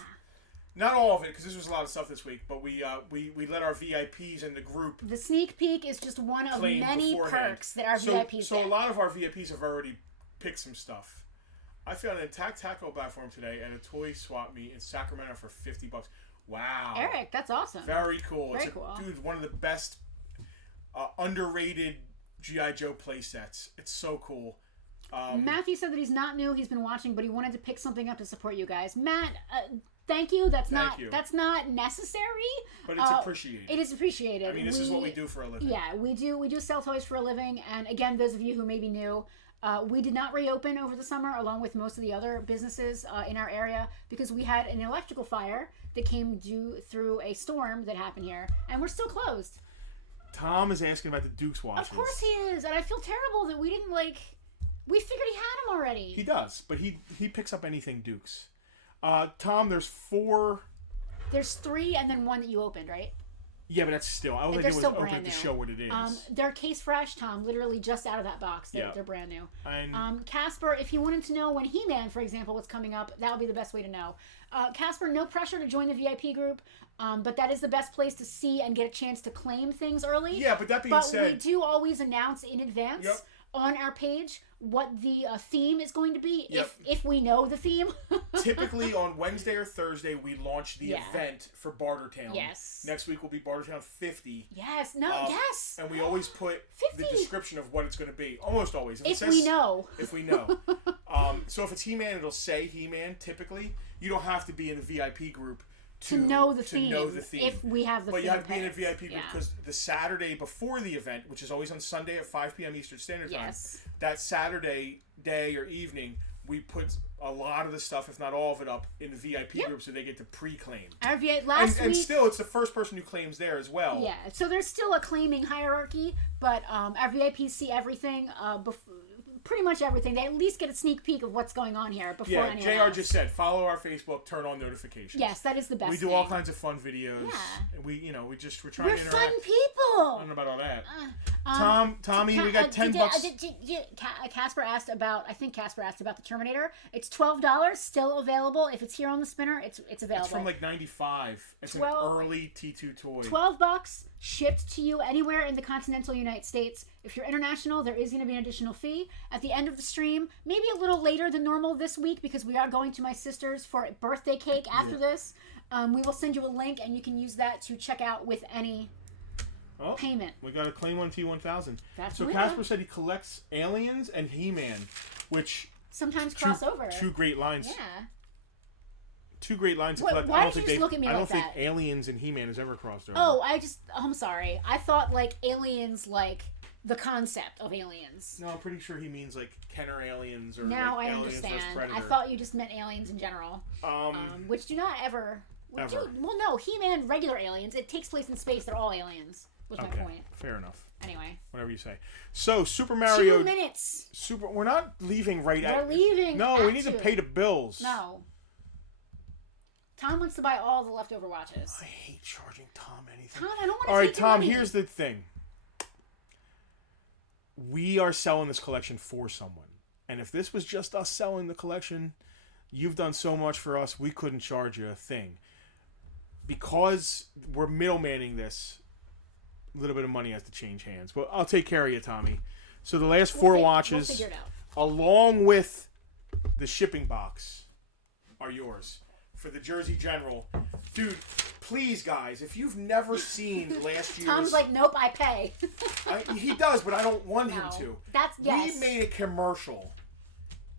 Not all of it, because this was a lot of stuff this week, but we let our VIPs in the group. The sneak peek is just one of many perks that our VIPs get. So a lot of our VIPs have already picked some stuff. I found an attack tackle platform today at a toy swap meet in Sacramento for $50. Wow. Eric, that's awesome. Very cool. Very cool. Dude, one of the best underrated G.I. Joe play sets. It's so cool. Matthew said that he's not new. He's been watching, but he wanted to pick something up to support you guys. Matt, thank you. That's not necessary. But it's appreciated. It is appreciated. I mean, this is what we do for a living. Yeah, we do sell toys for a living. And again, those of you who may be new, we did not reopen over the summer, along with most of the other businesses in our area, because we had an electrical fire that came due through a storm that happened here, and we're still closed. Tom is asking about the Dukes watches. Of course he is, and I feel terrible that we didn't we figured he had them already. He does, but he picks up anything Dukes. Tom, there's 4. There's 3 and then 1 that you opened, right? Yeah, but that's still. I don't think it was open to show what it is. They're case fresh, Tom. Literally just out of that box. They're brand new. Casper, if you wanted to know when He-Man, for example, was coming up, that would be the best way to know. Casper, no pressure to join the VIP group, but that is the best place to see and get a chance to claim things early. Yeah, but that being said, we do always announce in advance on our page what the theme is going to be, if we know the theme. Typically on Wednesday or Thursday, we launch the event for Bartertown. Yes. Next week will be Bartertown 50. Yes. No. Yes. And we always put 50. The description of what it's going to be. Almost always. If we know. If we know. So if it's He-Man, it'll say He-Man. Typically, you don't have to be in the VIP group to know the theme. If we have the theme. But you have to be in a VIP group because the Saturday before the event, which is always on Sunday at 5 p.m. Eastern Standard Time, that Saturday day or evening, we put a lot of the stuff, if not all of it, up in the VIP group so they get to pre-claim. Our last week, and still, it's the first person who claims there as well. Yeah, so there's still a claiming hierarchy, but our VIPs see everything, pretty much everything. They at least get a sneak peek of what's going on here before anyone JR else. just said, follow our Facebook, turn on notifications. Yes, that is the best We do thing. all kinds of fun videos. Yeah. And we're trying We're to interact. fun people! I don't know about all that. Tommy, we got $10. Casper asked about, I think Casper asked about the Terminator. It's $12, still available. If it's here on the spinner, it's available. It's from like 95. It's an early T2 toy. $12, shipped to you anywhere in the continental United States. If you're international, there is going to be an additional fee. At the end of the stream, maybe a little later than normal this week, because we are going to my sister's for a birthday cake after this. We will send you a link, and you can use that to check out with any payment. We got a claim on T1000. So Casper said he collects Aliens and He-Man, which sometimes cross over. Two great lines. Yeah. Two great lines to collect. Why did you just look at me like that? I don't think Aliens and He-Man has ever crossed over. Oh, I'm sorry. I thought like Aliens, like the concept of Aliens. No, I'm pretty sure he means like Kenner Aliens or now like I Aliens vs. understand. Predator. I thought you just meant aliens in general. Which do not ever. Well, no, He-Man, regular aliens. It takes place in space. They're all aliens. Was my point. Fair enough. Anyway. Whatever you say. So Super Mario. 2 minutes. We're not leaving right at. We're leaving. No, we need to pay the bills. No. Tom wants to buy all the leftover watches. I hate charging Tom anything. Tom, I don't want to. All right, Tom. Here's the thing. We are selling this collection for someone, and if this was just us selling the collection, you've done so much for us. We couldn't charge you a thing. Because we're middlemaning this, a little bit of money has to change hands. But I'll take care of you, Tommy. So the last four watches, we'll figure it out. Along with the shipping box, are yours for the Jersey General. Dude, please, guys, if you've never seen last year's... Tom's like, nope, I pay. He does, but I don't want him to. Yes. We made a commercial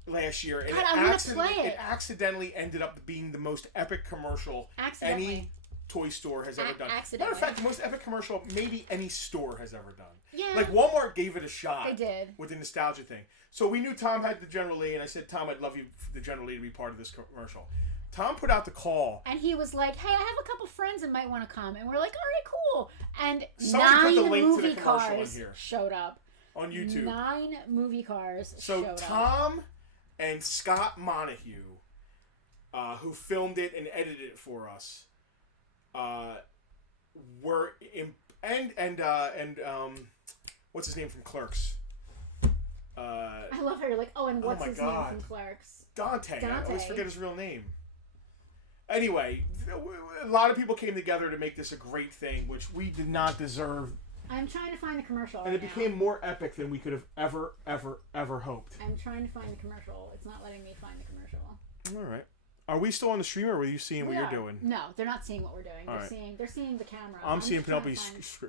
last year, and God, it accidentally ended up being the most epic commercial any toy store has ever done. Matter of fact, the most epic commercial maybe any store has ever done. Yeah. Like Walmart gave it a shot. They did. With the nostalgia thing. So we knew Tom had the General Lee, and I said, Tom, I'd love you, the General Lee, to be part of this commercial. Tom put out the call. And he was like, hey, I have a couple friends that might want to come. And we're like, all right, cool. And somebody 9 put the link movie to the commercial cars in here. Showed up. On YouTube. 9 movie cars showed up. So Tom and Scott Montague, who filmed it and edited it for us, were what's his name from Clerks? I love how you're like, and what's his name from Clerks? Dante. I always forget his real name. Anyway, a lot of people came together to make this a great thing, which we did not deserve. I'm trying to find the commercial. And it became more epic than we could have ever hoped. I'm trying to find the commercial. It's not letting me find the commercial. All right. Are we still on the stream, or were you seeing what you're doing? No, they're not seeing what we're doing. They're seeing the camera. I'm seeing Penelope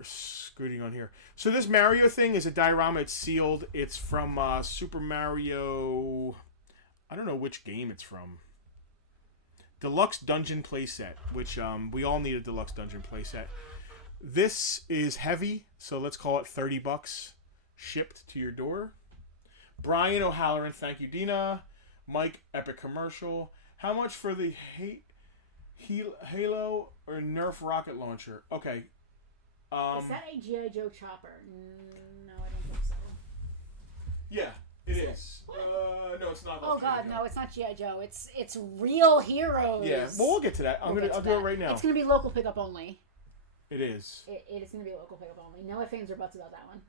scooting on here. So this Mario thing is a diorama. It's sealed. It's from Super Mario. I don't know which game it's from. Deluxe Dungeon playset, which we all need a Deluxe Dungeon playset. This is heavy, so let's call it $30 shipped to your door. Brian O'Halloran, thank you, Dina. Mike, epic commercial. How much for the Halo or Nerf rocket launcher? Okay. Is that a G.I. Joe chopper? No, I don't think so. Yeah, it is. No, it's not. Oh God, no, it's not G.I. Joe. It's Real Heroes. Yeah, well, we'll get to that. I'll do it right now. It's gonna be local pickup only. It is. It is gonna be local pickup only. No ifs, ands, or buts about that one.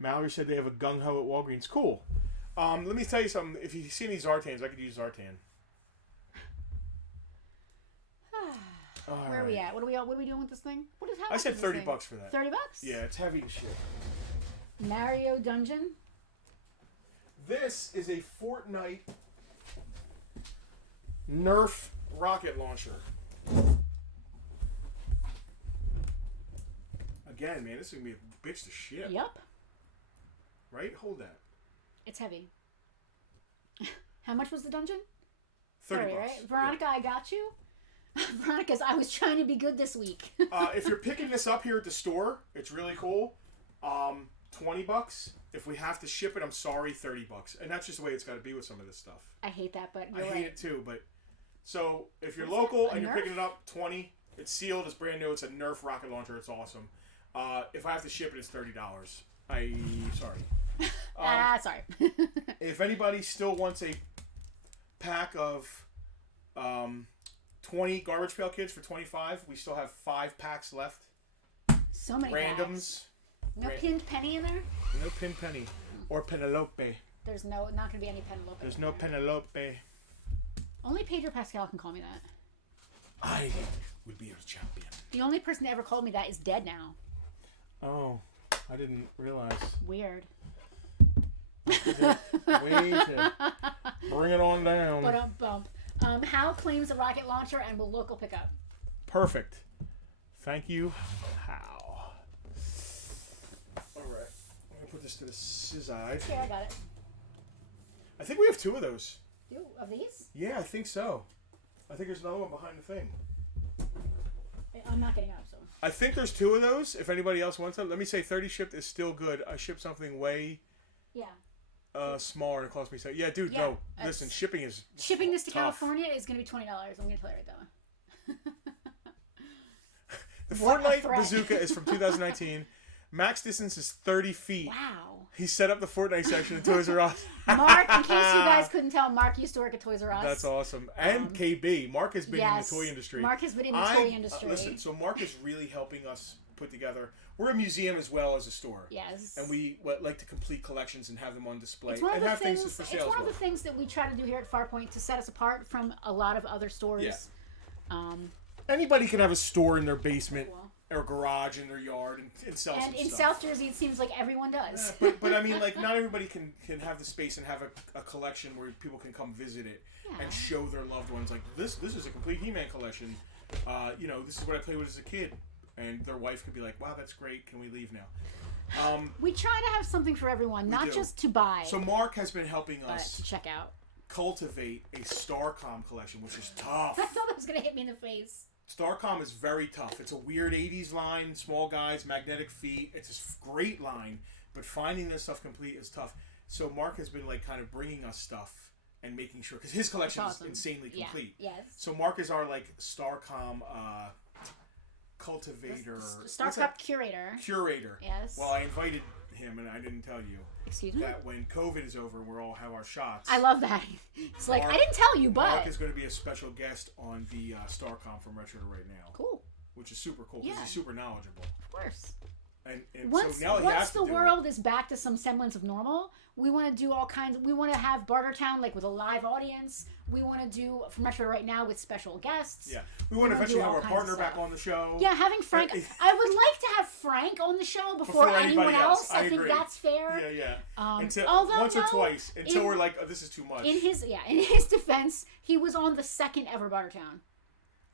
Mallory said they have a gung ho at Walgreens. Cool. Let me tell you something. If you see any Zartans, I could use Zartan. Where are we at? What are we doing with this thing? I said $30 for that. $30? Yeah, it's heavy as shit. Mario Dungeon. This is a Fortnite Nerf rocket launcher. Again, man, this is gonna be a bitch to ship. Yep. Right? Hold that. It's heavy. How much was the dungeon? $30. Right? Veronica, yeah. I got you. Veronica's, I was trying to be good this week. If you're picking this up here at the store, it's really cool. $20. If we have to ship it, I'm sorry, $30. And that's just the way it's got to be with some of this stuff. I hate that, but I you're hate right. it too, but so if you're local and you're Nerf? picking it up, $20. It's sealed. It's brand new. It's a Nerf rocket launcher. It's awesome. If I have to ship it, it's $30. Sorry. Sorry. If anybody still wants a pack of 20 garbage pail kids for $25, we still have 5 packs left. So many Randoms. packs. No pinned penny in there? No pin penny. Or Penelope. There's not going to be any Penelope. There's no Penelope. Only Pedro Pascal can call me that. I would be your champion. The only person that ever called me that is dead now. Oh, I didn't realize. Weird. Way to bring it on down. But bump. Hal claims a rocket launcher and will local pick up. Perfect. Thank you, Hal. All right. I'm going to put this to the side. Here, I got it. I think we have 2 of those. Of these? Yeah, I think so. I think there's another one behind the thing. I'm not getting up, so. I think there's 2 of those. If anybody else wants them, let me say 30 shipped is still good. I shipped something way smaller and it cost me so. Yeah, dude, no. Listen, shipping is shipping this to tough. California is going to be $20. I'm going to tell you right now. The Fortnite bazooka is from 2019. Max distance is 30 feet. Wow. He set up the Fortnite section at Toys R Us. Mark, in case you guys couldn't tell, Mark used to work at Toys R Us. That's awesome. And KB. Mark has been in the toy industry. Mark has been in the toy industry. Listen, so Mark is really helping us put together. We're a museum as well as a store. Yes. And we like to complete collections and have them on display. It's one of the have things, things for sale. It's one of the things that we try to do here at Farpoint to set us apart from a lot of other stores. Yeah. Anybody can have a store in their basement. Well, or garage in their yard and sell some stuff. And in South Jersey, it seems like everyone does. But I mean, like, not everybody can have the space and have a collection where people can come visit it and show their loved ones, like, this is a complete He-Man collection. This is what I played with as a kid. And their wife could be like, wow, that's great. Can we leave now? We try to have something for everyone, not just to buy. So Mark has been helping us to check out. Cultivate a Starcom collection, which is tough. I thought that was going to hit me in the face. Starcom is very tough. It's a weird 80s line, small guys, magnetic feet. It's a great line, but finding this stuff complete is tough. So Mark has been like kind of bringing us stuff and making sure, because his collection is insanely complete. Yes. So Mark is our like Starcom cultivator. Starcom curator. Curator. Yes. Well, I invited him, and I didn't tell you. Excuse me? That when COVID is over, we'll all have our shots. I love that. It's like, I didn't tell you, but... Mark is going to be a special guest on the Starcom from Retro to Right Now. Cool. Which is super cool, because he's super knowledgeable. Of course. And once so now he has to the world is back to some semblance of normal, we want to do all kinds. We want to have Bartertown like with a live audience. We want to do from Retro Right Now with special guests. Yeah, we want to eventually have our partner back on the show. Yeah, having Frank. I would like to have Frank on the show before anyone else. I think that's fair. Yeah. Although once or twice until we're like, oh, this is too much. In his defense, he was on the second ever Bartertown.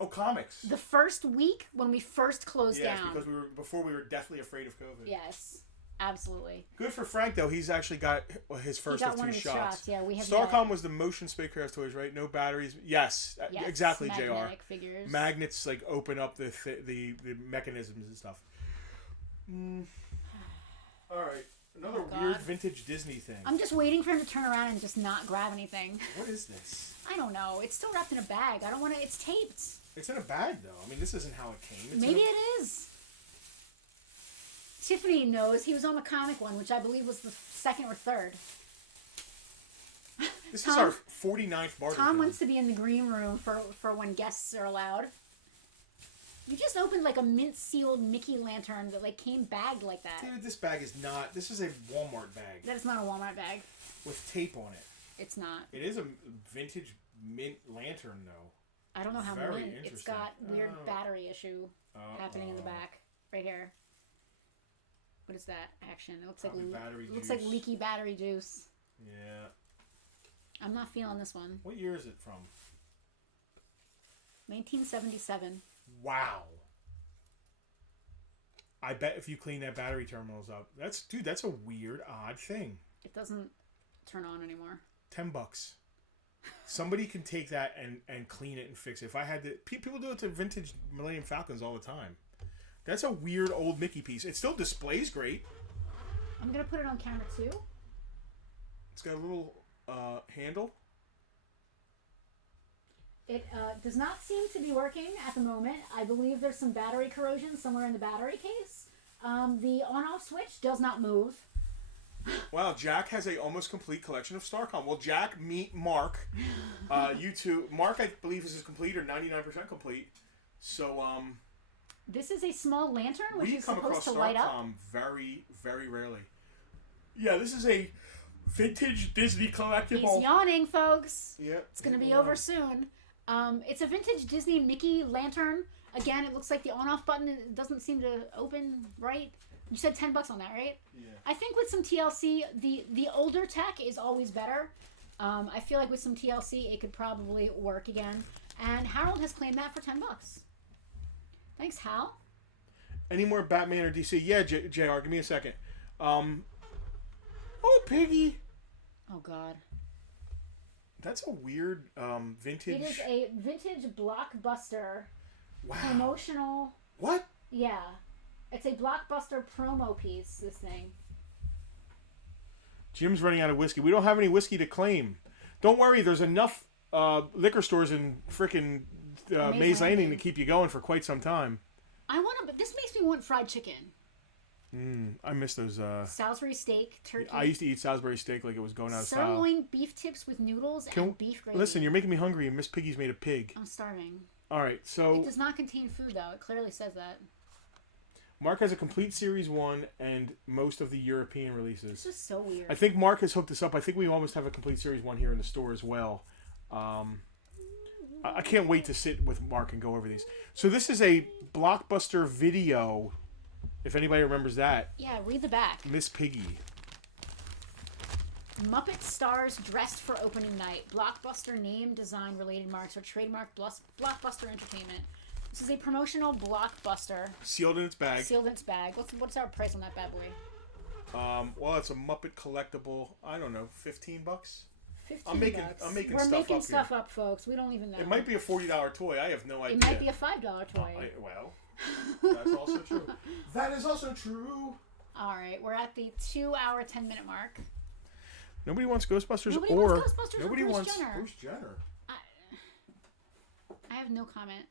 Oh, comics. The first week when we first closed down. Yes, because we were deathly afraid of COVID. Yes, absolutely. Good for Frank though. He's actually got his first of 2 shots. Yeah, we have. Starcom was the motion spacecraft toys, right? No batteries. Yes, exactly. Magnetic Jr. Figures. Magnets like open up the mechanisms and stuff. All right, another weird vintage Disney thing. I'm just waiting for him to turn around and just not grab anything. What is this? I don't know. It's still wrapped in a bag. I don't want to. It's taped. It's in a bag, though. I mean, this isn't how it came. Maybe it is. Tiffany knows. He was on the comic one, which I believe was the second or third. This is our 49th Bartertown. Tom wants to be in the green room for when guests are allowed. You just opened like a mint-sealed Mickey lantern that like came bagged like that. Dude, this bag is not... This is a Walmart bag. That is not a Walmart bag. With tape on it. It's not. It is a vintage mint lantern, though. I don't know how Very mint. It's got weird battery issue happening in the back. Right here. What is that action? It looks like leaky battery juice. Yeah. I'm not feeling this one. What year is it from? 1977. Wow. I bet if you clean that battery terminals up, that's a weird, odd thing. It doesn't turn on anymore. $10. Somebody can take that and clean it and fix it. If I had to, people do it to vintage Millennium Falcons all the time. That's a weird old Mickey piece. It still displays great. I'm gonna put it on camera too. It's got a little handle. It does not seem to be working at the moment. I believe there's some battery corrosion somewhere in the battery case. The on-off switch does not move. Wow, Jack has a almost complete collection of Starcom. Well, Jack, meet Mark. You two. Mark, I believe, is complete or 99% complete. So, This is a small lantern, which we is come supposed across to light up. Starcom very, very rarely. Yeah, this is a vintage Disney collectible. He's yawning, folks. Yep. It's going to be over soon. It's a vintage Disney Mickey lantern. Again, it looks like the on-off button doesn't seem to open right. You said $10 on that, right? Yeah. I think with some TLC, the older tech is always better. I feel like with some TLC, it could probably work again. And Harold has claimed that for $10. Thanks, Hal. Any more Batman or DC? Yeah, JR, give me a second. Oh, Piggy. Oh, God. That's a weird vintage. It is a vintage blockbuster promotional. What? Yeah. It's a blockbuster promo piece, this thing. Jim's running out of whiskey. We don't have any whiskey to claim. Don't worry, there's enough liquor stores in frickin' Maze Landing to keep you going for quite some time. But this makes me want fried chicken. I miss those. Salisbury steak, turkey. I used to eat Salisbury steak like it was going out of style. Sirloin beef tips with noodles and beef gravy. Listen, you're making me hungry, and Miss Piggy's made a pig. I'm starving. All right, so It does not contain food, though. It clearly says that. Mark has a complete Series 1 and most of the European releases. It's just so weird. I think Mark has hooked us up. I think we almost have a complete Series 1 here in the store as well. I can't wait to sit with Mark and go over these. So this is a Blockbuster Video, if anybody remembers that. Yeah, read the back. Miss Piggy. Muppet stars dressed for opening night. Blockbuster name, design, related marks, or trademark Blockbuster Entertainment. This is a promotional Blockbuster. Sealed in its bag. Sealed in its bag. What's our price on that bad boy? Well, it's a Muppet collectible. I don't know, $15. $15. I'm making We're stuff making up stuff here. up, folks. We don't even know. It might be a $40 toy. I have no idea. It might be a $5 toy. Well, that's also true. That is also true. All right, we're at the 2-hour, 10-minute mark. Nobody wants Ghostbusters Nobody or wants Ghostbusters nobody or Bruce wants Jenner. Bruce Jenner. I have no comment.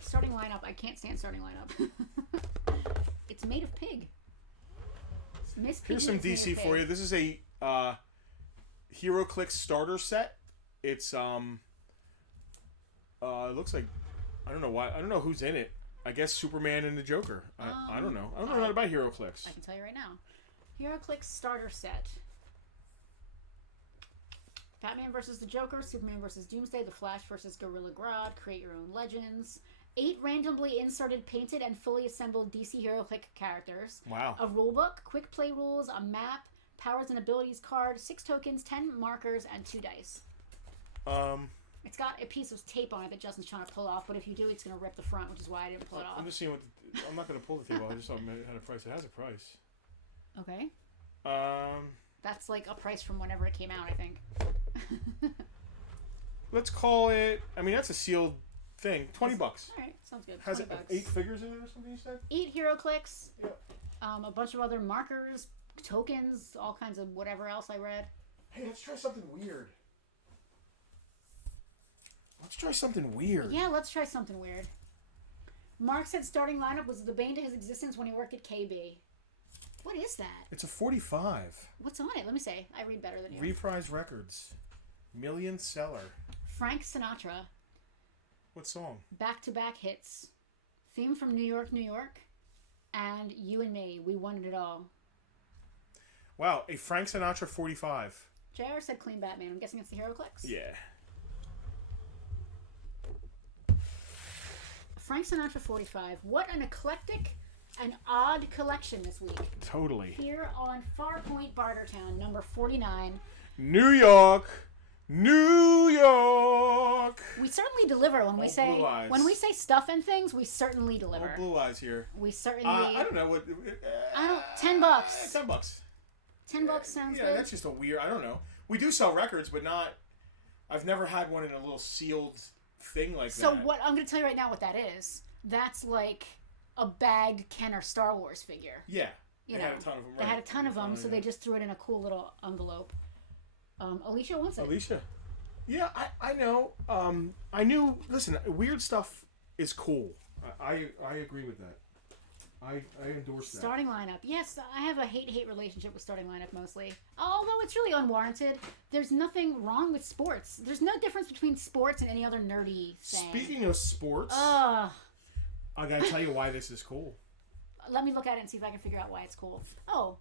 Starting lineup. I can't stand starting lineup. It's made of pig. Miss Piggy. Here's some is made DC of for pig. you. This is a HeroClix starter set. It's it looks like I don't know why. I don't know who's in it. I guess Superman and the Joker. I don't know. I don't know nothing about HeroClix. I can tell you right now. HeroClix starter set. Batman versus the Joker, Superman versus Doomsday, The Flash versus Gorilla Grodd, Create Your Own Legends. 8 randomly inserted, painted, and fully assembled DC HeroClix characters. Wow. A rulebook, quick play rules, a map, powers and abilities card, 6 tokens, 10 markers, and 2 dice. It's got a piece of tape on it that Justin's trying to pull off, but if you do, it's going to rip the front, which is why I didn't pull it off. I'm just seeing what. I'm not going to pull the tape off. I just saw it had a price. It has a price. Okay. That's like a price from whenever it came out, I think. Let's call it. I mean, that's a sealed thing. $20. All right, sounds good. Has $20. it 8 figures in it or something? You said. 8 HeroClix. Yep. A bunch of other markers, tokens, all kinds of whatever else I read. Hey, let's try something weird. Let's try something weird. Yeah, let's try something weird. Mark said starting lineup was the bane to his existence when he worked at KB. What is that? It's a 45. What's on it? Let me say. I read better than you. Reprise Records. Million seller. Frank Sinatra. What song? Back-to-back hits. Theme from New York, New York. And You and Me. We Wanted It All. Wow, a Frank Sinatra 45. JR said clean Batman. I'm guessing it's the HeroClix? Yeah. Frank Sinatra 45. What an eclectic and odd collection this week. Totally. Here on Farpoint, Bartertown, number 49. New York. New York. We certainly deliver when we say blue eyes. when we say stuff and things. We certainly deliver. Blue eyes here. We certainly. I don't know what. $10. $10. $10 sounds yeah, good. that's just a weird. I don't know. We do sell records, but not. I've never had one in a little sealed thing like that. So what I'm going to tell you right now, what that is. That's like a bagged Kenner Star Wars figure. Yeah. You They know, had a ton of them. they Right. had a ton of them, so yeah. they just threw it in a cool little envelope. Alicia wants it. Alicia. Yeah, I know. I knew. Listen, weird stuff is cool. I agree with that. I endorse that. Starting lineup. Yes, I have a hate relationship with starting lineup mostly. Although it's really unwarranted. There's nothing wrong with sports. There's no difference between sports and any other nerdy thing. Speaking of sports, I gotta tell you why this is cool. Let me look at it and see if I can figure out why it's cool. Oh.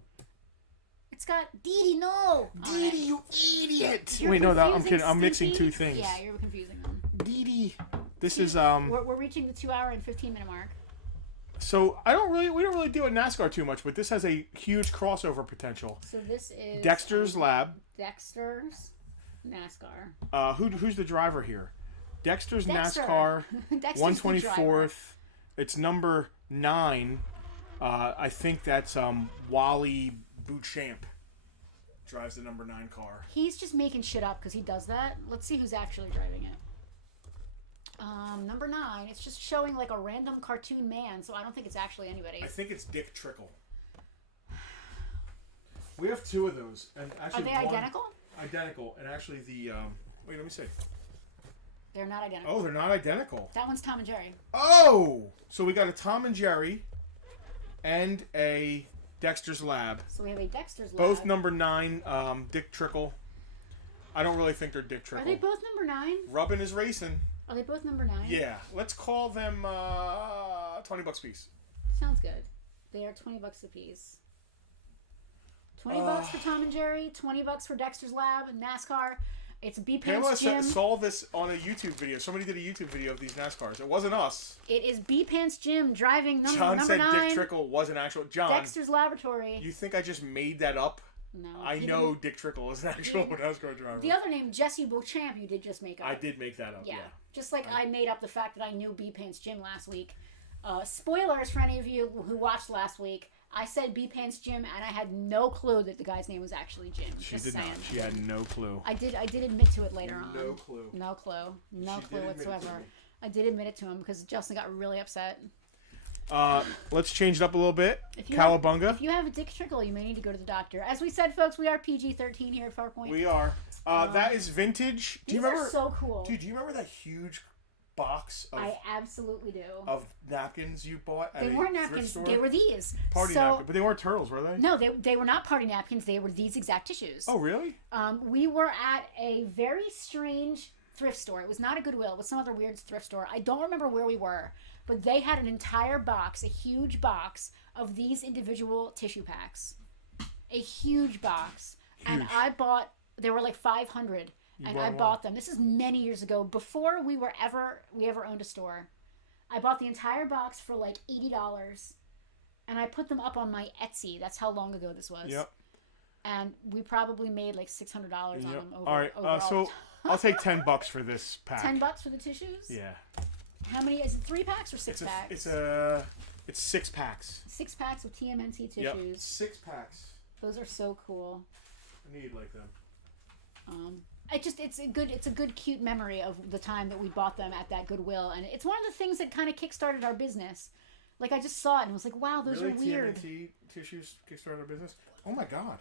It's got Didi, no! Didi, you idiot! You're Wait, no, I'm confusing kidding. I'm mixing Stimpy? two things. Yeah, you're confusing them. Didi. This is We're reaching the 2 hour and 15-minute mark. So we don't really deal with NASCAR too much, but this has a huge crossover potential. So this is Dexter's Lab. Dexter's NASCAR. Who's the driver here? Dexter's Dexter. NASCAR. Dexter's 124th. It's number 9. I think that's Wally Bouchamp drives the number 9 car. He's just making shit up because he does that. Let's see who's actually driving it. Number 9. It's just showing like a random cartoon man, so I don't think it's actually anybody. I think it's Dick Trickle. We have 2 of those, and actually Are they identical? Identical, and actually the wait, let me see. They're not identical. Oh, they're not identical. That one's Tom and Jerry. Oh, so we got a Tom and Jerry, and a Dexter's Lab. So we have a Dexter's Lab. Both number 9. Dick Trickle. I don't really think they're Dick Trickle. Are they both number 9? Rubbin is racing. Are they both number 9? Yeah, let's call them $20 a piece. Sounds good. They are $20 a piece. $20 for Tom and Jerry, $20 for Dexter's Lab and NASCAR. It's B Pamela Pants Jim. saw this on a YouTube video. Somebody did a YouTube video of these NASCARs. It wasn't us. It is B Pants Jim driving John number said 9. Dick Trickle was an actual John. Dexter's Laboratory. You think I just made that up? No. I know Dick Trickle is an actual NASCAR driver. The other name, Jesse Beauchamp, you did just make up. I did make that up. Yeah. Just like I made up the fact that I knew B Pants Jim last week. Spoilers for any of you who watched last week. I said B Pants Jim, and I had no clue that the guy's name was actually Jim. She Just did saying. not. She had no clue. I did admit to it later on. No clue. No clue. No She clue did admit it to whatsoever. me. I did admit it to him because Justin got really upset. Let's change it up a little bit. If you Cowabunga. If you have a dick trickle, you may need to go to the doctor. As we said, folks, we are PG-13 here at Farpoint. We are. That is vintage. Do you These remember? are so cool. Dude, do you remember that huge box I absolutely do. of napkins you bought at They a weren't thrift napkins. store? They were these. Party napkins, but they weren't turtles, were they? No, they were not party napkins. They were these exact tissues. Oh, really? We were at a very strange thrift store. It was not a Goodwill. It was some other weird thrift store. I don't remember where we were, but they had an entire box, a huge box of these individual tissue packs. A huge box. And I bought, there were like 500. And I bought them. This is many years ago, before we ever owned a store. I bought the entire box for like $80. And I put them up on my Etsy. That's how long ago this was. Yep. And we probably made like $600 on them over. All right. overall. So I'll take $10 for this pack. $10 for the tissues? Yeah. How many? Is it 3 packs or 6 packs? It's 6 packs. 6 packs of TMNT tissues. Yep. 6 packs. Those are so cool. I need like them. It's a good cute memory of the time that we bought them at that Goodwill, and it's one of the things that kind of kickstarted our business. Like I just saw it and was like, wow, those really? are weird. TMNT tissues kickstarted our business. Oh my god.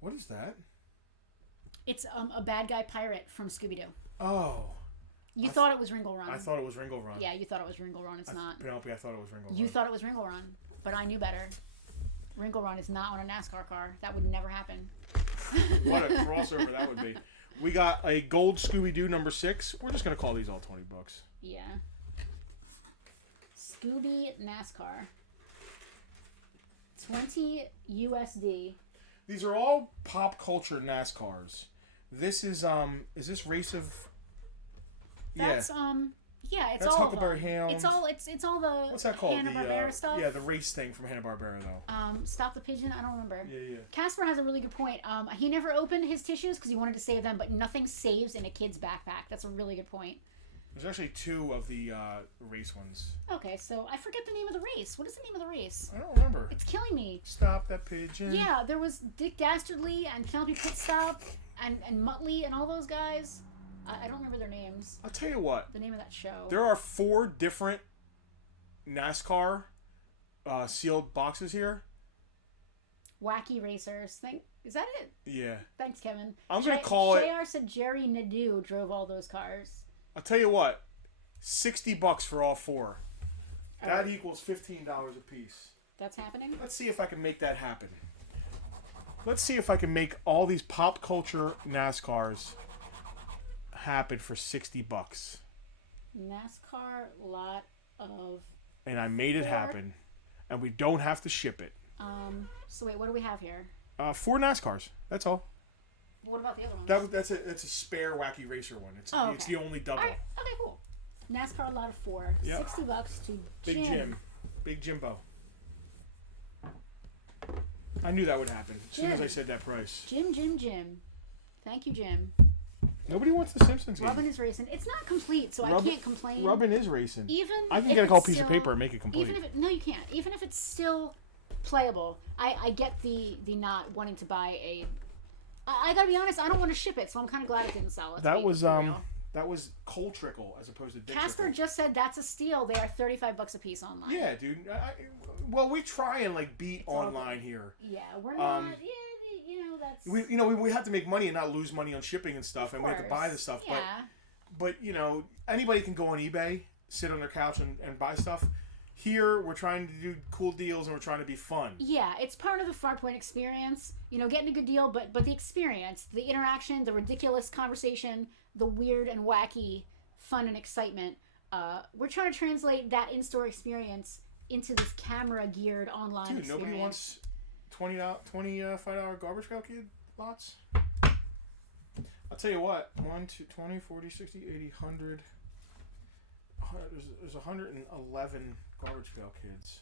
What is that? It's a bad guy pirate from Scooby Doo. Oh. You thought it was Ringle Run. I thought it was Ringle Run. Yeah, you thought it was Ringle Run. It's not. Penelope, I thought it was Ringle Run. You thought it was Ringle Run, but I knew better. Ringle Run is not on a NASCAR car. That would never happen. What a crossover that would be. We got a gold Scooby-Doo number 6. We're just going to call these all $20. Yeah. Scooby NASCAR. 20 USD. These are all pop culture NASCARs. This is this Race of... That's yeah, it's That's all Huckleberry Hound. It's all the What's that called? Hanna-Barbera stuff. Yeah, the race thing from Hanna-Barbera though. Stop the Pigeon. I don't remember. Yeah. Casper has a really good point. He never opened his tissues because he wanted to save them, but nothing saves in a kid's backpack. That's a really good point. There's actually 2 of the race ones. Okay, so I forget the name of the race. What is the name of the race? I don't remember. It's killing me. Stop that pigeon. Yeah, there was Dick Dastardly and Penelope Pitstop and Muttley and all those guys. I don't remember their names. I'll tell you what. The name of that show. There are 4 different NASCAR sealed boxes here. Wacky Racers. Is that it? Yeah. Thanks, Kevin. I'm going to call it... JR said Jerry Nadeau drove all those cars. I'll tell you what. $60 for all 4. That equals $15 a piece. That's happening? Let's see if I can make that happen. Let's see if I can make all these pop culture NASCARs happen for $60. NASCAR lot of... And I made it happen. And we don't have to ship it. So wait, what do we have here? 4 NASCARs. That's all. What about the other ones? That's a spare Wacky Racer one. It's the only double. All right. Okay, cool. NASCAR lot of 4. Yep. $60 to Big Jim. Big Jimbo. I knew that would happen as soon as I said that price. Jim. Thank you, Jim. Nobody wants the Simpsons game. Rubbin is racing. It's not complete, so I can't complain. Rubbin is racing. Even I can get a whole piece of paper and make it complete. No, you can't. Even if it's still playable, I get the not wanting to buy a. I gotta be honest. I don't want to ship it, so I'm kind of glad it didn't sell. That was coal trickle as opposed to dick Casper trickle. just said that's a steal. They are $35 a piece online. Yeah, dude. Well, we try and beat online here. Yeah, we're not. That's. We have to make money and not lose money on shipping and stuff, and we have to buy the stuff. Yeah. But anybody can go on eBay, sit on their couch and buy stuff. Here, we're trying to do cool deals and we're trying to be fun. Yeah, it's part of the Farpoint experience. Getting a good deal, but the experience, the interaction, the ridiculous conversation, the weird and wacky fun and excitement. We're trying to translate that in-store experience into this camera-geared online experience. Dude, nobody wants $25 garbage pail kid lots? I'll tell you what. 1, 2, 20, 40, 60, 80, 100. There's 111 garbage pail kids.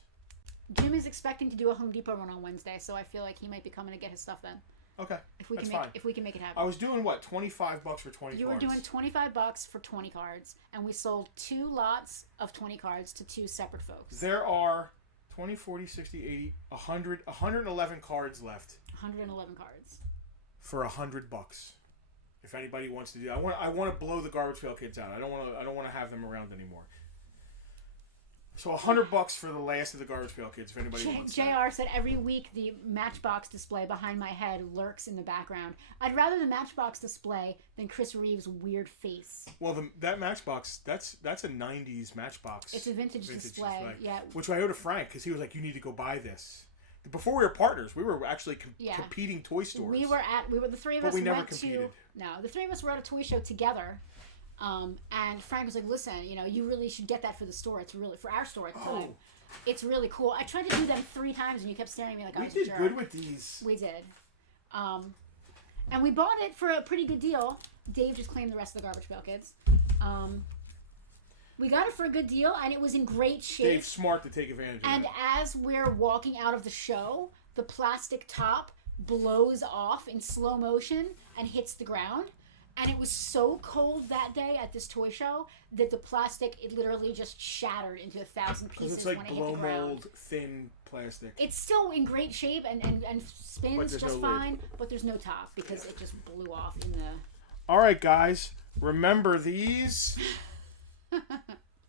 Jim is expecting to do a Home Depot run on Wednesday, so I feel like he might be coming to get his stuff then. Okay, that's fine. fine. If we can make it happen. I was doing what, $25 for 20 You cards? were doing $25 for 20 cards, and we sold 2 lots of 20 cards to 2 separate folks. There are 20, 40, 60, 80, 100, 111 cards left. 111 cards. For $100. If anybody wants to do that. I want to blow the garbage pail kids out. I don't want to have them around anymore. So $100 for the last of the garbage pail kids. If anybody wants JR that. said every week the Matchbox display behind my head lurks in the background. I'd rather the Matchbox display than Chris Reeves' weird face. Well, that Matchbox, that's a 90s Matchbox. It's a vintage display. Yeah. Which I owe to Frank because he was like, you need to go buy this. Before we were partners, we were actually competing toy stores. We were the three of us. But we never competed. The 3 of us were at a toy show together. And Frank was like, listen, you really should get that for the store. It's really, for our store at the time. It's really cool. I tried to do them 3 times and you kept staring at me like I was a jerk. We did good with these. We did. And we bought it for a pretty good deal. Dave just claimed the rest of the garbage pail kids. We got it for a good deal and it was in great shape. Dave's smart to take advantage of it. And as we're walking out of the show, the plastic top blows off in slow motion and hits the ground. And it was so cold that day at this toy show that the plastic, it literally just shattered into 1,000 pieces when it hit the ground. It's like blow mold, thin plastic. It's still in great shape and spins just fine, but there's no top because it just blew off in the... All right, guys. Remember these. We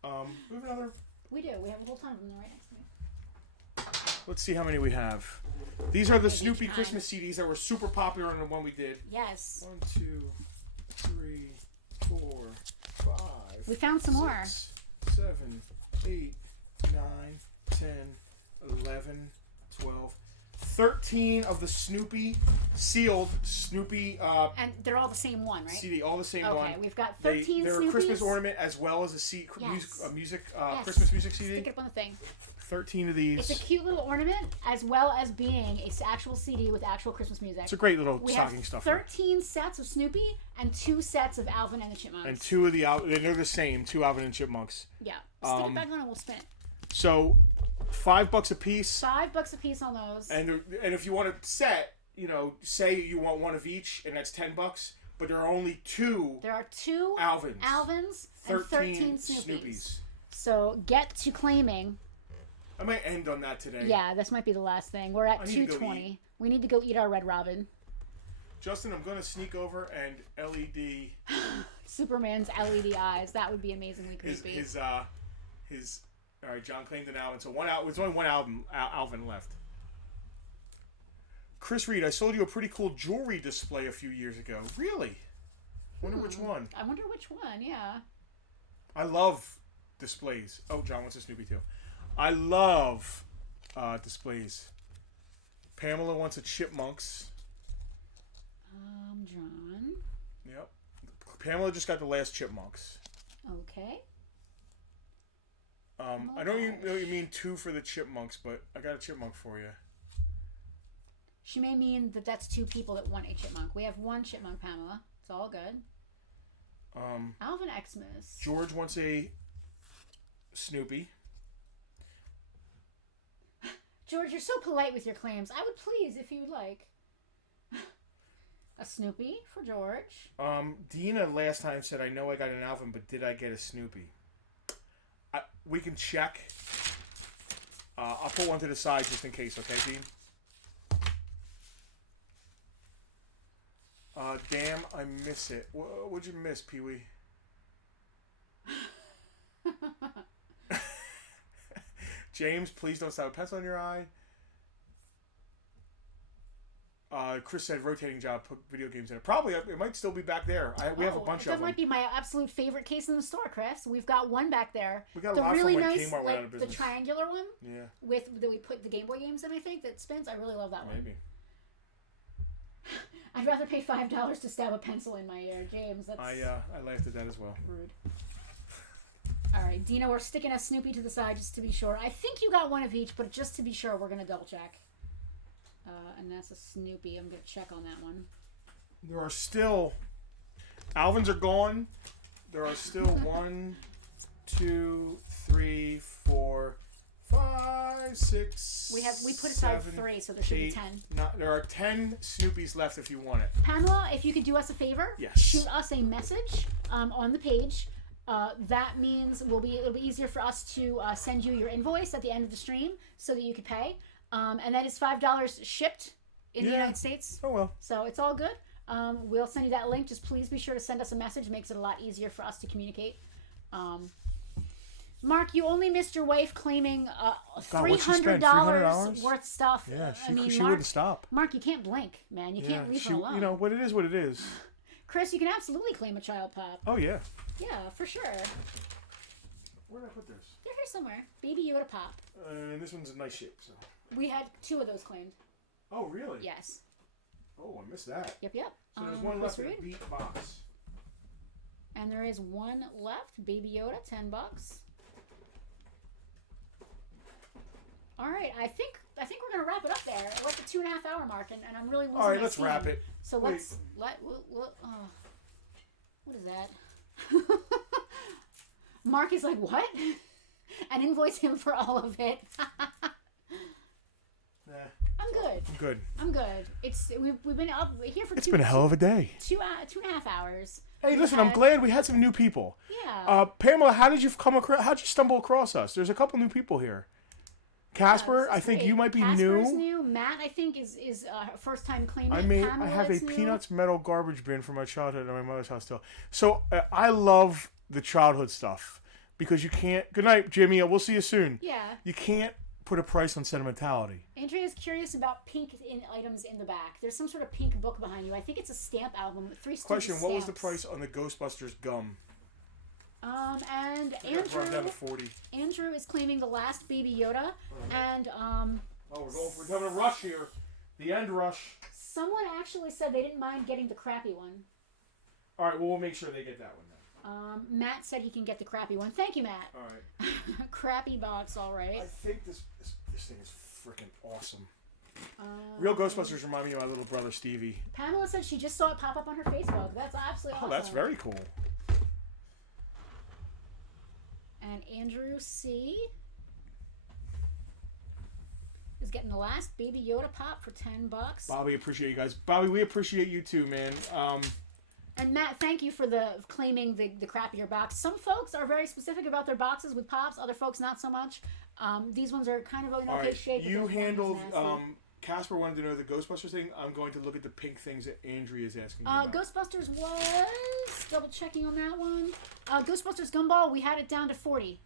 have another... We do. We have a whole ton of them right next to me. Let's see how many we have. These are the Snoopy Christmas CDs that were super popular in the one we did. Yes. 1, 2... 3, 4, 5. We found some 6, more. 7, 8, 9, 10, 11, 12, 13 of the Snoopy sealed Snoopy. And they're all the same one, right? CD, all the same one. Okay, we've got 13 They're Snoopies. a Christmas ornament as well as a Yes. Christmas music CD. Stick it up on the thing. 13 of these. It's a cute little ornament, as well as being a actual CD with actual Christmas music. It's a great little stocking stuffer. 13 sets of Snoopy and 2 sets of Alvin and the Chipmunks. And 2 of they're the same, 2 Alvin and Chipmunks. Yeah. Stick it back on and we'll spin. So, $5 a piece. $5 a piece on those. And if you want a set, say you want one of each, and that's $10. But there are only 2. There are 2 Alvins and 13 Snoopies. So get to claiming. I might end on that today. Yeah, this might be the last thing. We're at 2:20. We need to go eat our Red Robin. Justin, I'm going to sneak over and LED Superman's LED eyes. That would be amazingly creepy. His All right, John claimed an Alvin. So there's only one Alvin left. Chris Reed, I sold you a pretty cool jewelry display a few years ago. Really? Wonder which one. I wonder which one. Yeah. I love displays. Oh, John wants a Snoopy too. I love displays. Pamela wants a Chipmunks. John. Yep. Pamela just got the last Chipmunks. Okay. I know you mean 2 for the Chipmunks, but I got a Chipmunk for you. She may mean that that's 2 people that want a chipmunk. We have 1 chipmunk, Pamela. It's all good. Alvin Xmas. George wants a Snoopy. George, you're so polite with your claims. I would please, if you would like. A Snoopy for George. Dina last time said, I know I got an Alvin, but did I get a Snoopy? We can check. I'll put one to the side just in case, okay, Dean? Damn, I miss it. What'd you miss, Pee-wee? James, please don't stab a pencil in your eye. Chris said rotating job, put video games in it. Probably, it might still be back there. We have a bunch of them. That might be my absolute favorite case in the store, Chris. We've got one back there. We got a the lot really from when nice, Kmart went out of business. the triangular one. Yeah. That we put the Game Boy games in, I think, that spins. I really love that one. Maybe. I'd rather pay $5 to stab a pencil in my ear, James. That's I laughed at that as well. Rude. All right, Dina, we're sticking a Snoopy to the side just to be sure. I think you got one of each, but just to be sure, we're gonna double check. And that's a Snoopy. I'm gonna check on that one. There are still Alvins are gone. There are still 1, 2, 3, 4, 5, 6. We put aside 7, 3, so there should 8, be 10. No, there are 10 Snoopies left if you want it. Pamela, if you could do us a favor, yes. Shoot us a message on the page. That means it'll be easier for us to send you your invoice at the end of the stream so that you could pay. And that is $5 shipped in the United States. Oh well. So it's all good. We'll send you that link. Just please be sure to send us a message. It makes it a lot easier for us to communicate. Mark, you only missed your wife claiming $300 worth stuff. Yeah, she Mark, wouldn't stop. Mark, you can't blink, man. You can't leave her alone. You know, what it is, what it is. Chris, you can absolutely claim a child pop. Oh, yeah. Yeah, for sure. Where did I put this? They're here somewhere. Baby Yoda pop. And this one's in nice shape, so. We had 2 of those claimed. Oh, really? Yes. Oh, I missed that. Yep. So there's one left in the beat box. And there is one left. Baby Yoda, $10. All right, I think we're gonna wrap it up there. We're at the 2.5 hour mark, and I'm really losing. All right, my let's steam. wrap it. So Wait. what is that? Mark is like, what? And invoice him for all of it. Nah. I'm good. We've been up here for. It's been a hell of a day. 2.5 hours. Hey, listen, I'm glad we had some new people. Yeah. Pamela, how'd you stumble across us? There's a couple new people here. Casper, I think you might be Casper's new. new. Matt, I think is first time claiming. I have a Peanuts metal garbage bin from my childhood at my mother's house still. So I love the childhood stuff because you can't. Good night, Jimmy. We'll see you soon. Yeah. You can't put a price on sentimentality. Andrea's curious about pink items in the back. There's some sort of pink book behind you. I think it's a stamp album. 3 Question: stamps. What was the price on the Ghostbusters gum? And Andrew is claiming the last Baby Yoda, and we're having a rush here, the end rush. Someone actually said they didn't mind getting the crappy one. All right, well we'll make sure they get that one then. Matt said he can get the crappy one. Thank you, Matt. All right. Crappy box, all right. I think this thing is freaking awesome. Real Ghostbusters remind me of my little brother Stevie. Pamela said she just saw it pop up on her Facebook. That's absolutely awesome. Oh, that's very cool. And Andrew C. is getting the last Baby Yoda pop for $10. Bobby, appreciate you guys. Bobby, we appreciate you too, man. And Matt, thank you for claiming the crappier box. Some folks are very specific about their boxes with pops. Other folks not so much. These ones are kind of in okay shape. You handled. Casper wanted to know the Ghostbusters thing. I'm going to look at the pink things that Andrea is asking me about. Ghostbusters was double checking on that one. Ghostbusters Gumball, we had it down to 40.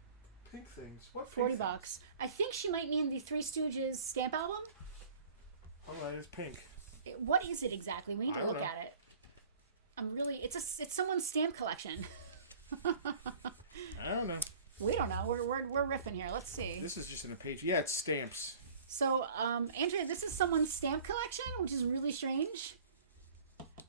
pink things. What $40. pink things? I think she might mean the Three Stooges stamp album. Oh, that is pink. What is it exactly? We need to look know. at it. It's someone's stamp collection. I don't know. We don't know. We're riffing here. Let's see. This is just in a page. Yeah, it's stamps. So, Andrea, this is someone's stamp collection, which is really strange.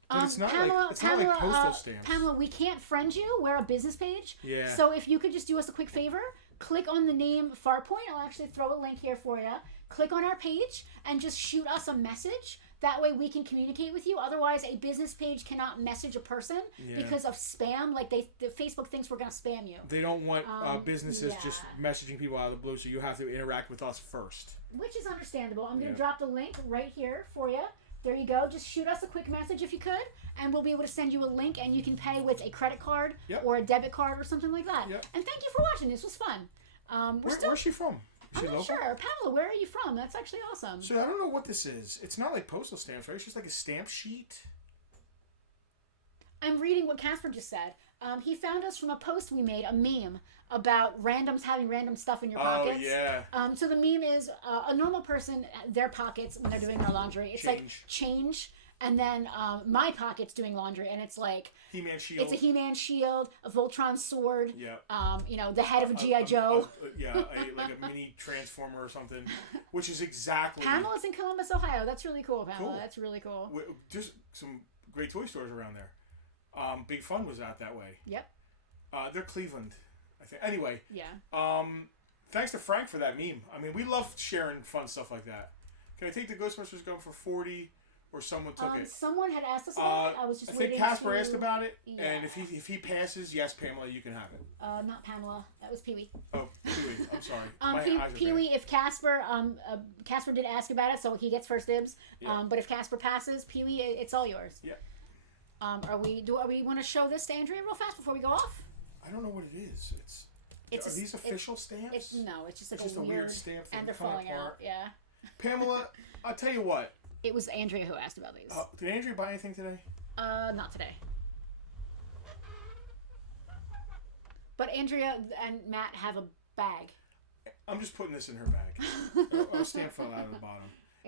But it's not like postal stamps. Pamela, we can't friend you. We're a business page. Yeah. So if you could just do us a quick favor, click on the name Farpoint. I'll actually throw a link here for you. Click on our page and just shoot us a message. That way we can communicate with you. Otherwise, a business page cannot message a person because of spam. Like the Facebook thinks we're going to spam you. They don't want businesses just messaging people out of the blue, so you have to interact with us first. Which is understandable. I'm going to drop the link right here for you. There you go. Just shoot us a quick message if you could, and we'll be able to send you a link, and you can pay with a credit card or a debit card or something like that. Yep. And thank you for watching. This was fun. Where's she from? I'm not sure. Pamela, where are you from? That's actually awesome. So I don't know what this is. It's not like postal stamps, right? It's just like a stamp sheet. I'm reading what Casper just said. He found us from a post we made, a meme about randoms having random stuff in your pockets. Oh, yeah. So the meme is a normal person, their pockets when they're doing their laundry. It's like change. And then my pocket's doing laundry, and it's like He-Man shield. It's a He-Man shield, a Voltron sword. Yeah. The head of a G.I. Joe. Like a mini transformer or something, which is exactly. Pamela's in Columbus, Ohio. That's really cool, Pamela. Cool. That's really cool. There's some great toy stores around there. Big Fun was out that way. Yep. They're Cleveland, I think. Anyway. Yeah. Thanks to Frank for that meme. I mean, we love sharing fun stuff like that. Can I take the Ghostbusters gun for $40? Or someone took it. Someone had asked us about it. I was just I think waiting Casper asked about it, Yeah. and if he passes, yes, Pamela, you can have it. Not Pamela. That was Pee-wee. Oh, Pee-wee. I'm sorry. Pee-wee, if Casper, Casper did ask about it, so he gets first dibs. Yeah. But if Casper passes, Pee-wee, it's all yours. Yeah. Are we want to show this to Andrea real fast before we go off? I don't know what it is. Are these official stamps? It's just like just a weird stamp and they're falling out. Yeah. Pamela, I'll tell you what. It was Andrea who asked about these. Did Andrea buy anything today? Not today. But Andrea and Matt have a bag. I'm just putting this in her bag. A stamp fell out of the bottom.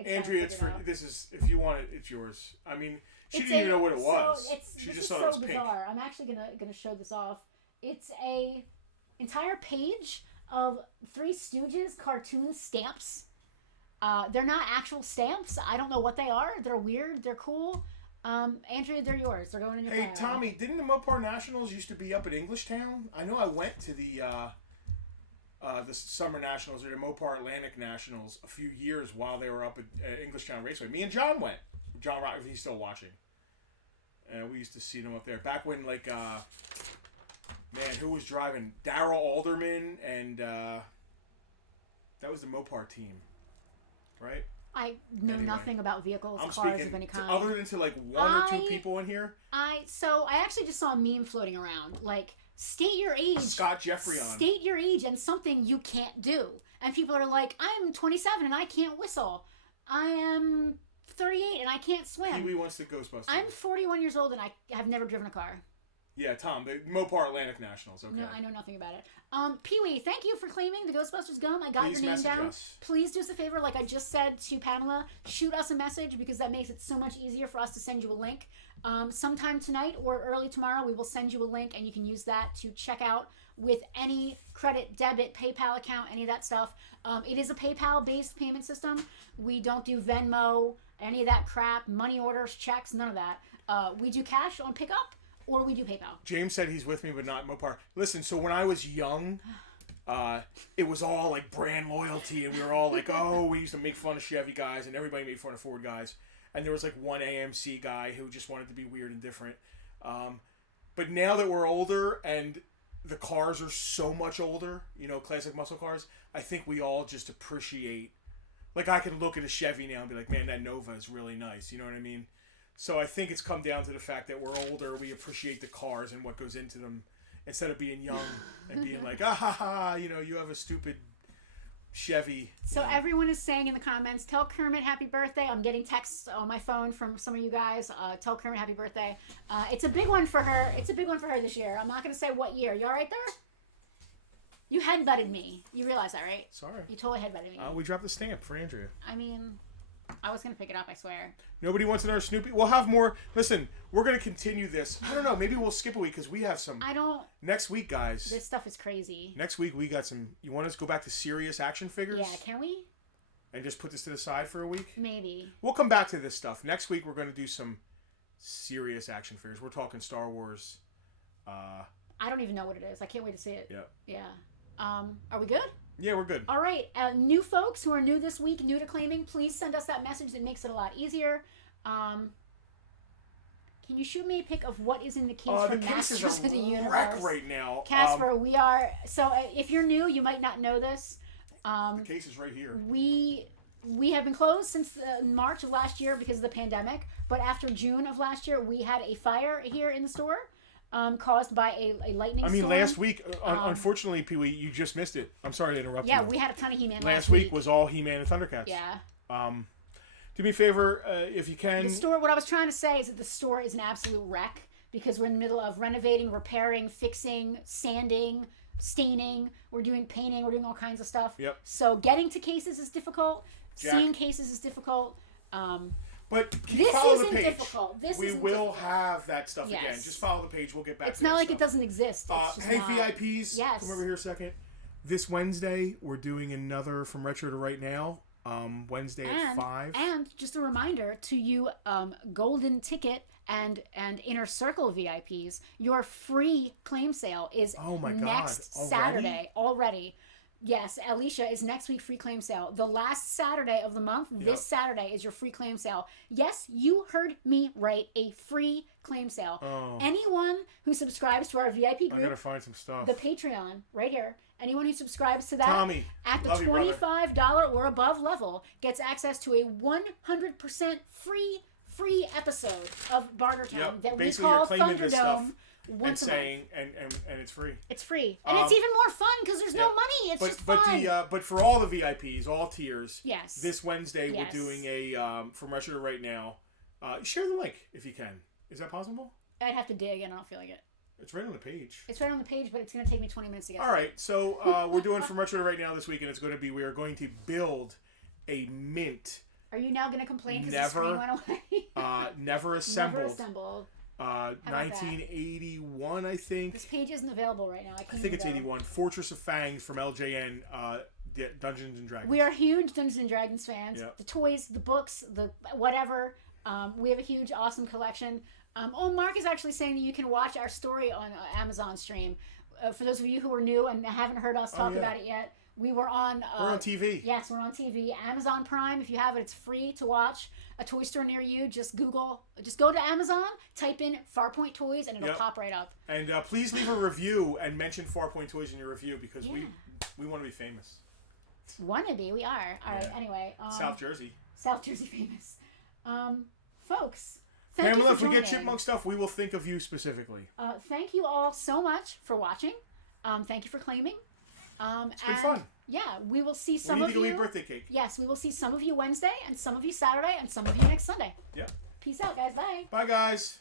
Andrea, this is, if you want it, it's yours. I mean, she didn't even know what it was. She just thought it was pink. Bizarre. I'm actually gonna show this off. It's a entire page of Three Stooges cartoon stamps. They're not actual stamps. I don't know what they are. They're weird. They're cool. Andrea, they're yours. They're going in your Hey, file. Tommy, didn't the Mopar Nationals used to be up at Englishtown? I know I went to the Summer Nationals or the Mopar Atlantic Nationals a few years while they were up at Englishtown Raceway. Me and John went. John Rock, he's still watching. And we used to see them up there. Back when, like, man, who was driving? Darrell Alderman and that was the Mopar team. Right? I know nothing about vehicles, I'm cars of any kind. Other than to like one or two people in here. I actually just saw a meme floating around. Like, state your age. Scott Jeffrey on. State your age and something you can't do. And people are like, I'm 27 and I can't whistle. I am 38 and I can't swim. Pee-wee wants the Ghostbusters. I'm 41 years old and I have never driven a car. Yeah, Tom, the Mopar Atlantic Nationals. Okay. No, I know nothing about it. Pee-wee, thank you for claiming the Ghostbusters gum. I got your name down. Us. Please do us a favor, like I just said to Pamela, shoot us a message because that makes it so much easier for us to send you a link. Sometime tonight or early tomorrow, we will send you a link and you can use that to check out with any credit, debit, PayPal account, any of that stuff. It is a PayPal-based payment system. We don't do Venmo, any of that crap, money orders, checks, none of that. We do cash on pickup. Or we do PayPal. James said he's with me, but not Mopar. Listen, so when I was young, it was all like brand loyalty, and we were all like, oh, we used to make fun of Chevy guys, and everybody made fun of Ford guys. And there was like one AMC guy who just wanted to be weird and different. But now that we're older and the cars are so much older, you know, classic muscle cars, I think we all just appreciate. Like, I can look at a Chevy now and be like, man, that Nova is really nice. You know what I mean? So I think it's come down to the fact that we're older, we appreciate the cars and what goes into them, instead of being young and being like, ah ha ha, you know, you have a stupid Chevy. So everyone is saying in the comments, tell Kermit happy birthday. I'm getting texts on my phone from some of you guys. Tell Kermit happy birthday. It's a big one for her. It's a big one for her this year. I'm not going to say what year. You all right there? You headbutted me. You realize that, right? Sorry. You totally headbutted me. We dropped the stamp for Andrea. I mean, I was going to pick it up, I swear. Nobody wants another Snoopy? We'll have more. Listen, we're going to continue this. I don't know. Maybe we'll skip a week because we have some. Next week, guys. This stuff is crazy. Next week, we got some. You want us to go back to serious action figures? Yeah, can we? And just put this to the side for a week? Maybe. We'll come back to this stuff. Next week, we're going to do some serious action figures. We're talking Star Wars. I don't even know what it is. I can't wait to see it. Yeah. Yeah. Are we good? Yeah, we're good. All right. New folks who are new this week, new to claiming, please send us that message. That makes it a lot easier. Can you shoot me a pic of what is in the case for Masters of the Universe? Wreck right now. Casper, we are... So if you're new, you might not know this. The case is right here. We have been closed since March of last year because of the pandemic. But after June of last year, we had a fire here in the store. Caused by a lightning storm. I mean, last week, unfortunately, Pee-wee, you just missed it. I'm sorry to interrupt you. Yeah, we had a ton of He-Man last week. Was all He-Man and Thundercats. Yeah. Do me a favor, if you can. The store, what I was trying to say is that the store is an absolute wreck because we're in the middle of renovating, repairing, fixing, sanding, staining. We're doing painting. We're doing all kinds of stuff. Yep. So getting to cases is difficult. Seeing cases is difficult. But this follow isn't the page. Difficult. We will have that stuff again. Just follow the page. We'll get back to it. It's not like it doesn't exist. Hey, VIPs. Yes. Come over here a second. This Wednesday, we're doing another From Retro to Right Now. Wednesday at 5. And just a reminder to you Golden Ticket and Inner Circle VIPs, your free claim sale is next Saturday already. Yes, Alicia, is next week free claim sale. The last Saturday of the month, this Saturday, is your free claim sale. Yes, you heard me right, a free claim sale. Anyone who subscribes to our VIP group, I gotta find some stuff. The Patreon, right here. Anyone who subscribes to that Tommy, at the $25 or above level gets access to a 100% free episode of Bartertown that basically we call you're claiming this stuff once a month. And it's free. It's free. And it's even more fun because there's no money. It's just fun. But for all the VIPs, all tiers, yes. This Wednesday we're doing a From Retro to Right Now. Share the link if you can. Is that possible? I'd have to dig and I don't feel like it. It's right on the page. It's right on the page, but it's going to take me 20 minutes to get All right, so we're doing From Retro to Right Now this week, and it's going to be, we are going to build a mint. Are you now going to complain because the screen went away? Never assembled. Never assembled. 1981, I think. This page isn't available right now. I think it's 81. Fortress of Fangs from LJN, Dungeons and Dragons. We are huge Dungeons and Dragons fans. Yep. The toys, the books, the whatever. We have a huge, awesome collection. Mark is actually saying that you can watch our story on Amazon stream. For those of you who are new and haven't heard us talk about it yet, we're on TV. Yes, we're on TV. Amazon Prime, if you have it, it's free to watch. A toy store near you, just go to Amazon, type in Farpoint Toys, and it'll pop right up. And please leave a review and mention Farpoint Toys in your review because we want to be famous. Wanna be, we are. All right, anyway. South Jersey famous. Folks. Pamela, if we get Chipmunk stuff, we will think of you specifically. Thank you all so much for watching. Thank you for claiming. It's been fun. Yeah, we will see some of you. We need to go eat birthday cake. Yes, we will see some of you Wednesday, and some of you Saturday, and some of you next Sunday. Yeah. Peace out, guys. Bye. Bye, guys.